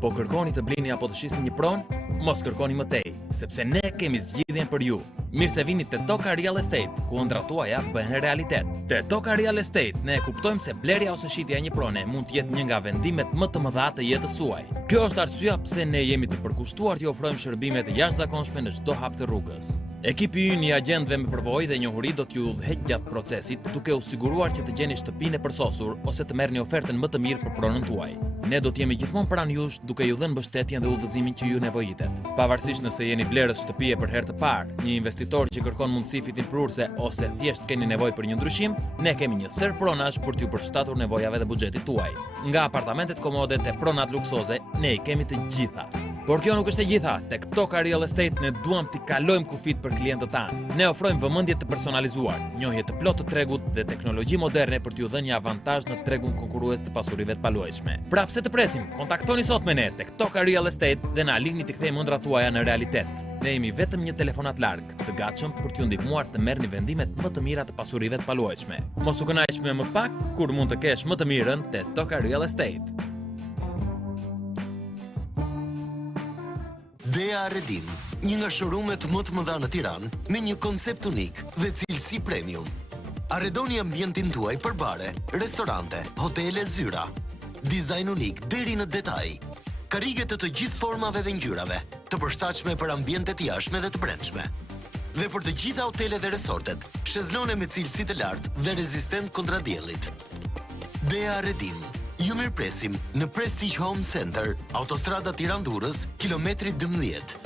Po kërkoni të blini apo të shisni një pronë? Mos kërkoni më tej, sepse ne kemi zgjidhjen për ju. Mirë se vini te Toka Real Estate, ku ëndrat tuaja bëhen realitet. Te Toka Real Estate ne kuptojmë se blerja ose shitja e një prone mund të jetë një nga vendimet më të mëdha të jetës suaj. Kjo është arsyeja pse ne jemi të përkushtuar t'ju ofrojmë shërbime të jashtëzakonshme në çdo hap të rrugës. Ekipi ynë i agjentëve me përvojë dhe njohuri do t'ju udhëheq gjatë procesit, duke u siguruar që të gjeni shtëpinë e përsosur ose të merrni ofertën më të mirë për pronën tuaj. Ne do t'jemi gjithmonë pranë jush, duke ju dhënë mbështetjen dhe udhëzimin që ju nevojitet. Pavarësisht nëse jeni blerës shtëpie për herë të parë, një investitor që kërkon mundësi fitimpruese ose thjesht keni nevojë për një ndryshim, ne kemi një sër pronash për t'ju përshtatur nevojave dhe buxhetit tuaj. Nga apartamentet komode te pronat luksoze, ne i kemi të gjitha. Por kjo nuk është e gjitha. Tek Toka Real Estate ne duam t'i kalojmë kufit për klientët tanë. Ne ofrojmë vëmendje të personalizuar, njohje të plotë të tregut dhe teknologji moderne për t'ju dhënë një avantazh në tregun konkurrues të pasurive të paluajtshme. Pra pse të presim? Kontaktoni sot me ne tek Toka Real Estate dhe na ligni të kthejmë ëndrat tuaja në realitet. Ne jemi vetëm një telefonat larg, të gatshëm për t'ju ndihmuar të merrni vendimet më të mira të pasurive të paluajtshme. Mos u kënaq me më pak kur mund të kesh më të mirën te Toka Real Estate. Dea Redim, një nga showroom-et më të mëdha në Tiranë, me një koncept unik dhe cilësi premium. Arredoni ambientin tuaj për bare, restorante, hotele, zyra. Dizajn unik deri në detaj. Karrige të gjithë formave dhe ngjyrave, të përshtatshme për ambientet jashtme dhe të brendshme. Dhe për të gjitha hotelet dhe resortet, shezlone me cilësi të lartë dhe rezistent kundra diellit. Dea Redim. Ju mirëpresim në Prestige Home Center, autostrada Tiranë-Durrës, kilometri 12.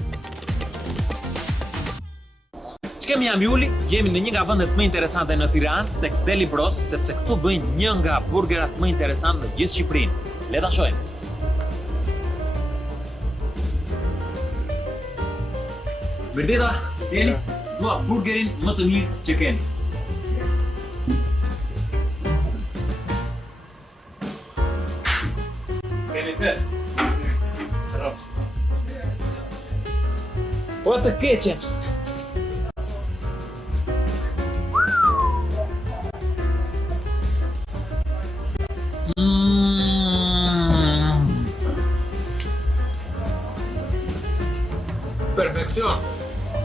Ç'kemi jam Yuli, jemi në një nga vendet më interesante në Tiranë, tek Deli Bros, sepse këtu bëjnë një nga burgerat më interesantë në gjithë Shqipërinë. Le ta shohim. Mirdita, si jeni? Dua burgerin më të mirë që keni. Keni test? What the kitchen? Atencion.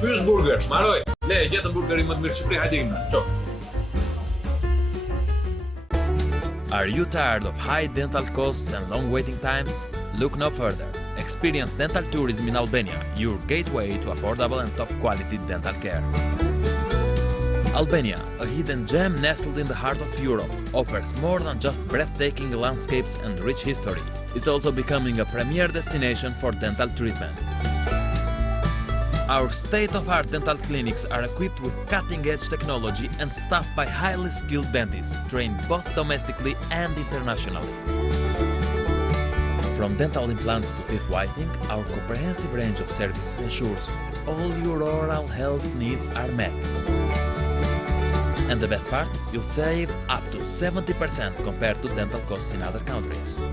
Ky është burger. Mbaroj. Le, gjetëm burgerin më të mirë në Shqipëri, hajde ikim. Ço. Are you tired of high dental costs and long waiting times? Look no further. Experience dental tourism in Albania, your gateway to affordable and top quality dental care. Albania, a hidden gem nestled in the heart of Europe, offers more than just breathtaking landscapes and rich history. It's also becoming a premier destination for dental treatment. Our state-of-art dental clinics are equipped with cutting-edge technology and staffed by highly skilled dentists, trained both domestically and internationally. From dental implants to teeth whitening, our comprehensive range of services ensures all your oral health needs are met. And the best part, you'll save up to 70% compared to dental costs in other countries.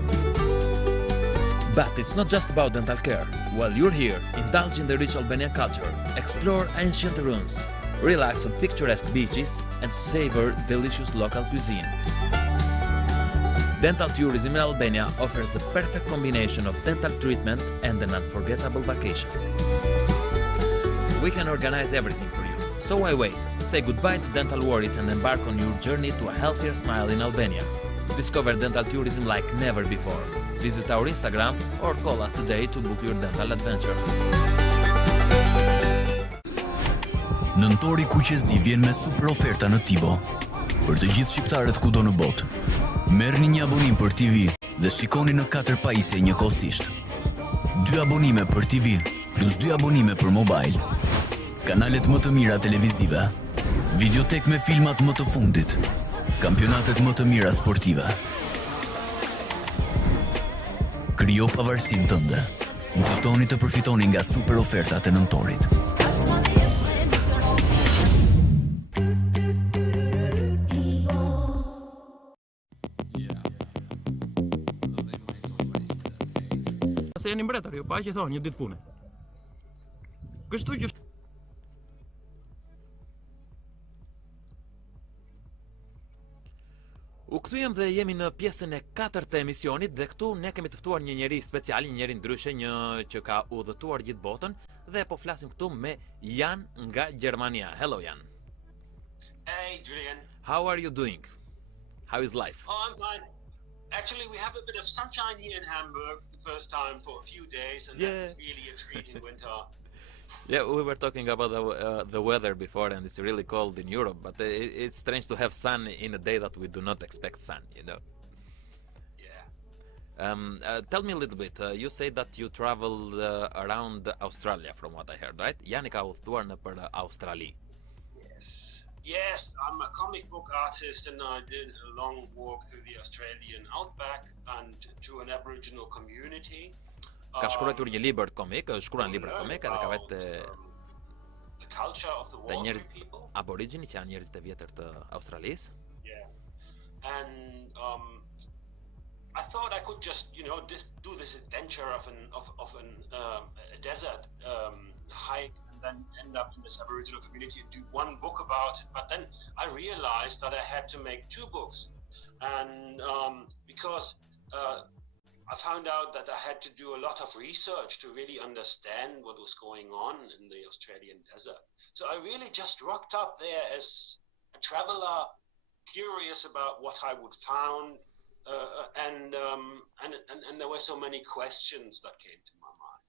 But it's not just about dental care. While you're here, indulge in the rich Albanian culture, explore ancient ruins, relax on picturesque beaches, and savor delicious local cuisine. Dental tourism in Albania offers the perfect combination of dental treatment and an unforgettable vacation. We can organize everything for you. So why wait? Say goodbye to dental worries and embark on your journey to a healthier smile in Albania. Discover dental tourism like never before. Visit our Instagram or call us today to book your dental adventure. Nëntori Kuqezi vjen me super oferta në Tibo. Për të gjithë shqiptarët kudo në botë. Merrni një abonim për TV dhe shikoni në 4 pajisje njëkohësisht. 2 abonime për TV plus 2 abonime për mobile. Kanalet më të mira televizive. Videotek me filmat më të fundit. Kampionatet më të mira sportive. Krijo pavarësinë tënde. Nxitoni të përfitoni nga super ofertat e nëntorit. Se jeni mbretër, ju pa që thonë një ditë pune. Kështu që U kthyem dhe jemi në pjesën e 4 të emisionit dhe këtu ne kemi të ftuar një njeri special, një njeri ndryshe, një që ka udhëtuar gjithë botën dhe po flasim këtu me Jan nga Gjermania. Hello Jan. Hey Julian. How are you doing? How is life? Oh, I'm fine. Actually, we have a bit of sunshine here in Hamburg the first time for a few days, and that's really a treat in winter. Yeah, we were talking about the weather before, and it's really cold in Europe, but it's strange to have sun in a day that we do not expect sun, you know. Yeah. Tell me a little bit, you say that you traveled around Australia, from what I heard, right? Jani ka udhëtuar nëpër Australi. Yes, I'm a comic book artist and I did a long walk through the Australian outback and to an Aboriginal community. Ka shkruar një libër komik, shkruan libra komik edhe ka vetë the culture of the njerëz people. Aborigini që janë njerëzit e vjetër të Australisë. Yeah. And I thought I could just, do this adventure of a desert hike and then end up in this Aboriginal community and do one book about it. But then I realized that I had to make 2 books. And because I found out that I had to do a lot of research to really understand what was going on in the Australian desert. So I really just rocked up there as a traveler, curious about what I would find, and there were so many questions that came to my mind.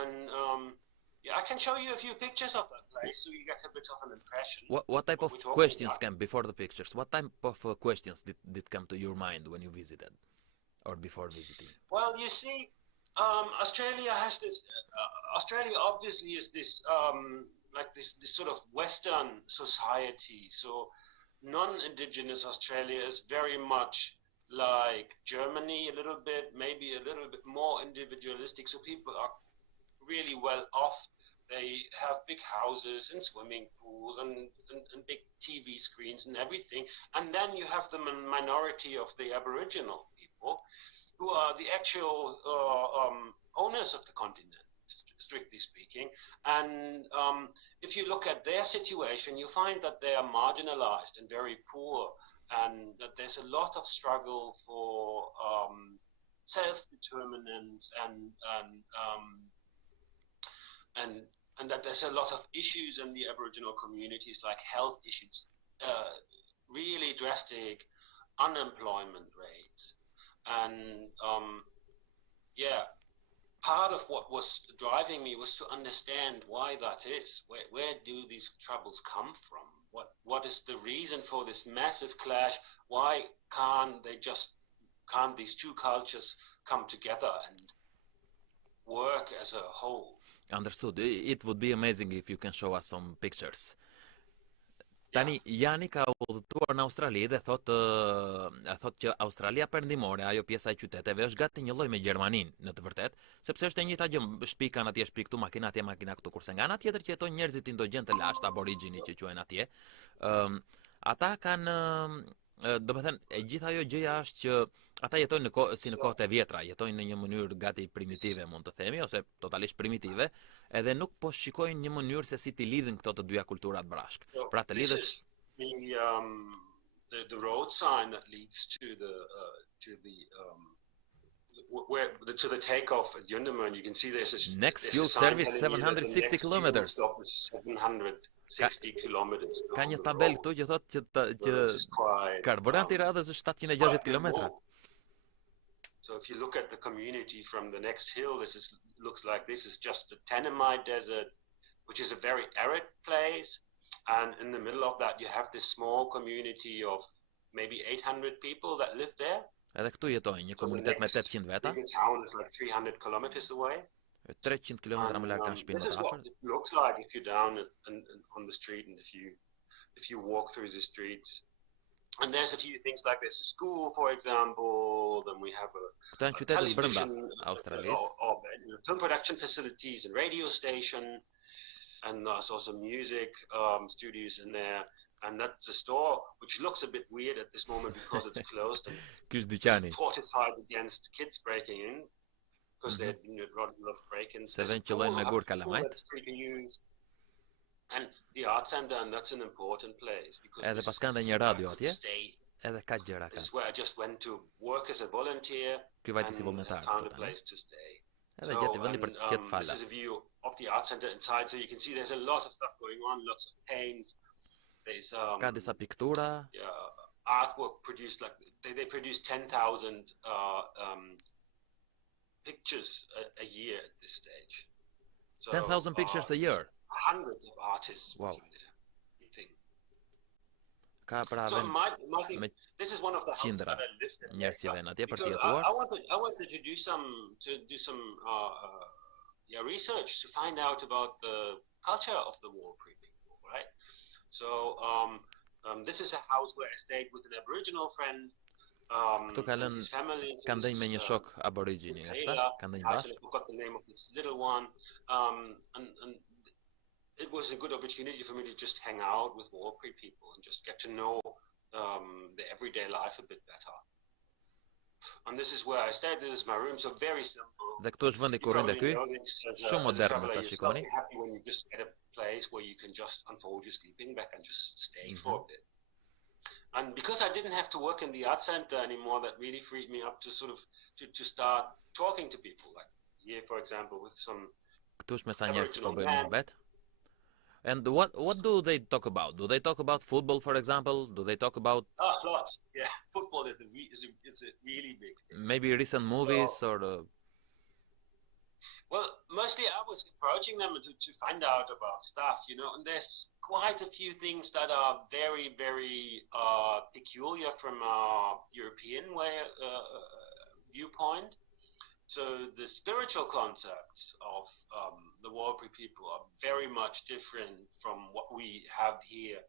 And yeah, I can show you a few pictures of that place so you get a bit of an impression. What type of questions came before the pictures? What type of questions did come to your mind when you visited or before visiting? Well, you see, Australia has this. Australia obviously is this this sort of Western society. So non-Indigenous Australia is very much like Germany, a little bit, maybe a little bit more individualistic. So people are really well off. They have big houses and swimming pools and big TV screens and everything. And then you have the minority of the Aboriginal people who are the actual owners of the continent, strictly speaking. And if you look at their situation, you find that they are marginalized and very poor, and that there's a lot of struggle for self-determinance and and that there's a lot of issues in the Aboriginal communities, like health issues, really drastic unemployment rates, and part of what was driving me was to understand why that is. Where do these troubles come from? What is the reason for this massive clash? Why can't these two cultures come together and work as a whole? Understood. It would be amazing if you can show us some pictures. Tani, Jani ka udhëtuar në Australi dhe thot që Australia perëndimore, ajo pjesa e qyteteve, është gati një lloj me Gjermaninë, në të vërtetë, sepse është e njëjta gjë, shtëpi kanë atje, shtëpi këtu, makina atje, makina këtu, kurse nga ana tjetër që jetojnë njerëzit indogjent të lashtë, aborigjini që quhen atje, ata kanë, do të thënë, e gjithë ajo gjëja është që ata jetojnë në kohët e vjetra, jetojnë në një mënyrë gati primitive, mund të themi, ose totalisht primitive, edhe nuk po shikojnë një mënyrë se si t'i lidhin këto të dyja kulturat bashk. Pra të lidhësh the road sign that leads to the takeoff at Yundeman. You can see there's a next fuel service 760 kilometers. 760 kilometers. Ka një tabel këtu që thotë që karburanti i radhës është 760 kilometra. So if you look at the community from the next hill, looks like this is just the Tenemite Desert, which is a very arid place. And in the middle of that, you have this small community of maybe 800 people that live there. Edhe këtu jetojnë një komunitet me 800 veta. The town is like 300 kilometers away. 300 kilometra më larg kanë shtëpinë më afër. This is what it looks like if you're down on the street and if you walk through the streets. And there's a few things like there's a school, for example, then we have a television, film production facilities and radio station, and there's also music studios in there. And that's a store which looks a bit weird at this moment because it's closed and it's fortified against kids breaking in, because they love break-ins. Free to use. And the art center, and that's an important place because edhe pas kanë një radio atje, edhe ka gjëra ka. This is where I just went to work as a volunteer. Ky vajti si vullnetar. Found a place to stay. Edhe gjeti vendi për të qetë falas. This is a view of the art center inside, so you can see there's a lot of stuff going on, lots of paints. There's ka disa piktura. Artwork produced, like they produce 10,000 pictures a year at this stage. So, 10,000 pictures a year. Hundreds of artists. Wow. This is one of the houses that I lived in. I wanted to do some research to find out about the culture of the Warlpiri people, right? So this is a house where I stayed with an Aboriginal friend. Këtu kanë dhënë me një shok aborigjini, kanë dhënë bashkë. I forgot the name of this little one, and it was a good opportunity for me to just hang out with Warlpiri people and just get to know the everyday life a bit better. And this is where I stayed. This is my room, so very simple. Dhe këtu është vendi ku rënde ky. Shumë modern, sa shikoni. Happy when you just get a place where you can just unfold your sleeping bag and just stay for a bit. And because I didn't have to work in the art center anymore, that really freed me up to sort of to start talking to people. Like here, for example, with some. Këtu është me sa njerëz që po bëjnë muhabet. And what do they talk about? Do they talk about football, for example? Do they talk about? Lots. Yeah, football is a really big thing. Maybe recent movies or. Well, mostly I was approaching them to find out about stuff, you know. And there's quite a few things that are very, very peculiar from our European viewpoint. So the spiritual concepts of the Warlpiri people are very much different from what we have here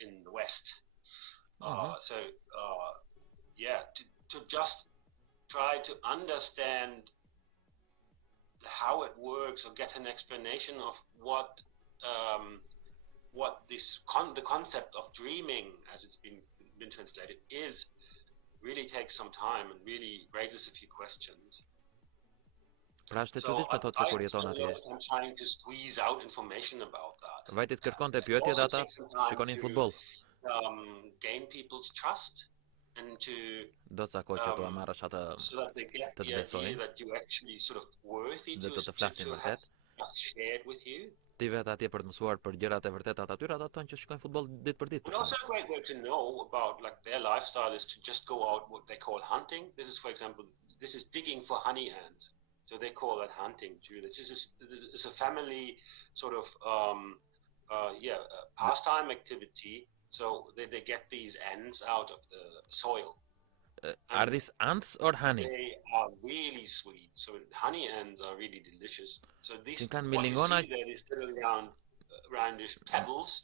in the West. To just try to understand how it works or get an explanation of what the concept of dreaming, as it's been translated, is, really takes some time and really raises a few questions. Pra është e çuditshme thotë se kur jeton atje. Vajtit kërkonte pyetje dhe ata shikonin futboll. Do të cakoj që t'u marrësh atë të besojnë dhe të flasin vërtet. shared with you. Ti vet atje për të mësuar për gjërat e vërteta të atyre, ata thonë që shikojnë futboll ditë për ditë. But also a great way to know about like their lifestyle is to just go out what they call hunting. This is, for example, this is digging for honey ants. So they call that hunting too. This is a family sort of pastime activity. So they get these ants out of the soil. Are these ants or honey? They are really sweet. So honey ants are really delicious. So these Can what you milingona- see there, these little roundish pebbles.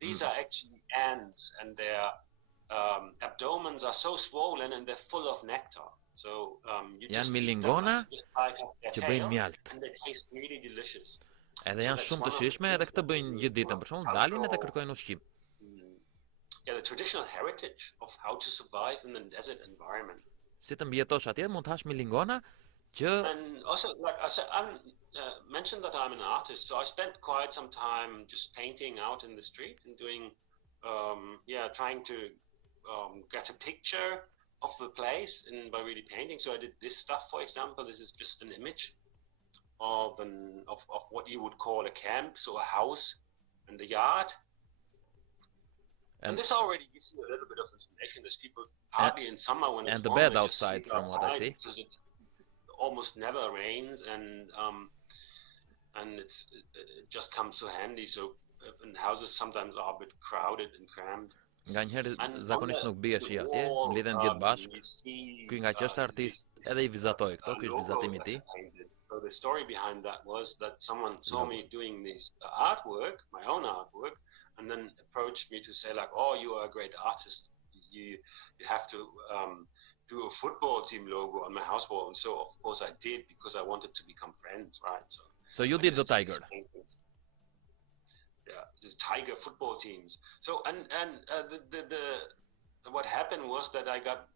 These are actually ants, and their abdomens are so swollen and they're full of nectar. So you Janë just milingona just bite off their që bëjnë tail, mjalt. and they taste really delicious. Edhe janë shumë të shijshme edhe këtë bëjnë gjithë ditën. Për shembull, dalin edhe kërkojnë ushqim. Yeah, the traditional heritage of how to survive in the desert environment. Si të mbjetosh atje, mund të hash milingona që And also, like I said, I'm mentioned that I'm an artist, so I spent quite some time just painting out in the street and doing, trying to get a picture of the place and by really painting. So I did this stuff, for example. This is just an image of what you would call a camp, so a house in the yard. And this already gives you a little bit of information. There's people hardly in summer when it's and the warm, bed they just outside, sleep from what I see. because it almost never rains, and it just comes so handy. So and houses sometimes are a bit crowded and crammed. Nganjëherë zakonisht nuk bie shi atje, mlidhen gjithë bashkë. Ky nga që është artist, edhe I vizatoi këto, ky është vizatimi I tij. So the story behind that was that someone saw me doing this artwork, my own artwork, and then approached me to say like, "Oh, you are a great artist. You have to do a football team logo on my house wall." And so of course I did, because I wanted to become friends, right? So you did the tiger. Yeah, this tiger football teams. So and what happened was that I got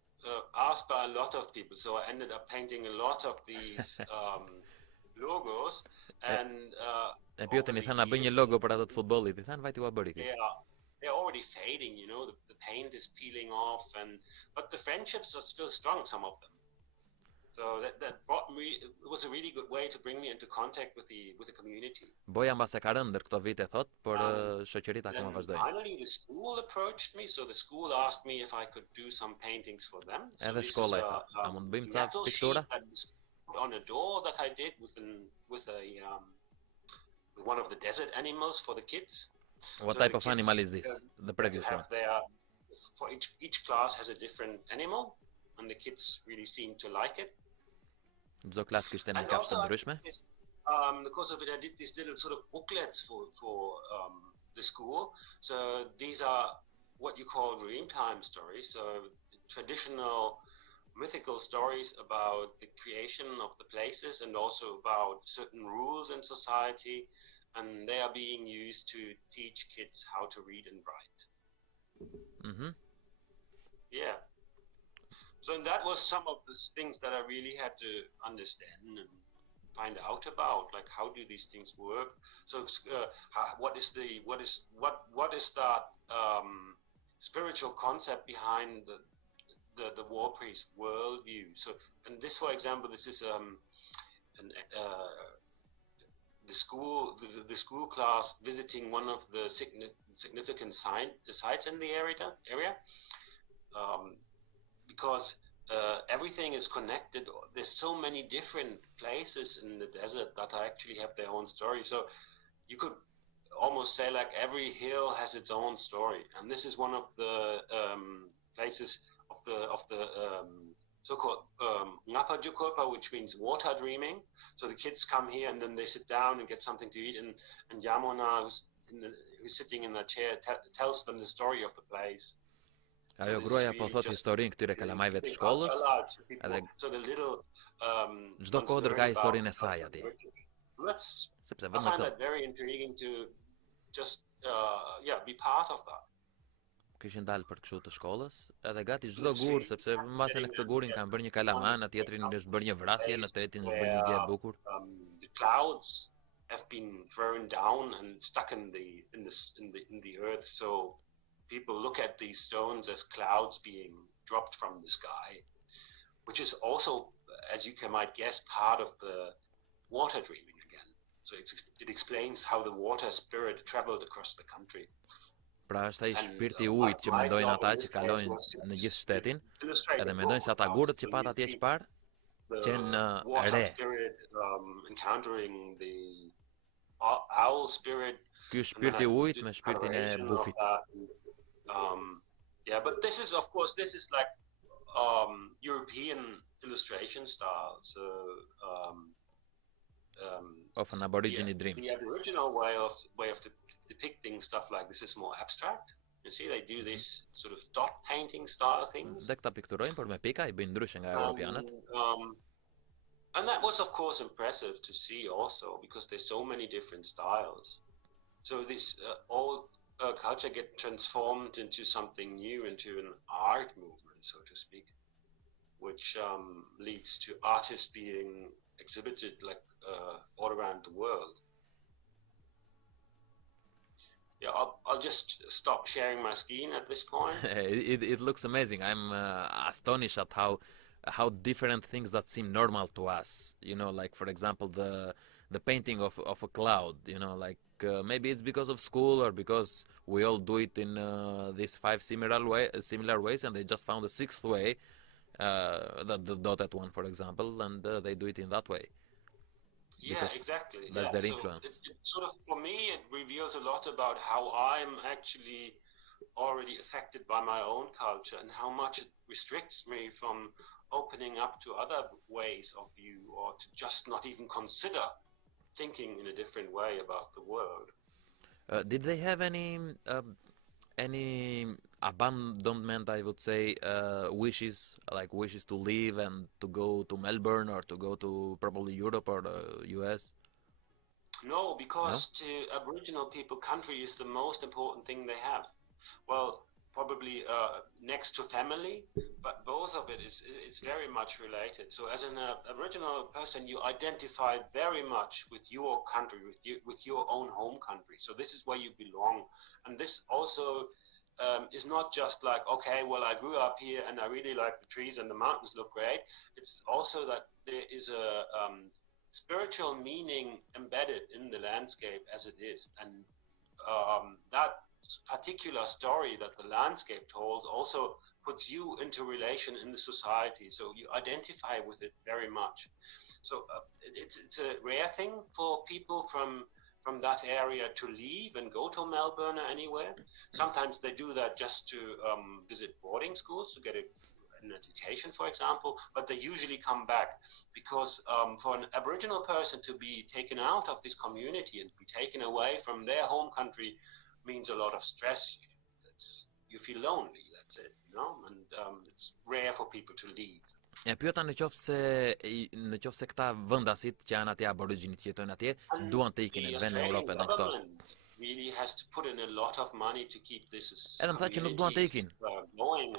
asked by a lot of people. So I ended up painting a lot of these logos, and E pyetën I thanë, a bëj një logo për atë të futbollit? I thanë, vajti ua bëri. they're already fading, you know, the paint is peeling off, but the friendships are still strong, some of them. So that brought me, it was a really good way to bring me into contact with the community. Boja mbas e ka rënë ndër këto vite thot, por shoqëritë akoma vazhdojnë. Finally the school approached me, so the school asked me if I could do some paintings for them. So Edhe shkolla e tha, a mund bëjmë ca metal piktura? sheet that was put on a door that I did with one of the desert animals for the kids. What So type the of kids, animal is this? The previous one. have for each class has a different animal, and the kids really seem to like it. Çdo klasë kishte një And kafshë të also, ndryshme. because of it, I did these little sort of booklets for the school. So these are what you call dreamtime stories. So traditional mythical stories about the creation of the places, and also about certain rules in society, and they are being used to teach kids how to read and write. Yeah. So that was some of the things that I really had to understand and find out about, like how do these things work. So what is that spiritual concept behind the war priest worldview? So, and this, for example, this is the school class visiting one of the significant sites in the area. Because everything is connected. There's so many different places in the desert that actually have their own story. So you could almost say like every hill has its own story. And this is one of the places of the so-called ngapa jukopa, which means water dreaming. So the kids come here and then they sit down and get something to eat. And Yamuna, who's sitting in the chair, tells them the story of the place. Ajo gruaja po thot historinë këtyre kalamajve të shkollës, edhe çdo kodër ka historinë e saj atje. Sepse vetëm I find that very intriguing to just be part of that. Kishin dalë për kështu të shkollës, edhe gati çdo gur, sepse mbase në këtë gurin kanë bërë një kalaman, në tjetrin është bërë një vrasje, në tretin është bërë një gjë e bukur. The clouds have been thrown down and stuck in the earth, so people look at these stones as clouds being dropped from the sky, which is also, as you might guess, part of the water dreaming again. So it explains how the water spirit traveled across the country. Pra është ai shpirti i ujit që mendojnë ata që kalojnë në gjithë shtetin, edhe mendojnë se ata gurët që pat atje çfarë që në re. Ky shpirti i ujit me shpirtin e bufit. Yeah, but this is like European illustration style. So of an Aborigine dream. The Aboriginal way of depicting stuff like this is more abstract. You see, they do this sort of dot painting style things. Dhe këta pikturojnë, por me pika I bëjnë ndryshe nga europianët. And that was of course impressive to see also because there's so many different styles. So this old culture get transformed into something new, into an art movement, so to speak, which leads to artists being exhibited like all around the world. Yeah, I'll just stop sharing my screen at this point. It looks amazing. I'm astonished at how different things that seem normal to us. You know, like for example the painting of a cloud. You know, like maybe it's because of school or because we all do it in these 5 similar ways, and they just found a 6th way, the dotted one, for example, and they do it in that way. Yeah, exactly. That's their influence. It sort of, for me, it reveals a lot about how I'm actually already affected by my own culture and how much it restricts me from opening up to other ways of view or to just not even consider thinking in a different way about the world. Did they have any abandonment, I would say, wishes to leave and to go to Melbourne or to go to probably Europe or the US? No, because to Aboriginal people, country is the most important thing they have. Well, probably next to family, but both of it is very much related. So as an Aboriginal person, you identify very much with your country, with your own home country. So this is where you belong. And this also is not just like, okay, well, I grew up here and I really like the trees and the mountains look great. It's also that there is a spiritual meaning embedded in the landscape as it is. And that particular story that the landscape tells also puts you into relation in the society. So you identify with it very much. So it's a rare thing for people from that area to leave and go to Melbourne or anywhere. Sometimes they do that just to visit boarding schools to get an education, for example, but they usually come back because for an Aboriginal person to be taken out of this community and be taken away from their home country means a lot of stress. You feel lonely, that's it, you know, and it's rare for people to leave. E pyeta në qoftë se këta vendasit që janë atje aborigjinit që jetojnë atje duan të ikin në vend në Europë edhe këto. Really has to put in a lot of money to keep this. Edhe më tha që nuk duan të ikin.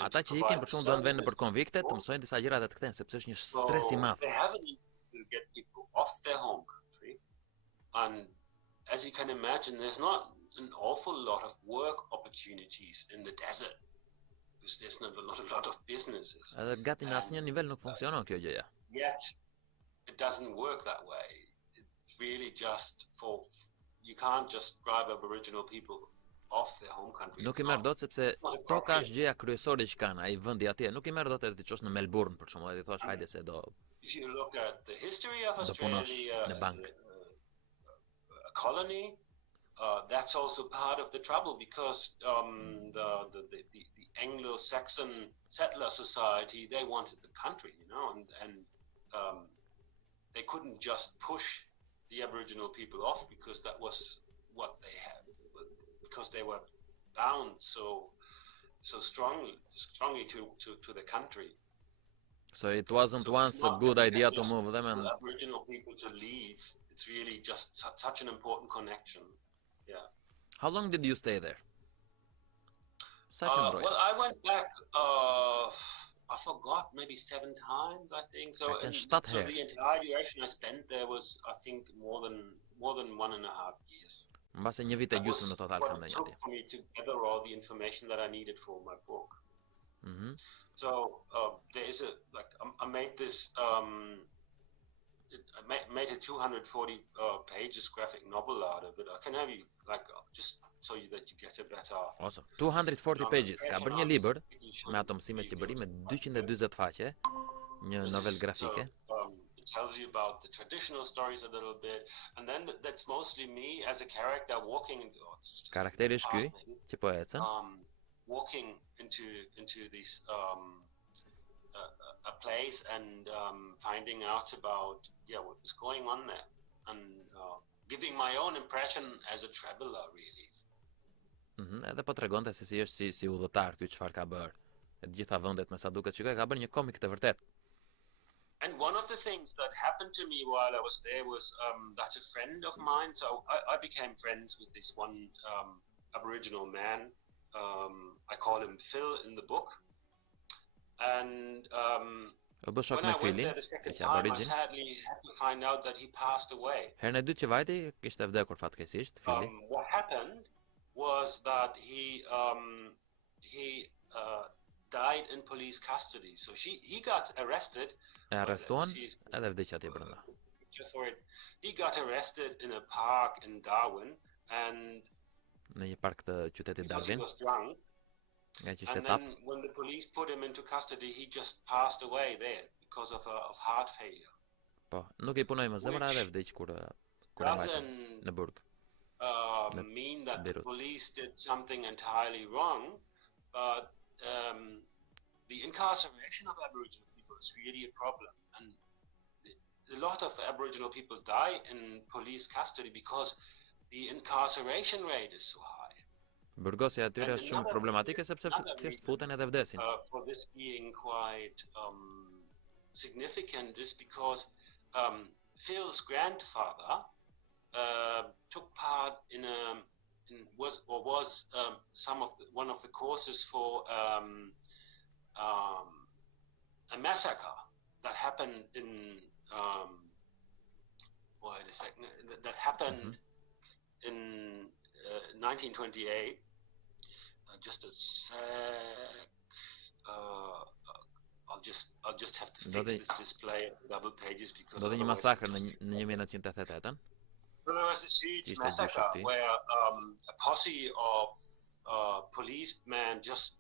Ata që ikin për shkak duan vende për konvikte, të mësojnë disa gjëra dhe të kthehen sepse është një stres I madh. They have a need to get people off their home country. And as you can imagine, there's not an awful lot of work opportunities in the desert. Because there's not a lot of businesses. Edhe gati në asnjë nivel nuk funksionon kjo gjëja. Yet it doesn't work that way. It's really just you can't just drive Aboriginal people off their home country. Nuk I merr dot sepse toka është gjëja kryesore që kanë ai vendi atje. Nuk I merr dot edhe të çosh në Melbourne për shembull, ti thua hajde se do. If you look at the history of Australia, a colony, that's also part of the trouble because the Anglo-Saxon settler society, they wanted the country, you know, and they couldn't just push the Aboriginal people off because that was what they had, because they were bound so strongly to the country. So it wasn't once a good idea to move them and Aboriginal people to leave. It's really just such an important connection. Yeah. How long did you stay there? Well, I went back. I forgot, maybe 7 times, I think. So the entire duration I spent there was, I think, more than 1.5 years. Mbase një vit e gjysmë në total kam ndonjë atje. For me to gather all the information that I needed for my book. So there is I made this made a 240 pages graphic novel out of it. I can have you like just so that you get a better. Awesome. 240 pages. Ka bërë një libër me ato mësimet që bëri me 240 faqe, një novel grafike. It tells you about the traditional stories a little bit, and then that's mostly me as a character walking into. Karakteri është ky që po ecën. Walking into this a place and finding out about what is going on there and giving my own impression as a traveler really. Edhe po tregonte se si është si udhëtar ky, çfarë ka bërë. E gjitha vendet me sa duket shikoj ka bërë një komik të vërtet. And one of the things that happened to me while I was there was that a friend of mine, so I became friends with this one Aboriginal man. I call him Phil in the book. And when I went there the second time, I sadly had to find out that he passed away. Herën e dytë që vajti, kishte vdekur fatkeqësisht, Phili. What happened was that he died in police custody. So he got arrested. E arrestuan edhe vdiq atje brenda. He got arrested in a park in Darwin and në një park të qytetit Darwin. He was drunk. And then when the police put him into custody, he just passed away there because of heart failure. Po, nuk I punoi më zemra edhe vdiq kur e mbajtën në burg. Mean that the police did something entirely wrong, but the incarceration of Aboriginal people is really a problem, and a lot of Aboriginal people die in police custody because the incarceration rate is so high. Burgosja atyre është shumë problematike sepse thjesht futen edhe vdesin. For this being quite significant is because Phil's grandfather took part in was one of the courses for a massacre that happened in wait a second, that happened in 1928. Just a sec. I'll just have to fix this display of double pages because. Do një masakër në 1988. There was this huge massacre where a posse of policemen just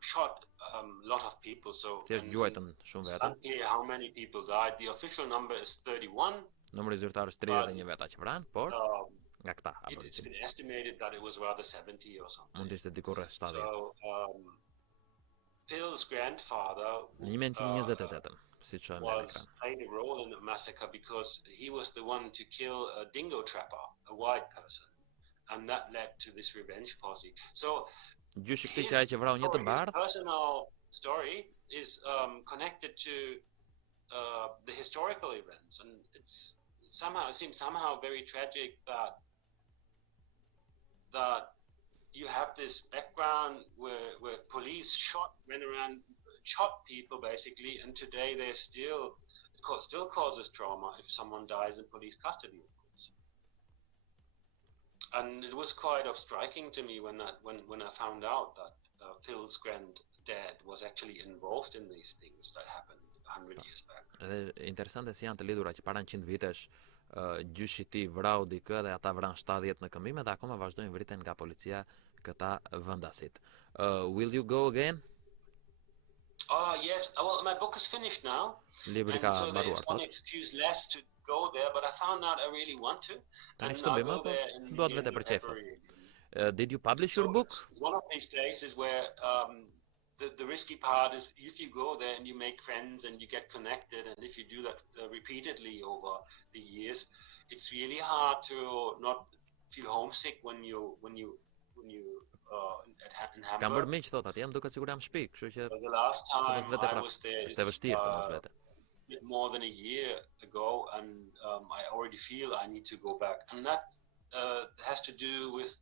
shot a lot of people. So it's unclear how many people died. The official number is 31. Numri zyrtar është 31 veta që vranë, por nga këta it's been estimated that it was rather 70 or something. Mund ishte diku rreth 70. So Phil's grandfather was played a role in the massacre because he was the one to kill a dingo trapper, a white person, and that led to this revenge posse. So his personal story is connected to the historical events, and it seems somehow very tragic that you have this background where police went around, shot people basically, and today they're still causes trauma if someone dies in police custody, of course. And it was quite striking to me when I found out that Phil's granddad was actually involved in these things that happened 100 years back. Interesante si janë të lidhura që para 100 vitesh gjyshi I tij vrau dikë dhe ata vran 70 në këmbime dhe akoma vazhdojnë vriten nga policia këta vendasit. Will you go again? Yes. Well, my book is finished now. Libri ka so mbaruar. There's one excuse less to go there, but I found out I really want to. Tani ç'të bëjmë apo duhet vetë për çef. Did you publish your book? It's one of these places where the risky part is if you go there and you make friends and you get connected, and if you do that repeatedly over the years, it's really hard to not feel homesick when you Kam bërë miq thot atje, jam duket sikur jam shpik, kështu që the last time I was there është e vështirë të mos vete. More than a year ago, and I already feel I need to go back, and that has to do with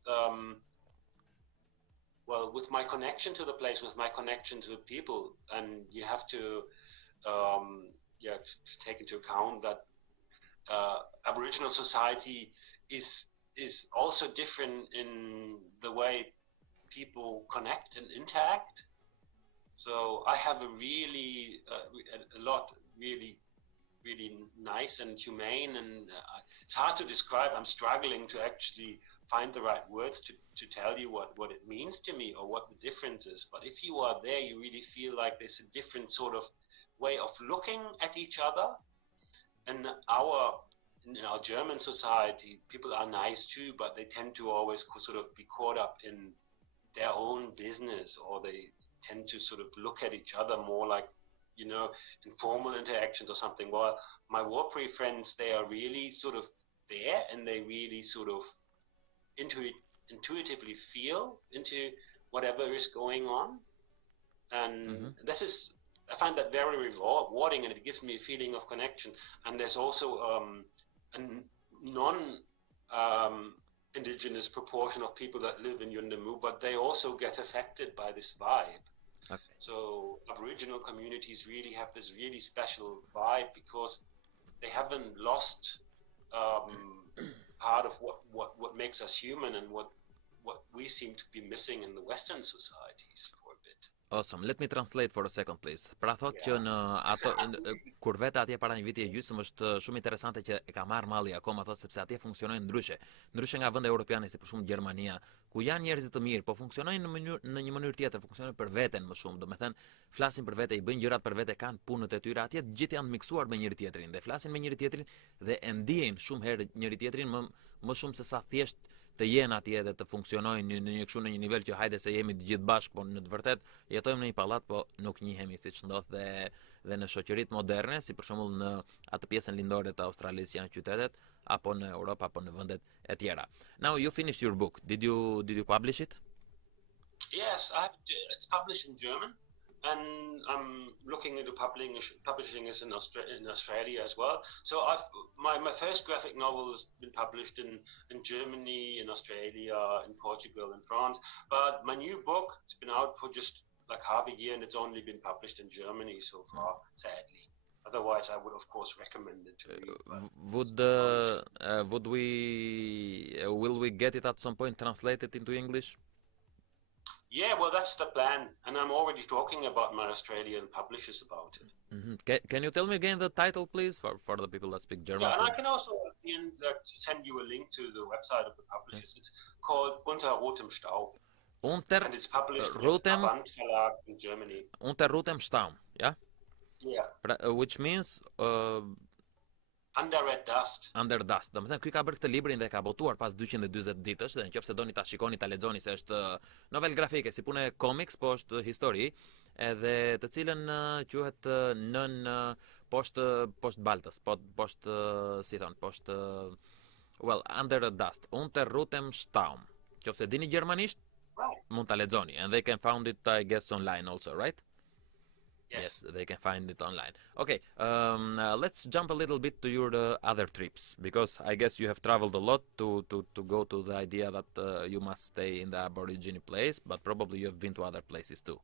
with my connection to the place, with my connection to the people, and you have to take into account that Aboriginal society is also different in the way people connect and interact. So I have a really really nice and humane, and it's hard to describe. I'm struggling to actually find the right words to tell you what it means to me or what the difference is. But if you are there, you really feel like there's a different sort of way of looking at each other. And in our German society, people are nice too, but they tend to always sort of be caught up in their own business, or they tend to sort of look at each other more like, you know, informal interactions or something. While my Warpri friends, they are really sort of there, and they really sort of intuitively feel into whatever is going on. And this is, I find that very rewarding, and it gives me a feeling of connection. And there's also a non-indigenous proportion of people that live in Yundamu, but they also get affected by this vibe. Okay. So Aboriginal communities really have this really special vibe because they haven't lost part of what makes us human, and what we seem to be missing in the Western societies for a bit. Awesome. Let me translate for a second, please. Pra thot që në ato kur vete atje para një viti e gjysmë është shumë interesante që e ka marrë malli akoma, thot, sepse atje funksionojnë ndryshe nga vende europiane, si për shembull Gjermania, ku janë njerëz të mirë, po funksionojnë në një mënyrë tjetër, funksionojnë për veten më shumë. Domethënë, flasin për vete, i bëjnë gjërat për vete, kanë punët e tyre atje, të gjithë janë miksuar me njëri tjetrin dhe flasin me njëri tjetrin dhe e ndiejnë shumë herë njëri tjetrin më shumë se sa thjesht të jenë atje dhe të funksionojnë në një kështu në një nivel që hajde se jemi të gjithë bashkë, po në të vërtet jetojmë në një pallat, po nuk njihemi, siç ndodh dhe në shoqëritë moderne, si për shembull në atë pjesën lindore të Australisë janë qytetet, apo në Europë apo në vendet e tjera. Now you finished your book. Did you publish it? Yes, it's published in German, and I'm looking into publishing it in Australia as well. So my first graphic novel has been published in Germany, in Australia, in Portugal, in France. But my new book, it's been out for just like half a year, and it's only been published in Germany so far, sadly. Otherwise, I would of course recommend it to you. Will we get it at some point translated into English? Yeah, well, that's the plan, and I'm already talking about my Australian publishers about it. Can you tell me again the title, please, for the people that speak German? Yeah, and I can also send you a link to the website of the publishers. It's called Unter rotem Staub. And it's published in Band Verlag in Germany. Unter rotem Staub, yeah? Yeah. Which means Under Red Dust. Under Dust. Domethënë ky ka bërë këtë librin dhe ka botuar pas 240 ditësh, dhe nëse doni ta shikoni, ta lexoni, se është novel grafike, si punë comics, po është histori, edhe të cilën quhet nën poshtë baltës, poshtë si thon, poshtë Under the Dust. Unter rotem Staub. Nëse dini gjermanisht, mund ta lexoni, and they can find it, I guess, online also, right? Yes, they can find it online. Okay, let's jump a little bit to your other trips, because I guess you have traveled a lot to go to the idea that you must stay in the Aborigine place, but probably you have been to other places too.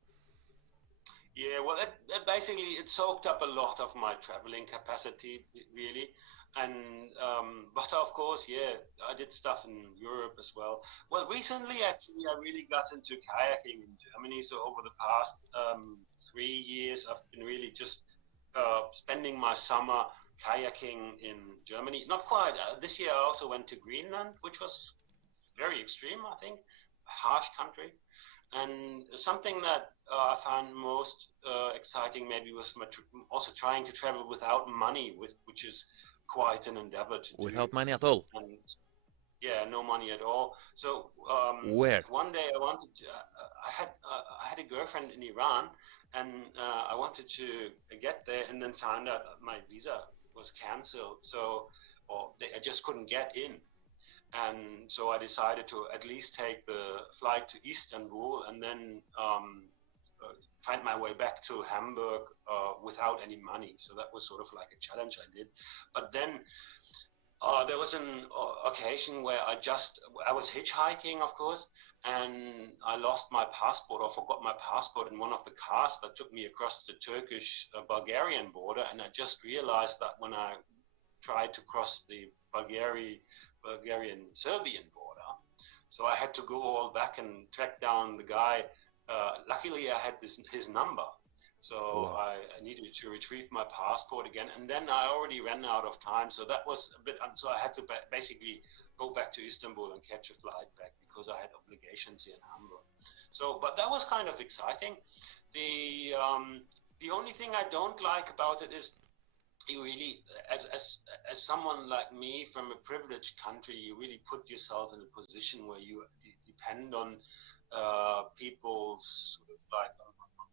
Yeah, well, basically it soaked up a lot of my traveling capacity, really. And but of course, yeah, I did stuff in Europe as well. Well, recently, actually, I really got into kayaking in Germany. So over the past 3 years, I've been really just spending my summer kayaking in Germany. Not quite. This year, I also went to Greenland, which was very extreme, I think, a harsh country. And something that I found most exciting maybe was also trying to travel without money, which is quite an endeavor to do. Without money at all? And, yeah, no money at all. So where? One day I wanted to, I had a girlfriend in Iran, and I wanted to get there, and then found out that my visa was cancelled. So I just couldn't get in. And so I decided to at least take the flight to Istanbul, and then find my way back to Hamburg without any money. So that was sort of like a challenge I did. But then there was an occasion where I was hitchhiking, of course, and I lost my passport, or forgot my passport in one of the cars that took me across the Turkish-Bulgarian border. And I just realized that when I tried to cross the Bulgarian-Serbian border, so I had to go all back and track down the guy. Luckily, I had his number, So I needed to retrieve my passport again, and then I already ran out of time. So that was a bit. So I had to basically go back to Istanbul and catch a flight back because I had obligations here in Hamburg. So, but that was kind of exciting. The only thing I don't like about it is you really, as someone like me from a privileged country, you really put yourself in a position where you depend on people's sort of like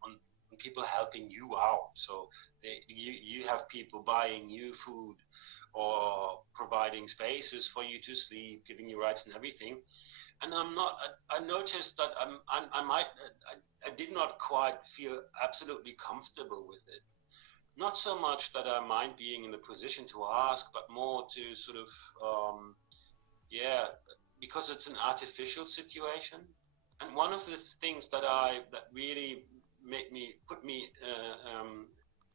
on people helping you out. So you have people buying you food or providing spaces for you to sleep, giving you rights and everything. And I noticed that I did not quite feel absolutely comfortable with it. Not so much that I mind being in the position to ask, but more to sort of, because it's an artificial situation. And one of the things that really put me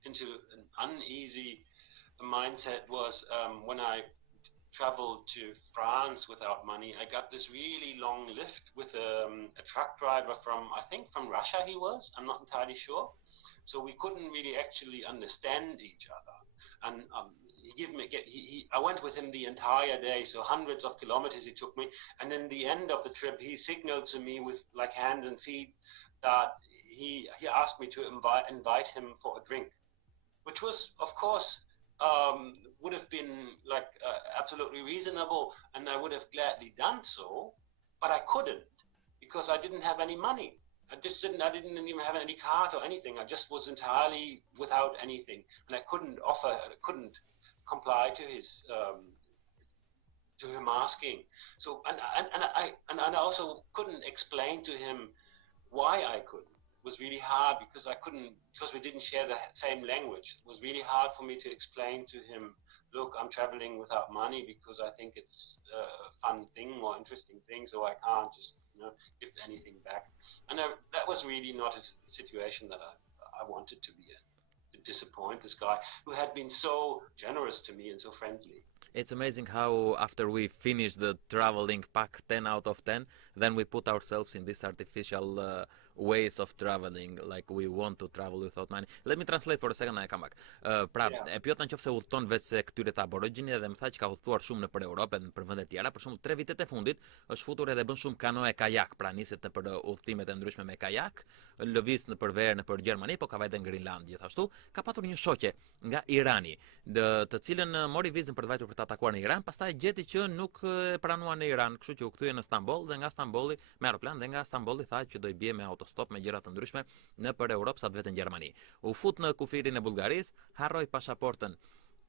into an uneasy mindset was when I traveled to France without money. I got this really long lift with a truck driver from Russia he was, I'm not entirely sure. So we couldn't really actually understand each other. And I went with him the entire day, so hundreds of kilometers he took me. And in the end of the trip, he signaled to me with like hands and feet that he asked me to invite him for a drink, which was, of course, would have been like absolutely reasonable, and I would have gladly done so, but I couldn't because I didn't have any money. I didn't even have any card or anything. I just was entirely without anything, and I couldn't comply to him asking. So and I also couldn't explain to him why I couldn't. It was really hard because we didn't share the same language. It was really hard for me to explain to him, look, I'm traveling without money because I think it's a fun thing or interesting thing, so I can't just give anything back. And that was really not a situation that I wanted to be in, to disappoint this guy who had been so generous to me and so friendly. It's amazing how after we finish the traveling pack 10 out of 10, then we put ourselves in this artificial ways of traveling, like we want to travel without money. Let me translate for a second and I come back. E pyeta nëse udhton vetë se këtyre të aborigjinëve dhe më tha që ka udhtuar shumë nëpër Europë dhe nëpër vende tjera. Për shembull, 3 vitet e fundit është futur edhe bën shumë kanoe kajak, pra niset nëpër udhtimet e ndryshme me kajak, lëviz nëpër verë nëpër Gjermani, po ka vajte në Grinland gjithashtu. Ka patur një shoqe nga Irani, të cilën mori vizën për të vajtur për të atakuar në Iran, pastaj gjeti që nuk e pranuan në Iran, kështu që u kthye në Stamboll dhe nga Stambolli me aeroplan dhe nga Stambolli tha që do i bie me autostop me gjëra të ndryshme nëpër Europë sa të vetë në Gjermani. U fut në kufirin e Bullgarisë, harroi pasaportën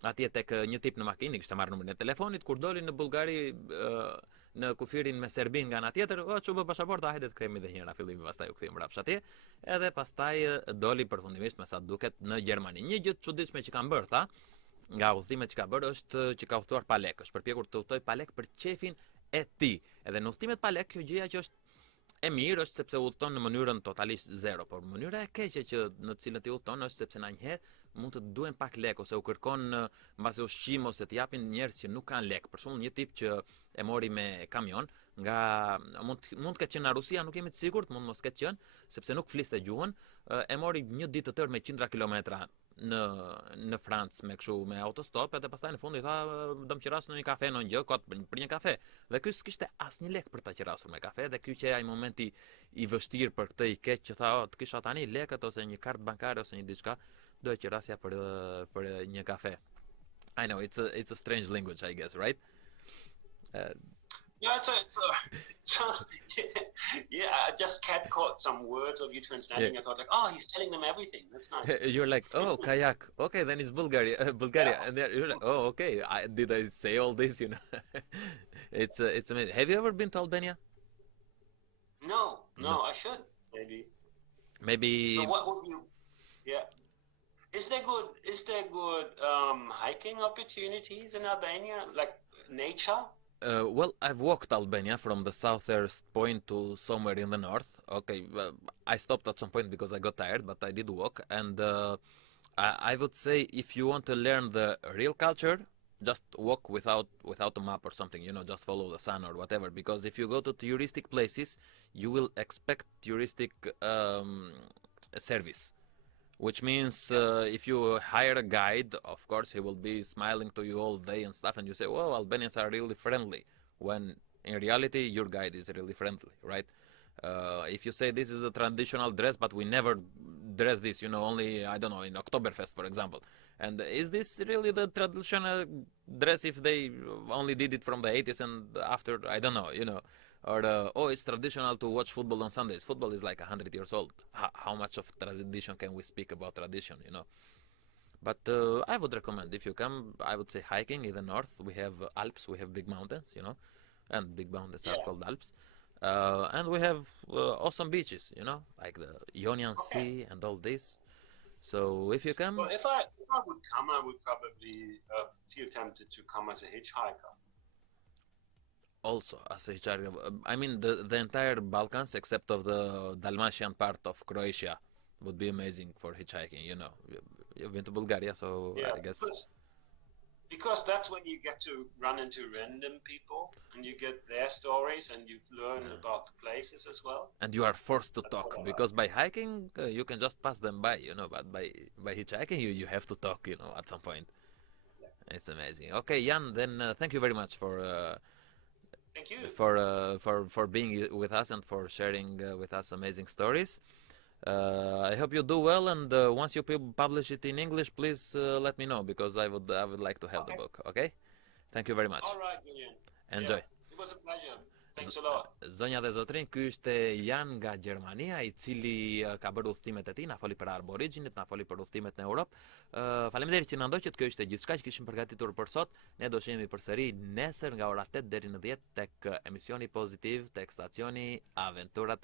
atje tek një tip në makinë, kishte marrë numrin e telefonit, kur doli në Bullgari në kufirin me Serbin nga ana tjetër, çu bë pasaporta, hajde të kthehemi edhe një herë në fillim, pastaj u kthye mbrapsht atje, edhe pastaj doli përfundimisht me sa duket në Gjermani. Një gjë të çuditshme që kanë bërë, tha, nga udhëtimet që ka bërë është që ka udhëtuar pa lek, është përpjekur të udhtoj pa lek për qefin e tij. Edhe në udhëtimet pa lek kjo gjëja që është e mirë është sepse udhton në mënyrën totalisht zero, por mënyra e keqe që në të cilën ti udhton është sepse na njëherë mund të duhen pak lek ose u kërkon mbase ushqim ose të japin njerëz që nuk kanë lek. Për shembull, një tip që e mori me kamion nga mund të ketë qenë në Rusia, nuk jemi të sigurt, mund mos ketë qenë, sepse nuk fliste gjuhën, e mori një ditë të tërë me qindra kilometra në Francë me kështu me autostop, edhe pastaj në fund i tha do më qiras në një kafe, në një gjë, kot për një kafe. Dhe ky s'kishte asnjë lek për ta qirasur me kafe, dhe ky që ai momenti i vështirë për këtë i keq që tha, të kisha tani lekët ose një kartë bankare ose një diçka, do e qirasja për një kafe. I know it's a strange language, I guess, right? Yeah, yeah, I just caught some words of you translating. Yeah. I thought like, oh, he's telling them everything. That's nice. You're like, oh, kayak. Okay, then it's Bulgaria. Yeah. And you're like, oh, okay. Did I say all this? You know, it's amazing. Have you ever been to Albania? No, I should maybe. So what would you? Yeah. Is there good hiking opportunities in Albania, like nature? Well, I've walked Albania from the southernmost point to somewhere in the north. Okay, I stopped at some point because I got tired, but I did walk. And I would say if you want to learn the real culture, just walk without a map or something, you know, just follow the sun or whatever. Because if you go to touristic places, you will expect touristic service. Which means if you hire a guide, of course, he will be smiling to you all day and stuff, and you say, well, Albanians are really friendly, when in reality, your guide is really friendly, right? If you say this is the traditional dress, but we never dress this, only, I don't know, in Oktoberfest, for example. And is this really the traditional dress if they only did it from the 80s and after, I don't know, Or, oh, it's traditional to watch football on Sundays. Football is like 100 years old. How much of tradition can we speak about tradition, But I would recommend, if you come, I would say hiking in the north. We have Alps, we have big mountains, and big mountains are called Alps. And we have awesome beaches, like the Ionian Sea and all this. So if you come... Well, if I would come, I would probably feel tempted to come as a hitchhiker. Also, as a hitchhiker, I mean, the entire Balkans, except of the Dalmatian part of Croatia, would be amazing for hitchhiking, You've been to Bulgaria, so yeah, I guess... Because that's when you get to run into random people, and you get their stories, and you learn about the places as well. And you are forced to talk, because by hiking, you can just pass them by, but by hitchhiking, you have to talk, at some point. Yeah. It's amazing. Okay, Jan, then thank you very much for... Thank you. For being with us and for sharing with us amazing stories. I hope you do well, and once you publish it in English, please let me know, because I would like to have the book. Okay? Thank you very much. All right, Julian. Enjoy. Yeah, it was a pleasure. Thanks a lot. Zonja dhe zotrin, ky ishte Jan nga Gjermania, i cili ka bërë udhëtimet e tij, na foli për Aborigjinet, na foli për udhëtimet në Europë. Faleminderit që na ndoqët. Kjo ishte gjithçka që kishim përgatitur për sot. Ne do shihemi përsëri nesër nga ora 8 deri në 10 tek emisioni pozitiv tek stacioni Aventurat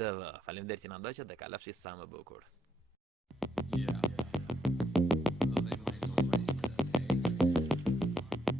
TV. Faleminderit që na ndoqët dhe kalofshi sa më bukur.